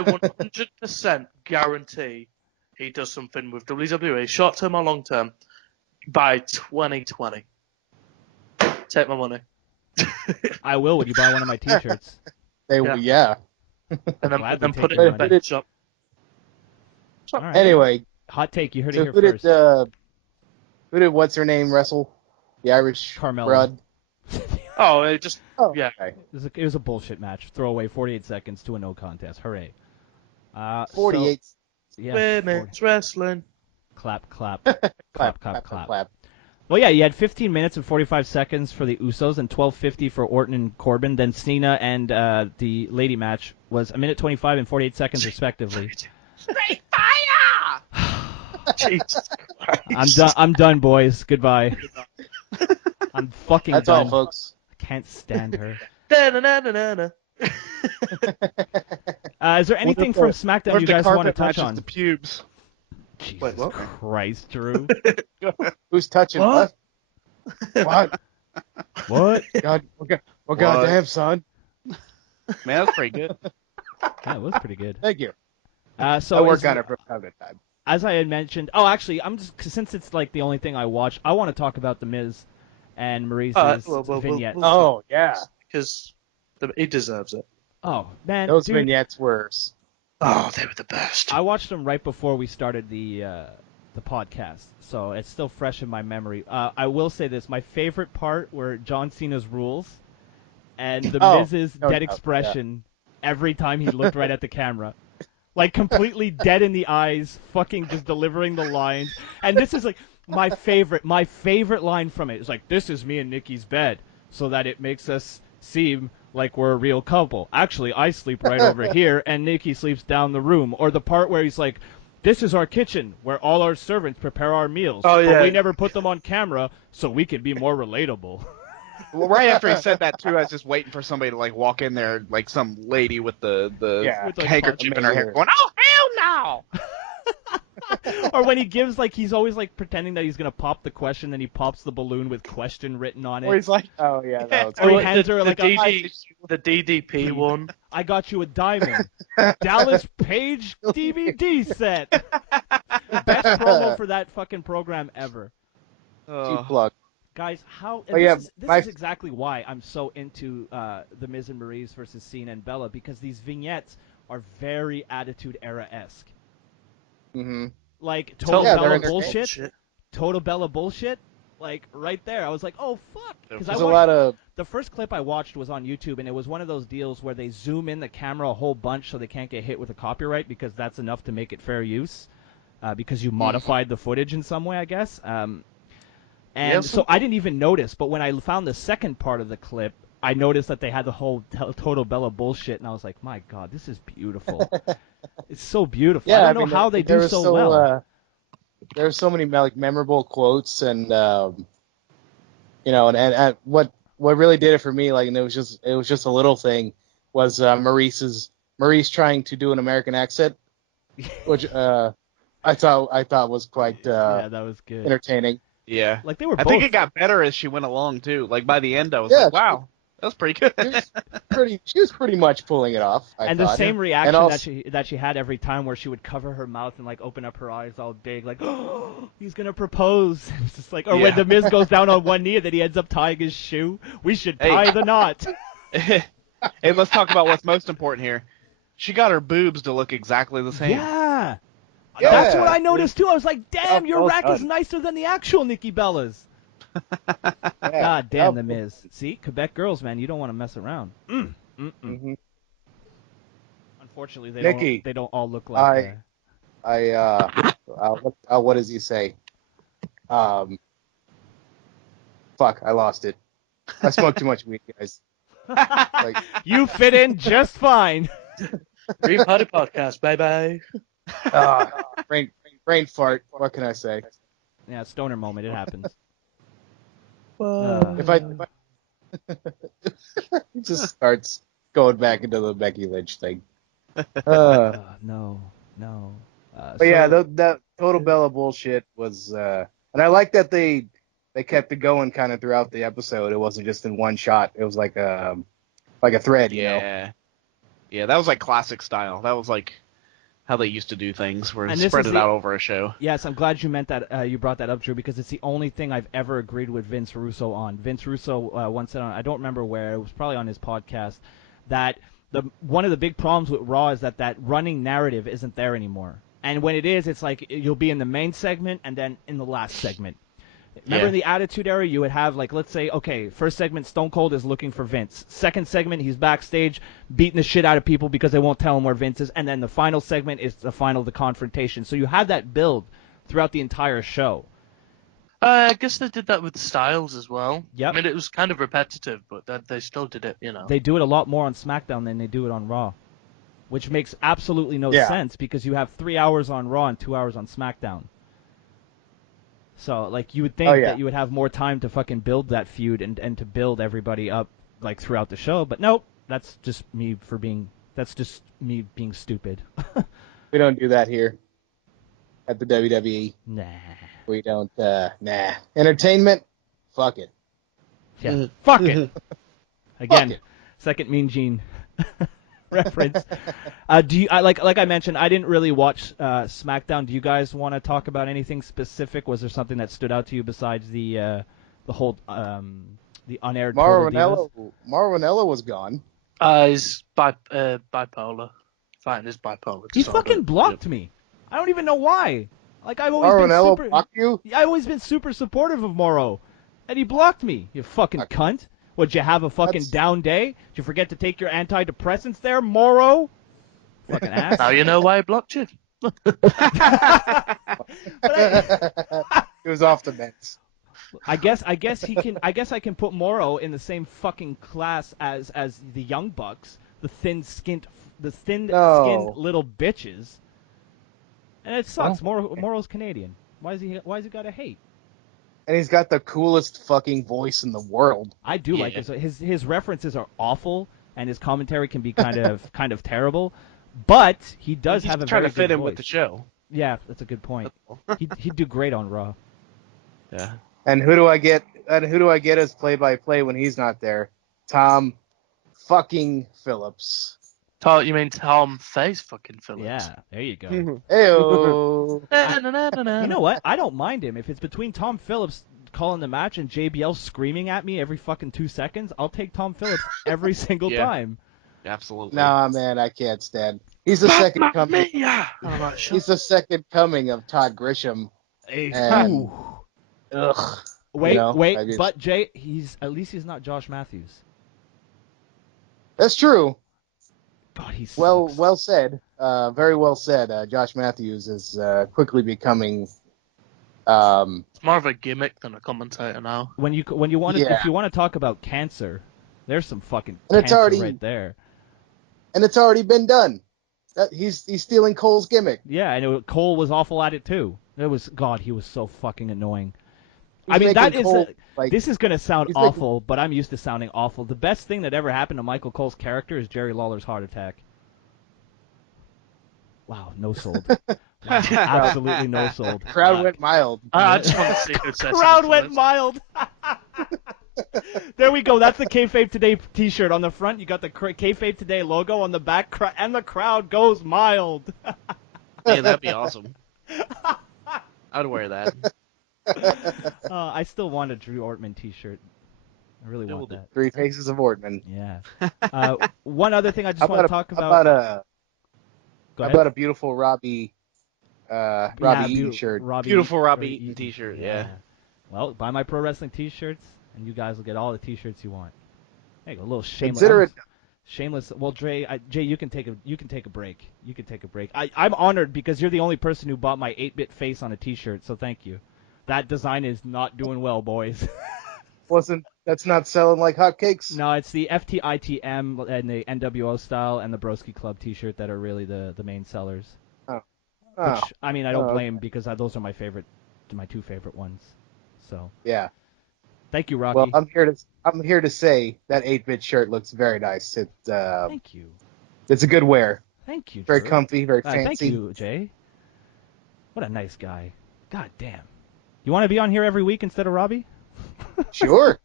100% guarantee he does something with WWE, short term or long term, by 2020. Take my money. I will when you buy one of my T-shirts. Yeah. And then, Gladly put take it your in the money. bench shop. All right. Anyway, Hot take. You heard so it here first. who did what's her name wrestle? The Irish Carmella. broad. Oh, it just, yeah. Okay. It was a bullshit match. Throw away 48 seconds to a no contest. Hooray. 48. Women's wrestling. Clap, clap. Clap, clap. Well, yeah, you had 15 minutes and 45 seconds for the Usos and 12:50 for Orton and Corbin. Then Cena and the lady match was a minute 25 and 48 seconds respectively. Straight fire! Jesus Christ. I'm done, boys. Goodbye. I'm fucking That's done. all, folks. I can't stand her. Da-na-na-na-na. Is there anything from SmackDown you guys want to touch on? The pubes. Jesus Wait, what? Christ, Drew. Who's touching What? what? What? God, goddamn, son. Man, that's pretty good. That was pretty good. Thank you. So I work on it from time to time. As I had mentioned, actually, since it's like the only thing I watch, I want to talk about the Miz and Maurice's vignettes. Oh, yeah. Because he deserves it. Oh man, Those dude, vignettes were. Oh, they were the best. I watched them right before we started the podcast, so it's still fresh in my memory. I will say this: my favorite part were John Cena's rules and the Miz's no dead doubt, expression every time he looked right at the camera. Like, completely dead in the eyes, fucking just delivering the lines. And this is, like, my favorite line from it. It's like, this is me and Nikki's bed, so that it makes us seem like we're a real couple. Actually, I sleep right over here, and Nikki sleeps down the room. Or the part where he's like, this is our kitchen, where all our servants prepare our meals. Oh, yeah. But we never put them on camera, so we can be more relatable. Well, right after he said that, too, I was just waiting for somebody to, like, walk in there, like some lady with the With, like, handkerchief in her hair going, oh, hell no! Or when he gives, like, he's always, like, pretending that he's going to pop the question, then he pops the balloon with question written on it. Or he's like, Oh, yeah, that was Or he Oh, hands her, like, the DDP one. I got you a diamond. Dallas Page DVD set. Best promo for that fucking program ever. cheap plug. Guys, this is exactly why I'm so into the Miz and Maurice versus Cena and Bella, because these vignettes are very Attitude Era-esque. Mm-hmm. Like, total they're Bella entertaining. bullshit. Total Bella bullshit. Like, right there. I was like, oh, fuck. Because There's a lot of. the first clip I watched was on YouTube, and it was one of those deals where they zoom in the camera a whole bunch so they can't get hit with a copyright, because that's enough to make it fair use, because you modified the footage in some way, I guess. And so I didn't even notice, but when I found the second part of the clip, I noticed that they had the whole Total Bella bullshit, and I was like, my God, this is beautiful. It's so beautiful. Yeah, I don't know how they do so well. There were so many like memorable quotes, and and what really did it for me, like, and it was just a little thing, was Maurice trying to do an American accent, which I thought was quite Yeah, that was good. entertaining. yeah. Like, they were I both... think it got better as she went along, too. Like, by the end, I was Yeah, like, wow, that was pretty good. She was pretty much pulling it off. I And thought. the same reaction And also- that she had every time, where she would cover her mouth and, like, open up her eyes all big, like, oh, he's gonna propose. It's just like, or when Yeah. the Miz goes down on one knee and then he ends up tying his shoe. We should tie the knot. Hey, let's talk about what's most important here. She got her boobs to look exactly the same. Yeah, Yeah. That's what I noticed too. I was like, damn, your well rack is done. nicer than the actual Nikki Bella's. Yeah. God damn, Yeah. the Miz. See, Quebec girls, man, you don't want to mess around. Mhm. Unfortunately, Nikki, they don't all look like. What does he say? Fuck, I lost it. I smoked too much weed, guys. Like, You fit in just fine. Dream Party Podcast. Bye bye. brain fart. What can I say? Yeah, stoner moment. It happens. If I he just starts going back into the Becky Lynch thing. No. But yeah, that Total Bella bullshit was, and I like that they kept it going kind of throughout the episode. It wasn't just in one shot. It was like a thread, you know. Yeah, that was like classic style. That was like how they used to do things, where And they this spread is it the- out over a show. Yes, I'm glad you meant that. You brought that up, Drew, because it's the only thing I've ever agreed with Vince Russo on. Vince Russo once said on, I don't remember where, it was probably on his podcast, that one of the big problems with Raw is that running narrative isn't there anymore. And when it is, it's like you'll be in the main segment and then in the last segment. Remember in the Attitude Era, you would have, like, let's say, okay, first segment, Stone Cold is looking for Vince. Second segment, he's backstage beating the shit out of people because they won't tell him where Vince is. And then the final segment is the confrontation. So you had that build throughout the entire show. I guess they did that with Styles as well. Yep. I mean, it was kind of repetitive, but they still did it, you know. They do it a lot more on SmackDown than they do it on Raw, which makes absolutely no sense because you have 3 hours on Raw and 2 hours on SmackDown. So, like, you would think that you would have more time to fucking build that feud and to build everybody up, like, throughout the show. But nope, that's just me being stupid. We don't do that here at the WWE. Nah. We don't. Nah. Entertainment. Fuck it. Yeah. Fuck it. Again, Fuck it. second Mean Gene reference. Like I mentioned, I didn't really watch SmackDown. Do you guys want to talk about anything specific? Was there something that stood out to you besides the whole the unaired Total Divas? Mauro Ranallo was gone. He's bipolar. Fine, he's bipolar. He disorder. fucking blocked me. I don't even know why. Like, I've always Mauro been Ranallo super. blocked you? I've always been super supportive of Morrow, and he blocked me. You fucking cunt. Would you have a fucking down day? Did you forget to take your antidepressants there, Morrow? Fucking ass. Now you know why he blocked you. It was off the meds. I guess he can. I guess I can put Morrow in the same fucking class as the Young Bucks, the thin-skinned little bitches. And it sucks. Morrow's Canadian. Why is he gotta hate? And he's got the coolest fucking voice in the world. I do like his references are awful, and his commentary can be kind of terrible. But he does have a trying very to fit good in voice. with the show. Yeah, that's a good point. He'd do great on Raw. Yeah. And who do I get as play-by-play when he's not there? Tom fucking Phillips. You mean Tom Face fucking Phillips? Yeah, there you go. Heyo. You know what? I don't mind him. If it's between Tom Phillips calling the match and JBL screaming at me every fucking 2 seconds, I'll take Tom Phillips every single time. Absolutely. Nah, man, I can't stand. He's the second coming. He's the second coming of Todd Grisham. And, ugh. Wait, but Jay, at least he's not Josh Matthews. That's true. God, he's well said. Very well said. Josh Matthews is quickly becoming. It's more of a gimmick than a commentator now. When you want to, if you want to talk about cancer, there's some fucking And it's cancer right there. And it's already been done. He's stealing Cole's gimmick. Yeah, and Cole was awful at it too. He was so fucking annoying. He's I mean, that is Cole, this is gonna sound awful, but I'm used to sounding awful. The best thing that ever happened to Michael Cole's character is Jerry Lawler's heart attack. Wow, no sold. Wow, absolutely no sold. Crowd went mild. I just want to see who says Crowd went mild. There we go. That's the Kayfabe Today T-shirt. On the front, you got the Kayfabe Today logo. On the back, and the crowd goes mild. Hey, that'd be awesome. I'd wear that. I still want a Drew Ortman T-shirt. I really want that. 3 Faces of Ortman. Yeah. One other thing I just want to talk about. How about a beautiful Robbie Robbie Eaton shirt. Beautiful Robbie Eaton t-shirt, yeah. Well, buy my pro wrestling t-shirts, and you guys will get all the t-shirts you want. There you go, a little shameless. Consider it. Shameless. Well, Jay, you can take a break. You can take a break. I'm honored because you're the only person who bought my 8-bit face on a t-shirt, so thank you. That design is not doing well, boys. That's not selling like hotcakes? No, it's the FTITM and the NWO style and the Broski Club t-shirt that are really the main sellers. Oh. Which, I mean, I don't blame because those are my two favorite ones. So. Yeah. Thank you, Rocky. Well, I'm here to say that 8-bit shirt looks very nice. Thank you. It's a good wear. Thank you. Very Drew. comfy, very fancy. Thank you, Jay. What a nice guy. God damn. You want to be on here every week instead of Robbie? Sure.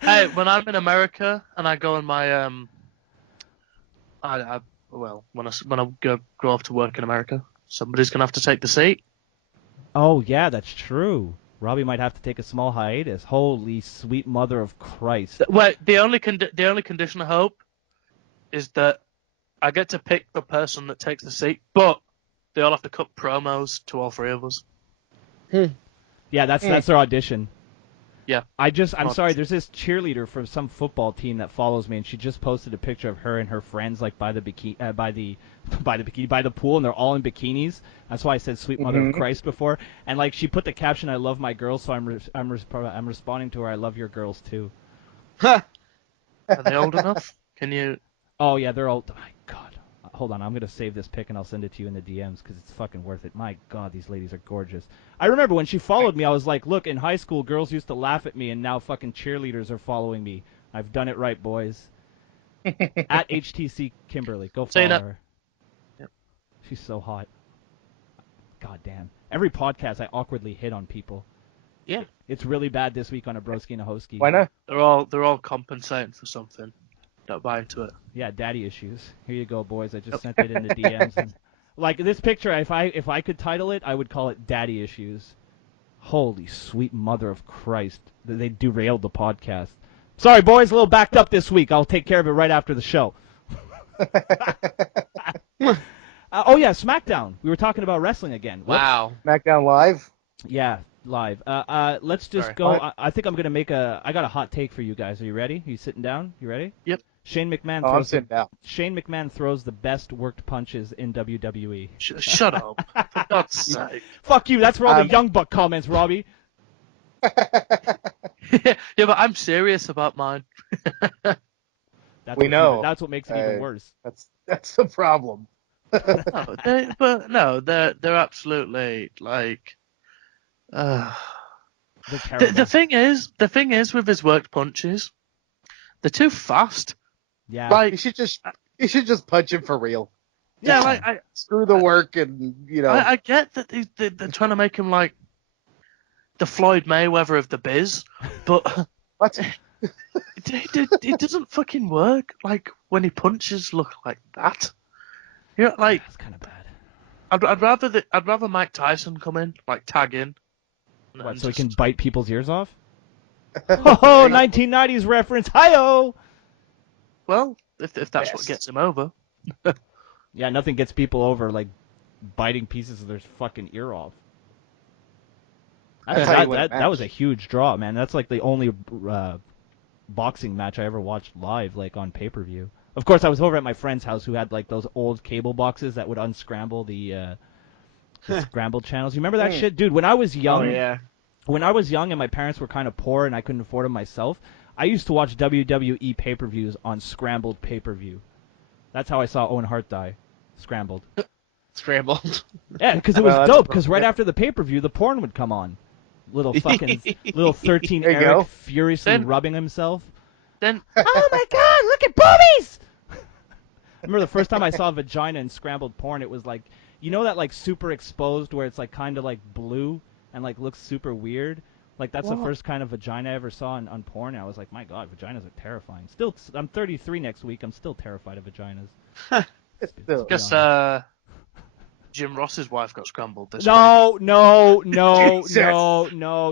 Hey, when I'm in America and I go on my when I go off to work in America, somebody's gonna have to take the seat. Oh yeah, that's true. Robbie might have to take a small hiatus. Holy sweet mother of Christ! Well, the only condition I hope is that I get to pick the person that takes the seat, but they all have to cut promos to all three of us. Yeah, that's their audition. Yeah. I'm sorry, there's this cheerleader from some football team that follows me, and she just posted a picture of her and her friends like by the pool, and they're all in bikinis. That's why I said "Sweet Mother of Christ" before. And like she put the caption, "I love my girls," so I'm responding to her, "I love your girls too." Are they old enough? Can you? Oh yeah, they're old. My God. Hold on, I'm gonna save this pic and I'll send it to you in the DMs because it's fucking worth it. My God, these ladies are gorgeous. I remember when she followed me, I was like, look, in high school, girls used to laugh at me, and now fucking cheerleaders are following me. I've done it right, boys. At HTC Kimberly, go follow her. Yep. She's so hot. God damn. Every podcast, I awkwardly hit on people. Yeah. It's really bad this week on a Broski and a Hoski. Why not? They're all compensating for something. Don't buy into it. Yeah, daddy issues. Here you go, boys. I just sent it in the DMs. And, like this picture, if I could title it, I would call it "Daddy Issues." Holy sweet mother of Christ! They derailed the podcast. Sorry, boys, a little backed up this week. I'll take care of it right after the show. Oh yeah, SmackDown. We were talking about wrestling again. Whoops. Wow. SmackDown Live? Yeah, live. Let's just go. I think I'm gonna make I got a hot take for you guys. Are you ready? Are you sitting down? You ready? Yep. Shane McMahon I'm sitting down. Shane McMahon throws the best worked punches in WWE. Shut up. For God's sake. Fuck you. That's where all the Young Buck comments, Robbie. Yeah, but I'm serious about mine. We know. That's what makes it even worse. That's the problem. They're absolutely like. They're terrible. The thing is with his worked punches, they're too fast. Yeah. Like You should just punch him for real. yeah, like Screw the work and I get that they're trying to make him like the Floyd Mayweather of the biz, but what? it doesn't fucking work. Like when he punches, look like that. Yeah, like That's kind of bad. I'd rather Mike Tyson come in, like tag in. What, so he can bite people's ears off? Oh, 1990s reference. Hi-oh! Well, if that's what gets him over. Yeah, nothing gets people over like biting pieces of their fucking ear off. That was a huge draw, man. That's like the only boxing match I ever watched live, like on pay-per-view. Of course, I was over at my friend's house who had like those old cable boxes that would unscramble the scrambled channels. You remember that shit? Dude, when I was young, when I was young and my parents were kind of poor and I couldn't afford them myself, I used to watch WWE pay-per-views on scrambled pay-per-view. That's how I saw Owen Hart die. Scrambled. Scrambled. Yeah, because it was dope, because right after the pay-per-view, the porn would come on. Little 13 Eric furiously rubbing himself. Then oh my god, look at boobies! I remember the first time I saw a vagina in scrambled porn, it was like, you know that like super exposed where it's like kind of like blue and like looks super weird? Like that's the first kind of vagina I ever saw on porn, and I was like, my god, vaginas are terrifying. Still, I'm 33 next week, I'm still terrified of vaginas. Guess Jim Ross's wife got scrambled this week. No,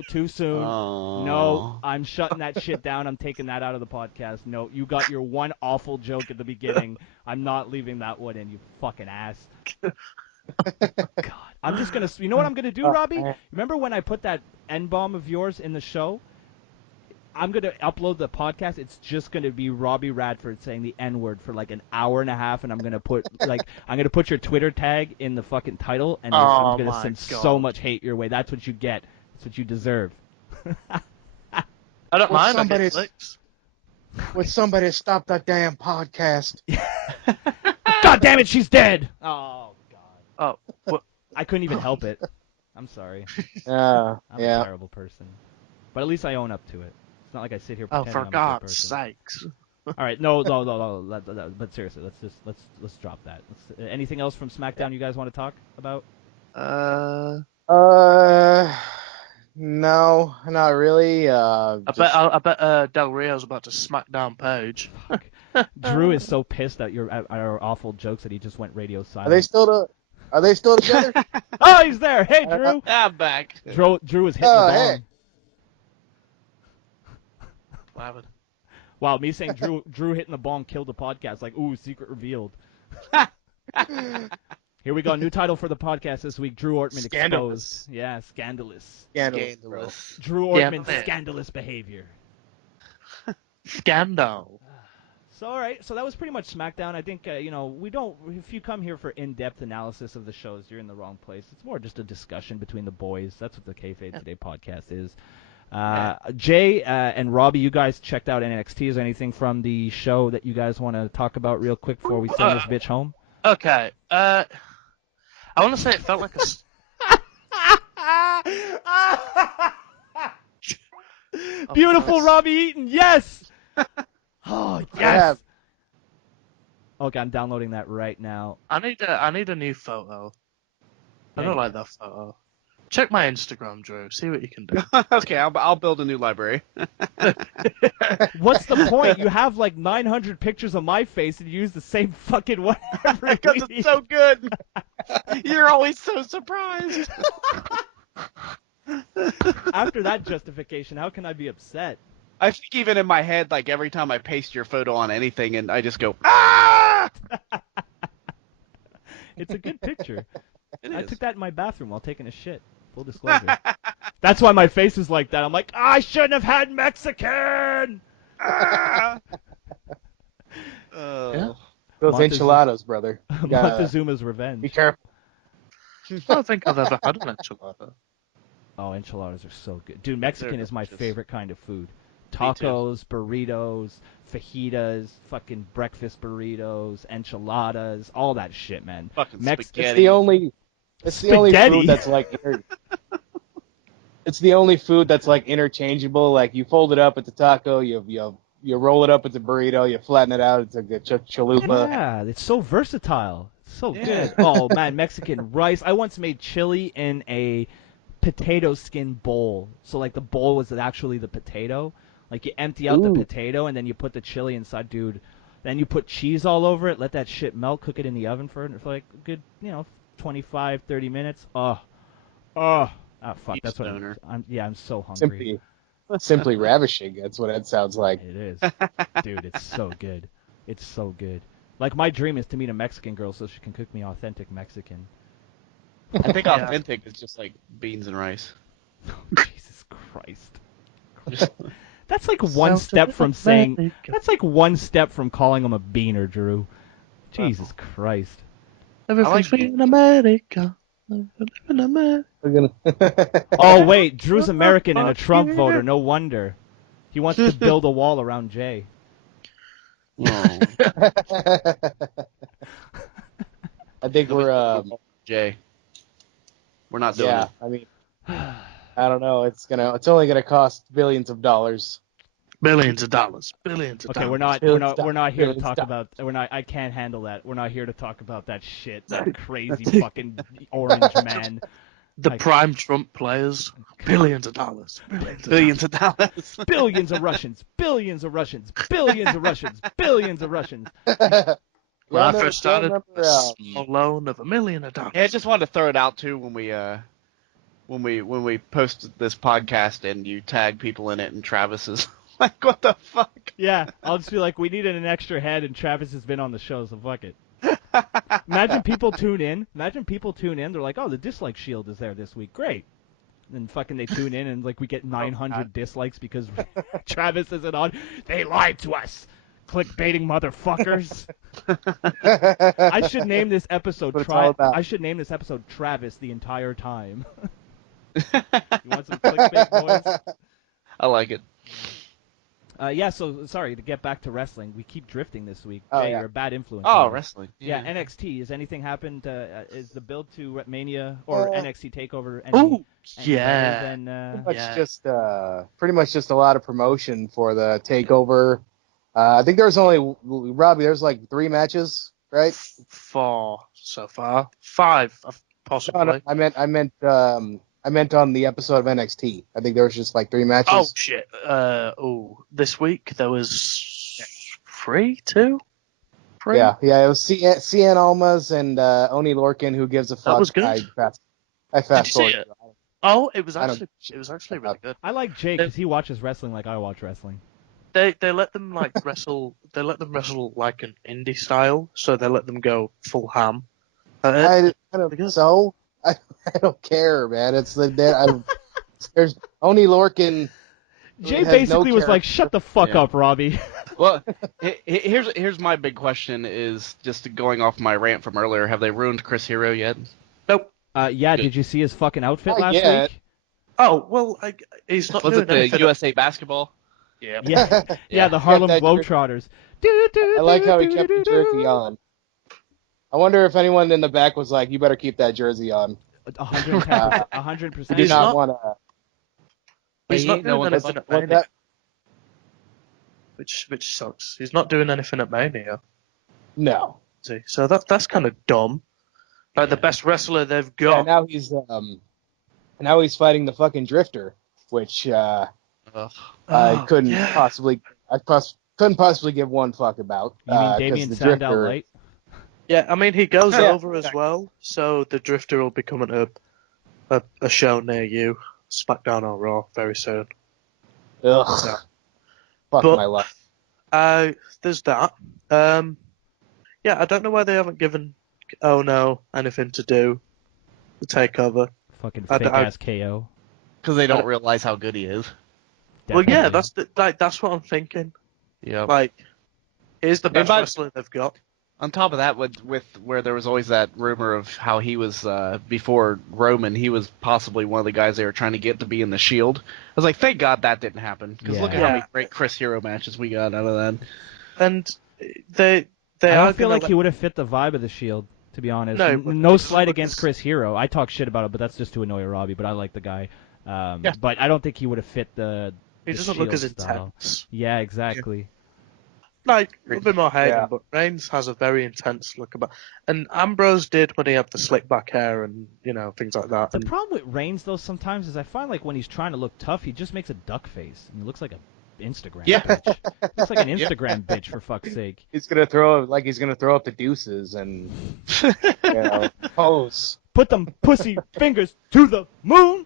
too soon. Oh. No, I'm shutting that shit down. I'm taking that out of the podcast. No, you got your one awful joke at the beginning. I'm not leaving that one in, you fucking ass. God, I'm just gonna. You know what I'm gonna do, Oh, Robbie? man. Remember when I put that N-bomb of yours in the show? I'm gonna upload the podcast. It's just gonna be Robbie Radford saying the N-word for like an hour and a half, and I'm gonna put your Twitter tag in the fucking title, and I'm Oh gonna my send God. so much hate your way. That's what you get. That's what you deserve. I don't Well, mind. I somebody- get clicks. Would somebody stop that damn podcast? God damn it, she's dead. Oh God. Oh, what? I couldn't even help it. I'm sorry. Yeah. I'm a terrible person. But at least I own up to it. It's not like I sit here Oh, pretending for I'm a good God's person. sakes! All right, no. But seriously, let's drop that. Anything else from SmackDown you guys want to talk about? No, not really. I bet Del Rio's about to smack down Paige. Drew is so pissed at our awful jokes that he just went radio silent. Are they still together? Oh, he's there. Hey, Drew. I'm back. Drew was hitting the bong. Hey. What happened? Wow, me saying Drew hitting the bong killed the podcast. Like, ooh, secret revealed. Here we go. New title for the podcast this week. Drew Ortman Scandalous. exposed. Yeah, scandalous. Scandalous. Drew Ortman's Scandalous. scandalous behavior. Scandal. So, all right. So that was pretty much SmackDown. I think, we don't. If you come here for in-depth analysis of the shows, you're in the wrong place. It's more just a discussion between the boys. That's what the Kayfabe Today podcast is. Jay and Robbie, you guys checked out NXT. Is there anything from the show that you guys want to talk about real quick before we send this bitch home? Okay. I want to say it felt like a. Beautiful nice. Robbie Eaton, yes! Oh, yes! Yeah. Okay, I'm downloading that right now. I need a new photo. I Yeah. don't like that photo. Check my Instagram, Drew. See what you can do. Okay, I'll build a new library. What's the point? You have like 900 pictures of my face and you use the same fucking one every Because week. it's so good. You're always so surprised. After that justification, how can I be upset? I think even in my head, like every time I paste your photo on anything, and I just go, ah! It's a good picture. It I is. took that in my bathroom while taking a shit. Full disclosure. That's why my face is like that. I'm like, I shouldn't have had Mexican! Ah! Yeah. Those Montezuma. enchiladas, brother. You gotta Montezuma's be revenge. careful. I don't think I've ever had an enchilada. Oh, enchiladas are so good. Dude, Mexican They're is my delicious. favorite kind of food. too. Tacos, burritos, fajitas, fucking breakfast burritos, enchiladas, all that shit, man. Fucking Mex- spaghetti. It's the only Spaghetti? food that's like it's the only food that's like interchangeable. Like you fold it up, it's a taco. You roll it up, it's a burrito. You flatten it out, it's a good chalupa. Yeah, it's so versatile. It's so Yeah. good. Oh, man, Mexican rice. I once made chili in a potato skin bowl. So, like, the bowl was actually the potato. Like, you empty out the Ooh. potato, and then you put the chili inside, dude. Then you put cheese all over it, let that shit melt, cook it in the oven for like a good, 25, 30 minutes. Oh, fuck, You that's what stoner. I'm so hungry. Simply ravishing. That's what it sounds like. It is. Dude, it's so good. It's so good. Like, my dream is to meet a Mexican girl so she can cook me authentic Mexican. I think Yeah. authentic is just like beans and rice. Jesus Christ. Just, That's like one step from saying. That's like one step from calling him a beaner, Drew. Jesus Christ. Everything's I like free being- in America. Live in America. We're gonna. Oh wait, Drew's American and a Trump voter. No wonder. He wants to build a wall around Jay. oh, I think we're Jay. We're not doing yeah. it. I mean, I don't know. It's only gonna cost billions of dollars. Billions of dollars. Billions of Okay, dollars. we're not here to Billions talk dollars. about. I can't handle that. We're not here to talk about that shit. That crazy fucking orange man. The Like- prime Trump players. Billions of dollars. Billions of dollars. Billions of Russians. Billions of Russians. Billions of Russians. Billions of Russians. When I Y'all first started, remember, a small loan of $1 million. Yeah, I just wanted to throw it out too when we post this podcast and you tag people in it and Travis is like, what the fuck? Yeah, I'll just be like, we needed an extra head, and Travis has been on the show, so fuck it. Imagine people tune in. They're like, oh, the dislike shield is there this week. Great. And then fucking they tune in and like we get 900 dislikes because Travis isn't on. They lied to us. Clickbaiting motherfuckers. I should name this episode I should name this episode Travis the entire time. You want some clickbait, boys? I like it. Yeah, so sorry, to get back to wrestling, we keep drifting this week. Oh, Jay, yeah. you're a bad influence. Oh, wrestling. Yeah, NXT. Has anything happened? Is the build to Mania or NXT TakeOver any Oh, better yeah. than, Pretty much just a lot of promotion for the takeover. I think there's only Robbie. There's like 3 matches, right? 4 so far. 5, possibly. No, I meant on the episode of NXT. I think there was just like 3 matches. Oh shit! This week there was 3, 2, 3. Yeah. It was Cien Almas and Oni Lorcan. Who gives a fuck? That was good. I fast Did you see forward. it? Oh, it was I don't- actually really good. I like Jay because he watches wrestling like I watch wrestling. They let them like wrestle. They let them wrestle like an indie style, so they let them go full ham. I don't care, man. It's there's Oni Lorcan. Jay has basically no was like, character. "Shut the fuck up, Robbie." Well, here's my big question: is just going off my rant from earlier. Have they ruined Chris Hero yet? Nope. Yeah, did you see his fucking outfit Not last yet. week? Oh well, he's not Was doing it the anything. USA basketball? Yeah. Yeah, the Harlem that Globetrotters. I like how he kept the jersey on. I wonder if anyone in the back was like, "You better keep that jersey on." 100%. I 100%. do He's not not- want to. He's not doing anything at Mania, that? which sucks. He's not doing anything at Mania, No. is he? So that's kind of dumb. Like the best wrestler they've Yeah, got. now he's fighting the fucking Drifter, which I couldn't yeah. possibly give one fuck about. You mean 'cause Damien the Sandow Drifter- Light? Yeah, I mean he goes Yeah, over as well, so the Drifter will be coming to a show near you, SmackDown or Raw, very soon. Ugh. So, Fuck but- my life. there's that. Yeah, I don't know why they haven't given anything to do the takeover. Fucking I- fake I- ass KO. Because they don't realize how good he is. Well, yeah, Definitely. that's what I'm thinking. Yeah. Like, here's the best by- wrestler they've got. On top of that, with where there was always that rumor of how he was before Roman, he was possibly one of the guys they were trying to get to be in the Shield. I was like, thank God that didn't happen, because look at how Yeah. many great Chris Hero matches we got out of that. And they I are don't feel gonna like he would have fit the vibe of the Shield, to be honest. No, No slight because- against Chris Hero. I talk shit about it, but that's just to annoy Robbie. But I like the guy. But I don't think he would have fit the. He the doesn't look as Shield style. intense. Yeah, exactly. Like, a bit more hating, Yeah. but Reigns has a very intense look about. And Ambrose did when he had the slick back hair and, things like that. The And problem with Reigns though sometimes is I find like when he's trying to look tough, he just makes a duck face and he looks like a Instagram bitch. Looks like an Instagram bitch for fuck's sake. He's gonna throw up the deuces and pose. Put them pussy fingers to the moon.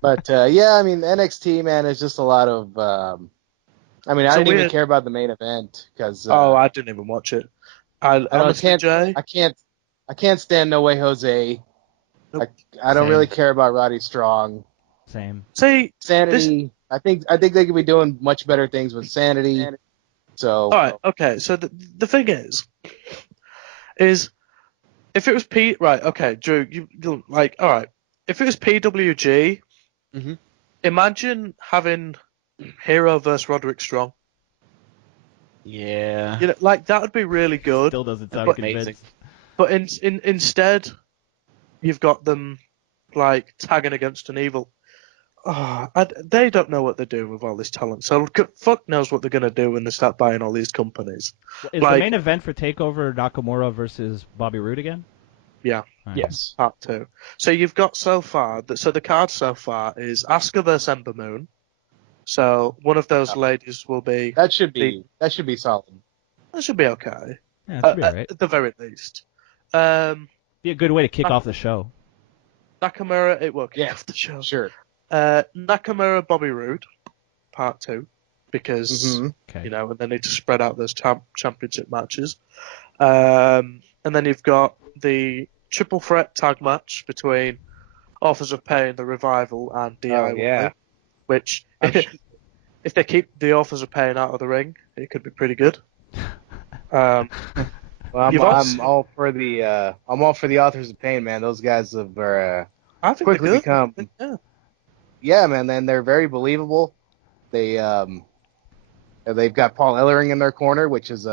But yeah, I mean NXT man is just a lot of. I didn't even care about the main event because. I didn't even watch it. Honestly, Jay, I can't stand No Way Jose. Nope. I don't Same. really care about Roddy Strong. Same. see, Sanity. I think they could be doing much better things with Sanity. So. all right, okay. So the thing is if it was Drew, you like, all right, if it was PWG, Mhm. imagine having Hero versus Roderick Strong. Yeah. Like that would be really good. Still doesn't sound But- convinced. But instead, you've got them like tagging against an evil. They don't know what they're doing with all this talent. So fuck knows what they're gonna do when they start buying all these companies. Is like- the main event for TakeOver Nakamura versus Bobby Roode again? Yeah. All right. Yes. Part 2. So you've got so far. So the card so far is Asuka versus Ember Moon. So one of those ladies will be. That should be solid. That should be okay. Yeah, that should be alright. At the very least. Be a good way to kick off the show. Nakamura. It will kick Yeah. off the show. Sure. Nakamura Bobby Roode, part 2. because Okay. and they need to spread out those championship matches. And then you've got the triple threat tag match between Authors of Pain, the Revival, and DIY. yeah. Which, if they keep the Authors of Pain out of the ring, it could be pretty good. Well, I'm also- all for the Authors of Pain, man. Those guys have I think quickly they're good. become, yeah, man. Then they're very believable. They've got Paul Ellering in their corner, which is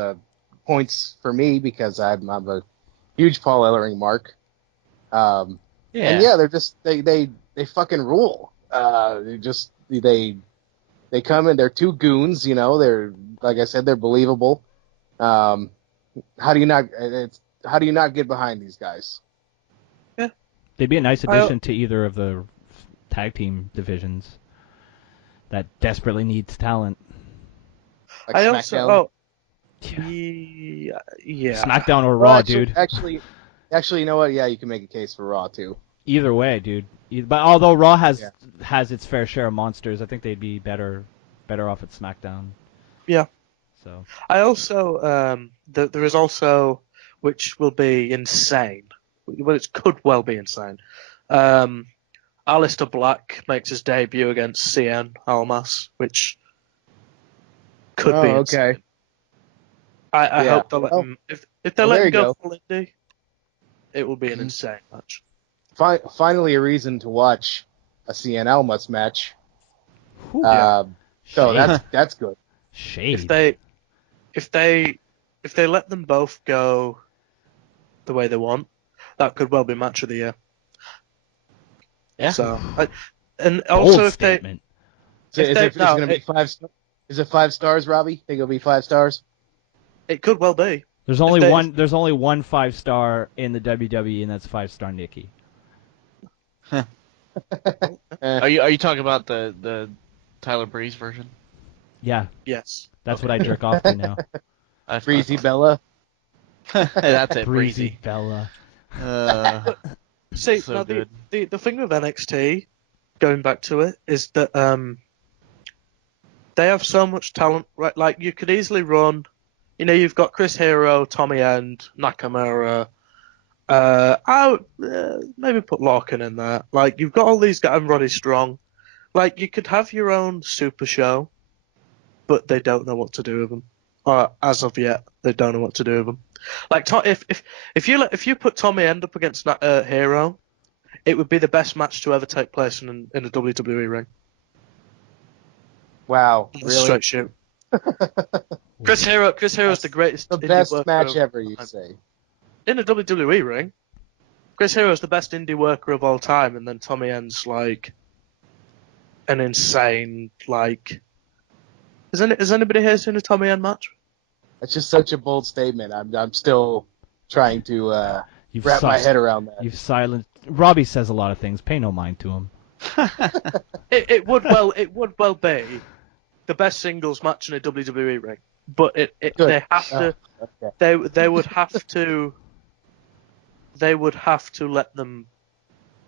points for me because I'm a huge Paul Ellering mark. And yeah, they're just they fucking rule. They come in, they're two goons, they're, like I said, they're believable. How do you not get behind these guys? Yeah. They'd be a nice addition to either of the tag team divisions that desperately needs talent. Like I SmackDown? also Yeah. SmackDown or Raw, dude. Actually, you know what? Yeah, you can make a case for Raw too. Either way, dude. But although Raw has its fair share of monsters, I think they'd be better off at SmackDown. Yeah. So I also there is also, which will be insane. Well, it could well be insane. Aleister Black makes his debut against Cien Almas, which could be insane. Okay. I hope they'll let him. If they let him go full indie, it will be an insane match. Finally, a reason to watch a Cien Almas match. So that's good. Shade. If they let them both go the way they want, that could well be match of the year. Yeah. So, and also Bold if statement. they, Is it going to be 5 stars? Is it 5 stars, Robbie? Think it'll be 5 stars? it could well be. There's only one 5-star in the WWE, and that's 5-star Nikki. Are you talking about the Tyler Breeze version? Yeah, Yes. that's what I jerk off to now. Breezy Bella. That's it, Breezy Breezy. Bella. See, So now good. the thing with NXT, going back to it, is that they have so much talent, right? Like, you could easily run, you've got Chris Hero, Tommy End, Nakamura. I would maybe put Larkin in there. Like, you've got all these guys, and Roddy Strong. Like, you could have your own super show, but they don't know what to do with them. As of yet, they don't know what to do with them. Like, if you put Tommy End up against Hero, it would be the best match to ever take place in a WWE ring. Wow, That's really? straight shoot. Chris Hero's the greatest. The indie best worker match of ever, all you time. say? In a WWE ring. Chris Hero's the best indie worker of all time, and then Tommy End's like an insane like. Has anybody here seen a Tommy End match? That's just such a bold statement. I'm still trying to wrap my head around that. You've silenced. Robbie says a lot of things. Pay no mind to him. It would well be the best singles match in a WWE ring, but they have to. Okay. They would have to. They would have to let them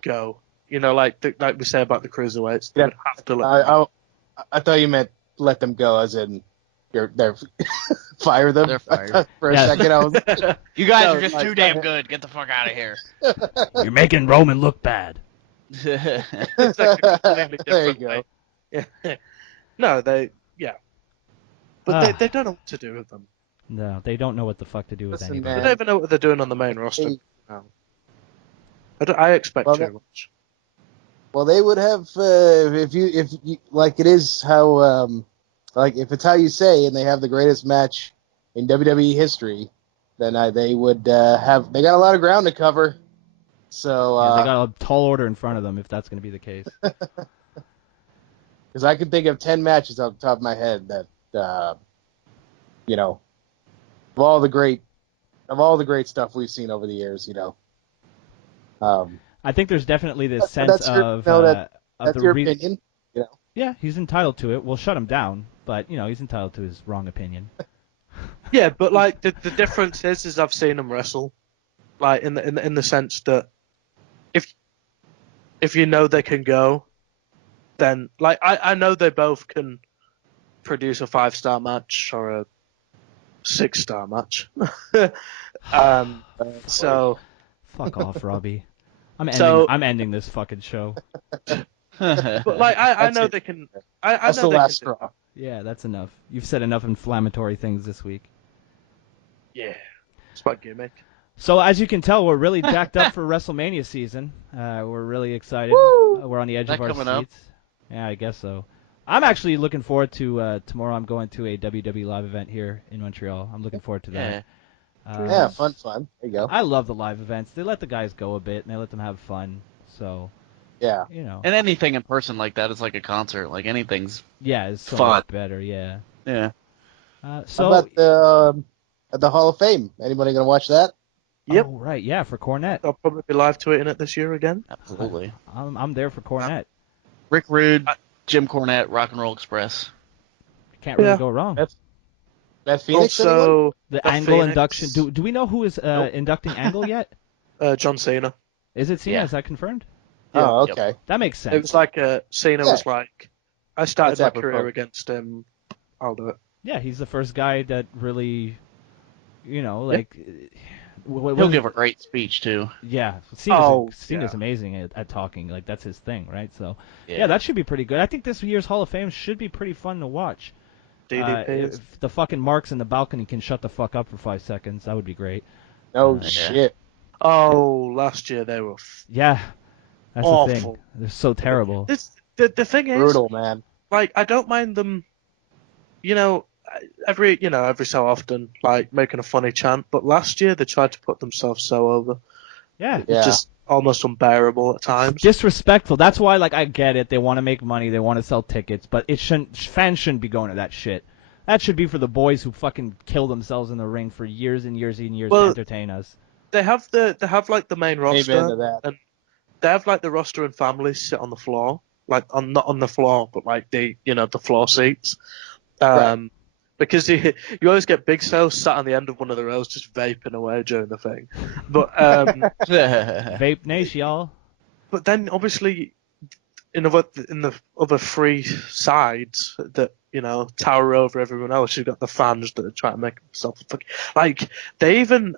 go. Like we say about the cruiserweights. They would have to let them go. I thought you meant let them go, as in they're fire them. They're fired. For a second, I was. You guys No, are just like- too damn good. Get the fuck out of here. You're making Roman look bad. It's like a completely There you different go. way. Yeah. No, but they don't know what to do with them. No, they don't know what the fuck to do with Listen, anybody. They man. don't even know what they're doing on the main roster. Hey. No. I expect Well, too much. Well, they would have if you like it is how like if it's how you say, and they have the greatest match in WWE history, then they would have. They got a lot of ground to cover. So Yeah, they got a tall order in front of them if that's going to be the case. because I can think of 10 matches off the top of my head that of all the great stuff we've seen over the years, I think there's definitely this But sense that's your- of no, of that's the your opinion. Yeah, he's entitled to it. We'll shut him down, but he's entitled to his wrong opinion. Yeah, but like the difference is I've seen them wrestle, like in the sense that if they can go, then like I know they both can produce a 5-star match or a 6-star match. So Fuck off, Robbie. I'm ending this fucking show. but like I know it. they can. I That's know the they last can. straw. Yeah, that's enough. You've said enough inflammatory things this week. Yeah, it's my gimmick. So as you can tell, we're really jacked up for WrestleMania season. We're really excited. We're on the edge of our coming up? seats. Yeah, I guess so. I'm actually looking forward to tomorrow. I'm going to a WWE live event here in Montreal. I'm looking forward to that. Yeah, fun. There you go. I love the live events. They let the guys go a bit and they let them have fun. So Yeah. you know. And anything in person like that is like a concert. Like anything's Yeah, it's so fun. much better. Yeah. Yeah. So How about the Hall of Fame? Anybody gonna watch that? Yep. Oh right, yeah, for Cornette. I'll probably be live tweeting it this year again. Absolutely. I'm there for Cornette. Rick Rude, Jim Cornette, Rock and Roll Express. Can't really Yeah. go wrong. That Phoenix. anyone? Also, The Angle Phoenix. induction. Do we know who is inducting Angle yet? John Cena. Is it Cena? Yeah. Is that confirmed? Oh, Yep. okay. That makes It sense. was like Cena was like, I started That's my career apropos. against him. I'll do it. Yeah, he's the first guy that really, like. He'll give a great speech too. Yeah, Oh, Cena's yeah. amazing at talking. Like that's his thing, right? So yeah, that should be pretty good. I think this year's Hall of Fame should be pretty fun to watch. DDP. If the fucking marks in the balcony can shut the fuck up for 5 seconds, that would be great. No Yeah. shit. Oh, last year they were Yeah, that's the awful. thing. They're so terrible. The thing is, Brutal, man. like, I don't mind them, every so often, like, making a funny chant, but last year they tried to put themselves so over. Yeah. Yeah. It's just almost unbearable at times. Disrespectful. That's why, like, I get it. They want to make money. They want to sell tickets, but fans shouldn't be going to that shit. That should be for the boys who fucking kill themselves in the ring for years and years and years to Well, entertain us. They have like the main roster, Amen to that. and they have like the roster and families sit on the floor, like not on the floor, but like the floor seats. Right. Because you always get Big Sal sat on the end of one of the rows just vaping away during the thing. But Vape Nation, y'all. but then obviously in the other three sides that tower over everyone else, you've got the fans that are trying to make themselves like they even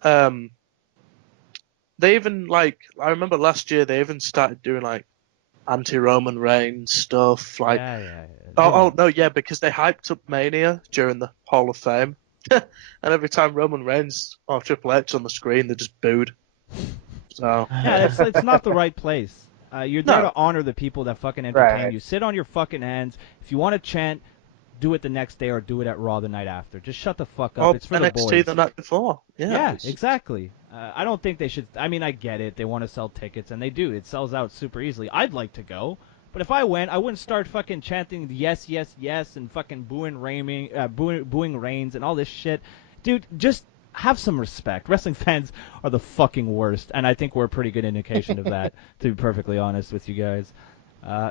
like I remember last year they even started doing like anti-Roman Reigns stuff like. Yeah. Oh no, yeah, because they hyped up Mania during the Hall of Fame, and every time Roman Reigns or Triple H on the screen, they just booed. So Yeah, it's not the right place. You're there No. to honor the people that fucking entertain Right. you. Sit on your fucking hands. If you want to chant, do it the next day or do it at Raw the night after. Just shut the fuck up. or It's for NXT the boys. the night before. Yeah, it's- exactly. I don't think they should. I mean, I get it. They want to sell tickets, and they do. It sells out super easily. I'd like to go, but if I went, I wouldn't start fucking chanting yes, yes, yes, and fucking booing Reigns and all this shit. Dude, just have some respect. Wrestling fans are the fucking worst, and I think we're a pretty good indication of that, to be perfectly honest with you guys.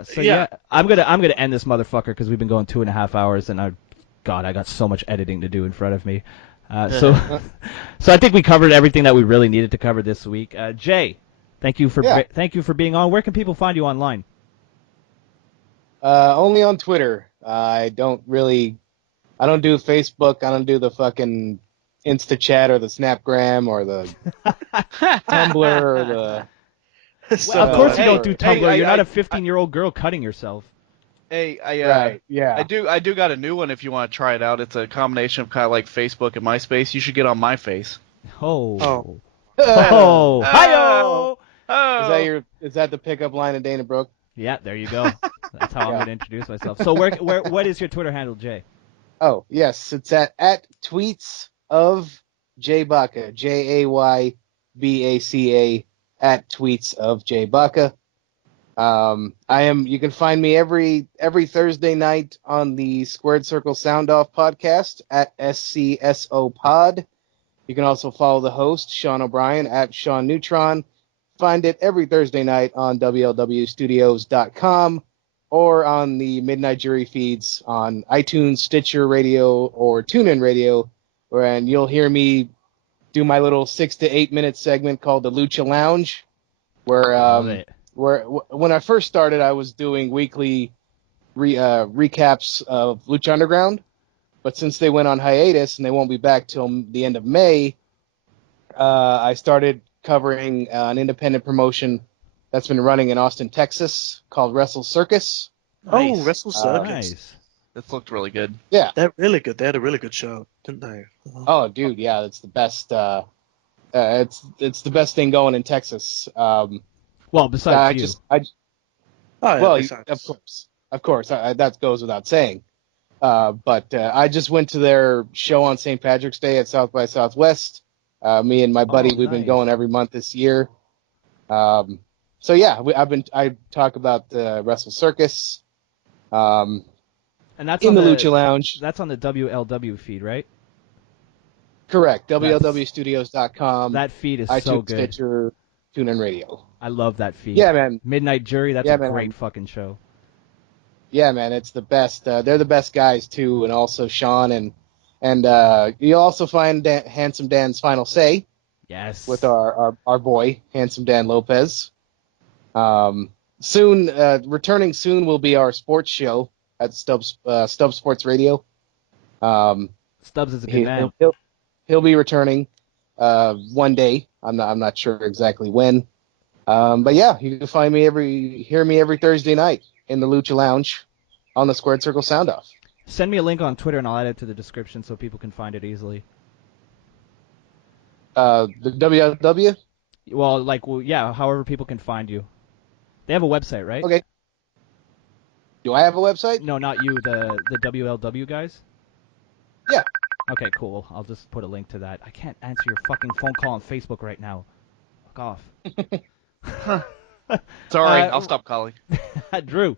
So Yeah. I'm gonna end this motherfucker because we've been going 2.5 hours, and I got so much editing to do in front of me. So I think we covered everything that we really needed to cover this week. Jay, thank you for being on. Where can people find you online? Only on Twitter. I don't do Facebook. I don't do the fucking InstaChat or the Snapgram or the Tumblr or the. Of course you don't do hey, Tumblr. You're not I- a 15-year-old girl cutting yourself. Hey, Right. Yeah. I do got a new one if you want to try it out. It's a combination of kind of like Facebook and MySpace. You should get on MySpace. Oh. Oh. Oh. Hi-yo! Is that the pickup line of Dana Brooke? Yeah, there you go. That's how I'm going to introduce myself. So what is your Twitter handle, Jay? Oh, yes. It's at tweets of Jay Baca. JayBaca at tweets of Jay Baca. You can find me every Thursday night on the Squared Circle Sound Off podcast at SCSO Pod. You can also follow the host, Sean O'Brien, at Sean Neutron. Find it every Thursday night on WLWstudios.com or on the Midnight Jury feeds on iTunes, Stitcher Radio, or TuneIn Radio, and you'll hear me do my little 6 to 8 minute segment called the Lucha Lounge, where when I first started, I was doing weekly recaps of Lucha Underground. But since they went on hiatus and they won't be back till the end of May, I started covering an independent promotion that's been running in Austin, Texas, called Wrestle Circus. Oh, Wrestle Circus. Nice. This looked really good. Yeah. They're really good. They had a really good show, didn't they? Oh, dude, yeah, it's the best. It's the best thing going in Texas. Well, besides you. Oh, yeah, Well, besides. of course, that goes without saying. But I just went to their show on St. Patrick's Day at South by Southwest. Me and my buddy, we've been nice. going every month this year. So yeah, I talk about the Wrestle Circus. And that's in on the Lucha Lounge. That's on the WLW feed, right? Correct. WLWstudios.com. That feed is iTunes, so good. Stitcher, TuneIn Radio. I love that feed. Yeah, man. Midnight Jury, that's a great fucking show. Yeah, man, it's the best. They're the best guys too, and also Sean and you'll also find Handsome Dan's Final Say. Yes. With our boy Handsome Dan Lopez. Returning soon will be our sports show at Stubbs Sports Radio. Stubbs is a good man. He'll be returning one day. I'm not sure exactly when. But yeah, you can hear me every Thursday night in the Lucha Lounge on the Squared Circle Sound Off. Send me a link on Twitter and I'll add it to the description so people can find it easily. The WLW? Well, yeah, however people can find you. They have a website, right? Okay. Do I have a website? No, not you, the WLW guys? Yeah. Okay, cool. I'll just put a link to that. I can't answer your fucking phone call on Facebook right now. Fuck off. Sorry, I'll stop calling. Drew.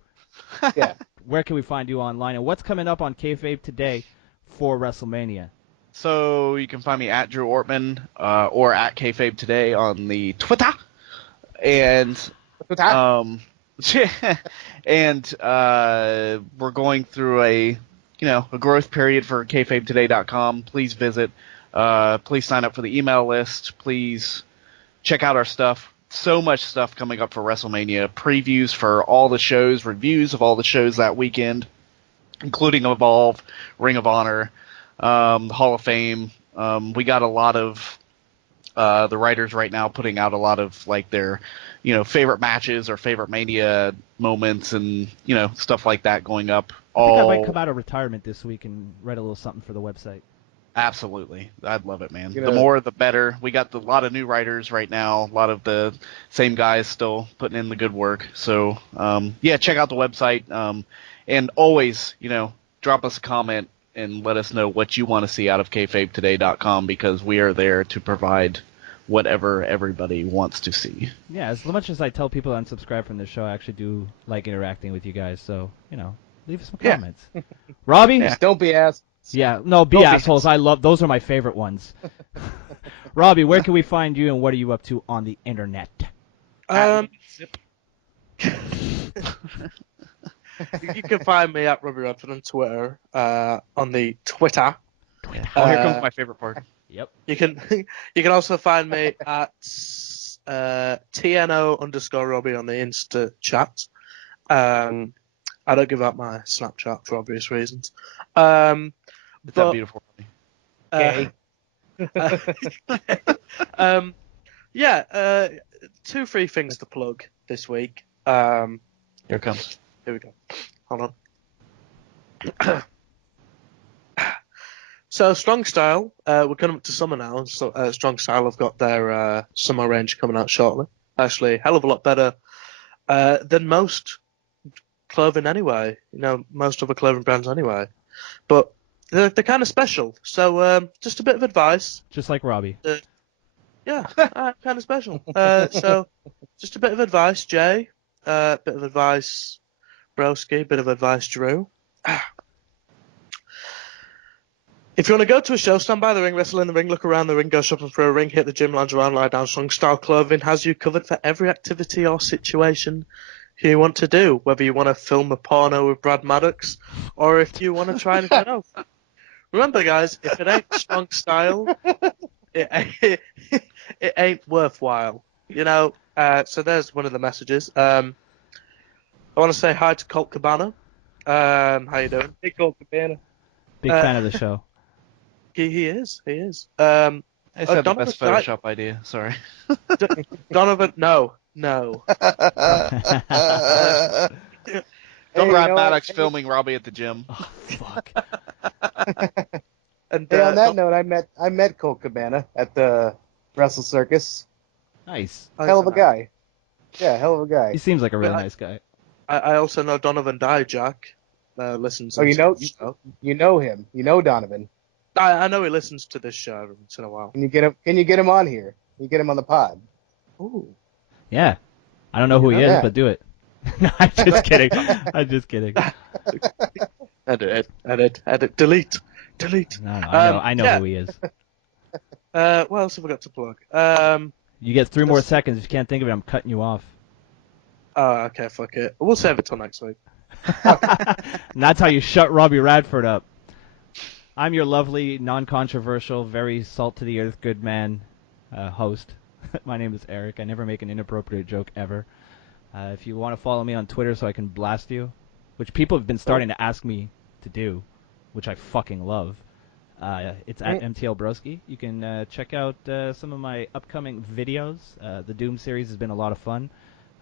Yeah. Where can we find you online, and what's coming up on Kayfabe today for WrestleMania? So you can find me at Drew Ortman or at Kayfabe today on the Twitter, and we're going through a growth period for KayfabeToday.com. Please visit. Please sign up for the email list. Please check out our stuff. So much stuff coming up for WrestleMania. Previews for all the shows, reviews of all the shows that weekend, including Evolve, Ring of Honor, Hall of Fame. We got a lot of the writers right now putting out a lot of their favorite matches or favorite Mania moments and stuff like that going up. I think I might come out of retirement this week and write a little something for the website. Absolutely. I'd love it, man. The more, the better. We got a lot of new writers right now, a lot of the same guys still putting in the good work. So, check out the website. And always, drop us a comment and let us know what you want to see out of KayfabeToday.com because we are there to provide whatever everybody wants to see. Yeah, as much as I tell people to unsubscribe from this show, I actually do like interacting with you guys. So, leave us some comments. Robbie? Just don't be asked. Yeah, no, be assholes. I love those are my favorite ones. Robbie, where can we find you and what are you up to on the internet? You can find me at Robbie Redford on Twitter, on the Twitter. Here comes my favorite part. Yep. You can also find me at TNO_Robbie on the Insta chat. I don't give out my Snapchat for obvious reasons. It's that beautiful. Two free things to plug this week. Here it comes. Here we go. Hold on. So Strong Style, we're coming up to summer now. So Strong Style have got their summer range coming out shortly. Actually, hell of a lot better than most clothing anyway. Most other clothing brands anyway. But they're kind of special. So just a bit of advice. Just like Robbie. Yeah, kind of special. So just a bit of advice, Jay. Bit of advice, Broski. Bit of advice, Drew. If you want to go to a show, stand by the ring, wrestle in the ring, look around the ring, go shopping for a ring, hit the gym, lounge around, lie down, Strong Style Clothing has you covered for every activity or situation you want to do, whether you want to film a porno with Brad Maddox or if you want to try anything else. Remember, guys, if it ain't Strong Style, it ain't worthwhile. So there's one of the messages. I want to say hi to Colt Cabana. How you doing? Hey, Colt Cabana. Big fan of the show. He is. I said the Donovan best Photoshop idea. Sorry. Donovan, no. Brad Maddox filming Robbie at the gym. Oh, fuck. And Hey, on that note, I met Colt Cabana at the Wrestle Circus. Nice. Hell of a guy. Yeah, hell of a guy. He seems like a really But nice guy. I also know Donovan Dijak. Listens. Oh, you to know, this show. you know him. You know Donovan. I know he listens to this show every once in a while. Can you get him on here? Can you get him on the pod? Ooh. Yeah. I don't know who he is, Yeah. but do it. No, I'm just kidding. I'm just kidding. Edit, delete. No, I know yeah. who he is. What else have I got to plug? You get 3 more seconds. If you can't think of it, I'm cutting you off. Oh, okay, fuck it. We'll save it till next week. And that's how you shut Robbie Radford up. I'm your lovely, non-controversial, very salt-to-the-earth good man host. My name is Eric. I never make an inappropriate joke ever. If you want to follow me on Twitter so I can blast you, which people have been starting to ask me to do, which I fucking love, it's at MTL Broski. You can check out some of my upcoming videos. The Doom series has been a lot of fun.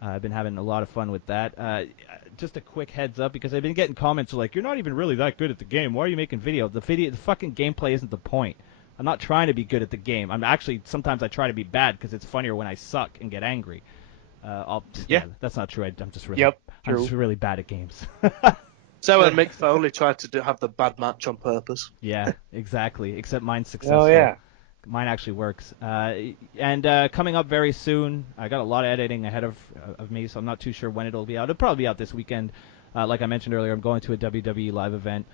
I've been having a lot of fun with that. Just a quick heads up, because I've been getting comments like, you're not even really that good at the game. Why are you making videos? The fucking gameplay isn't the point. I'm not trying to be good at the game. I'm actually, sometimes I try to be bad because it's funnier when I suck and get angry. That's not true. I'm just really bad at games. So when Mick Foley tried to have the bad match on purpose. Yeah, exactly. Except mine's successful. Oh yeah. Mine actually works. And coming up very soon, I got a lot of editing ahead of me, so I'm not too sure when it'll be out. It'll probably be out this weekend. Like I mentioned earlier, I'm going to a WWE live event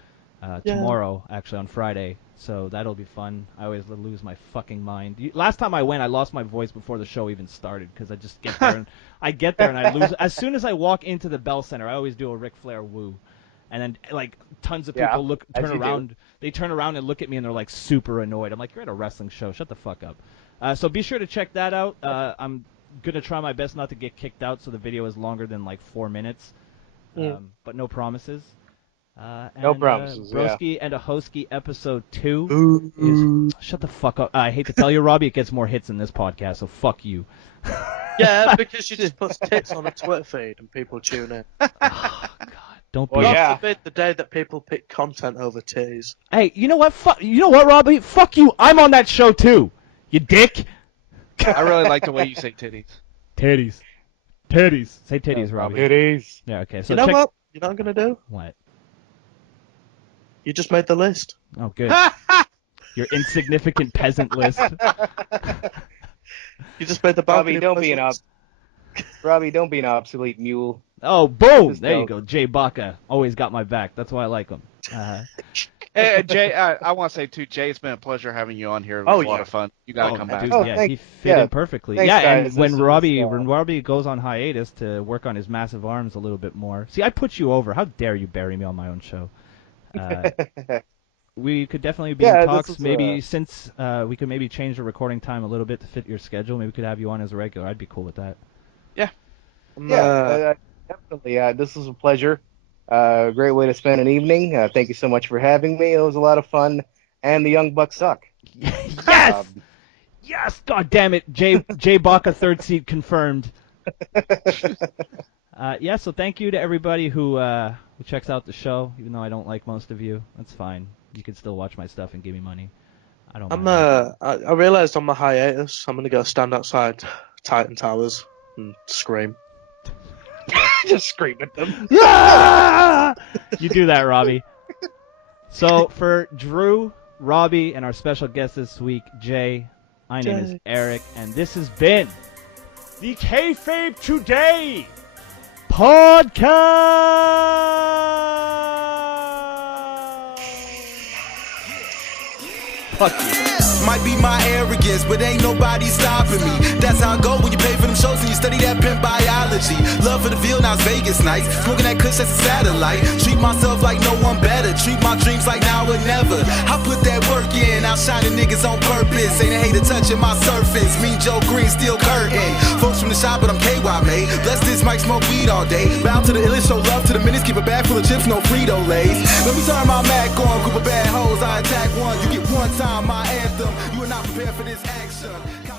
tomorrow, actually on Friday, so that'll be fun. I always lose my fucking mind. Last time I went, I lost my voice before the show even started, because I just get there and I lose. As soon as I walk into the Bell Center, I always do a Ric Flair woo. And then, like, tons of people turn around. They turn around and look at me, and they're, like, super annoyed. I'm like, you're at a wrestling show. Shut the fuck up. So be sure to check that out. I'm going to try my best not to get kicked out, so the video is longer than, like, 4 minutes. But no promises. No promises, Broski and a Hosky episode 2 is... Shut the fuck up. I hate to tell you, Robbie, it gets more hits than this podcast, so fuck you. Yeah, because you just put tits on a Twitter feed and people tune in. Oh, God. Don't be. God forbid the day that people pick content over titties. Hey, you know what? You know what, Robbie? Fuck you. I'm on that show too. You dick. I really like the way you say titties. Titties. Say titties, Robbie. Titties. Yeah. Okay. So you know what? You know what I'm gonna do? What? You just made the list. Oh, good. Your insignificant peasant list. You just made the Robbie, don't be an obsolete mule. Oh, boom! There you go. Jay Baca always got my back. That's why I like him. Hey, Jay, I want to say, too, Jay, it's been a pleasure having you on here. It was a lot of fun. You got to come back. Dude, he fit in perfectly. Thanks, and guys. when Robbie goes on hiatus to work on his massive arms a little bit more. See, I put you over. How dare you bury me on my own show? We could definitely be in talks. Maybe since we could maybe change the recording time a little bit to fit your schedule. Maybe we could have you on as a regular. I'd be cool with that. Yeah. Definitely. This was a pleasure. Great way to spend an evening. Thank you so much for having me. It was a lot of fun. And the Young Bucks suck. Yes! Yes! God damn it. Jay Baca, third seat confirmed. So thank you to everybody who checks out the show, even though I don't like most of you. That's fine. You can still watch my stuff and give me money. I don't mind. I realised on my hiatus I'm going to go stand outside Titan Towers and scream. Just scream at them. Yeah! You do that, Robbie. So for Drew, Robbie, and our special guest this week, Jay, my name is Eric, and this has been the Kayfabe Today podcast. Fuck you. Might be my arrogance, but ain't nobody stopping me. That's how I go when you pay for them shows and you study that pimp biology. Love for the Ville, now it's Vegas nights. Smoking that kush, that's a satellite. Treat myself like no one better. Treat my dreams like now or never. I put that work in, outshining niggas on purpose. Ain't a hater touching my surface. Me, Joe Green, still curtain. Folks from the shop, but I'm KY. I made. Bless this mic, smoke weed all day. Bow to the illest, show love to the minutes. Keep a bag full of chips, no Frito-Lays. Let me turn my Mac on, group of bad hoes. I attack one, you get one time, my anthem. You are not prepared for this action.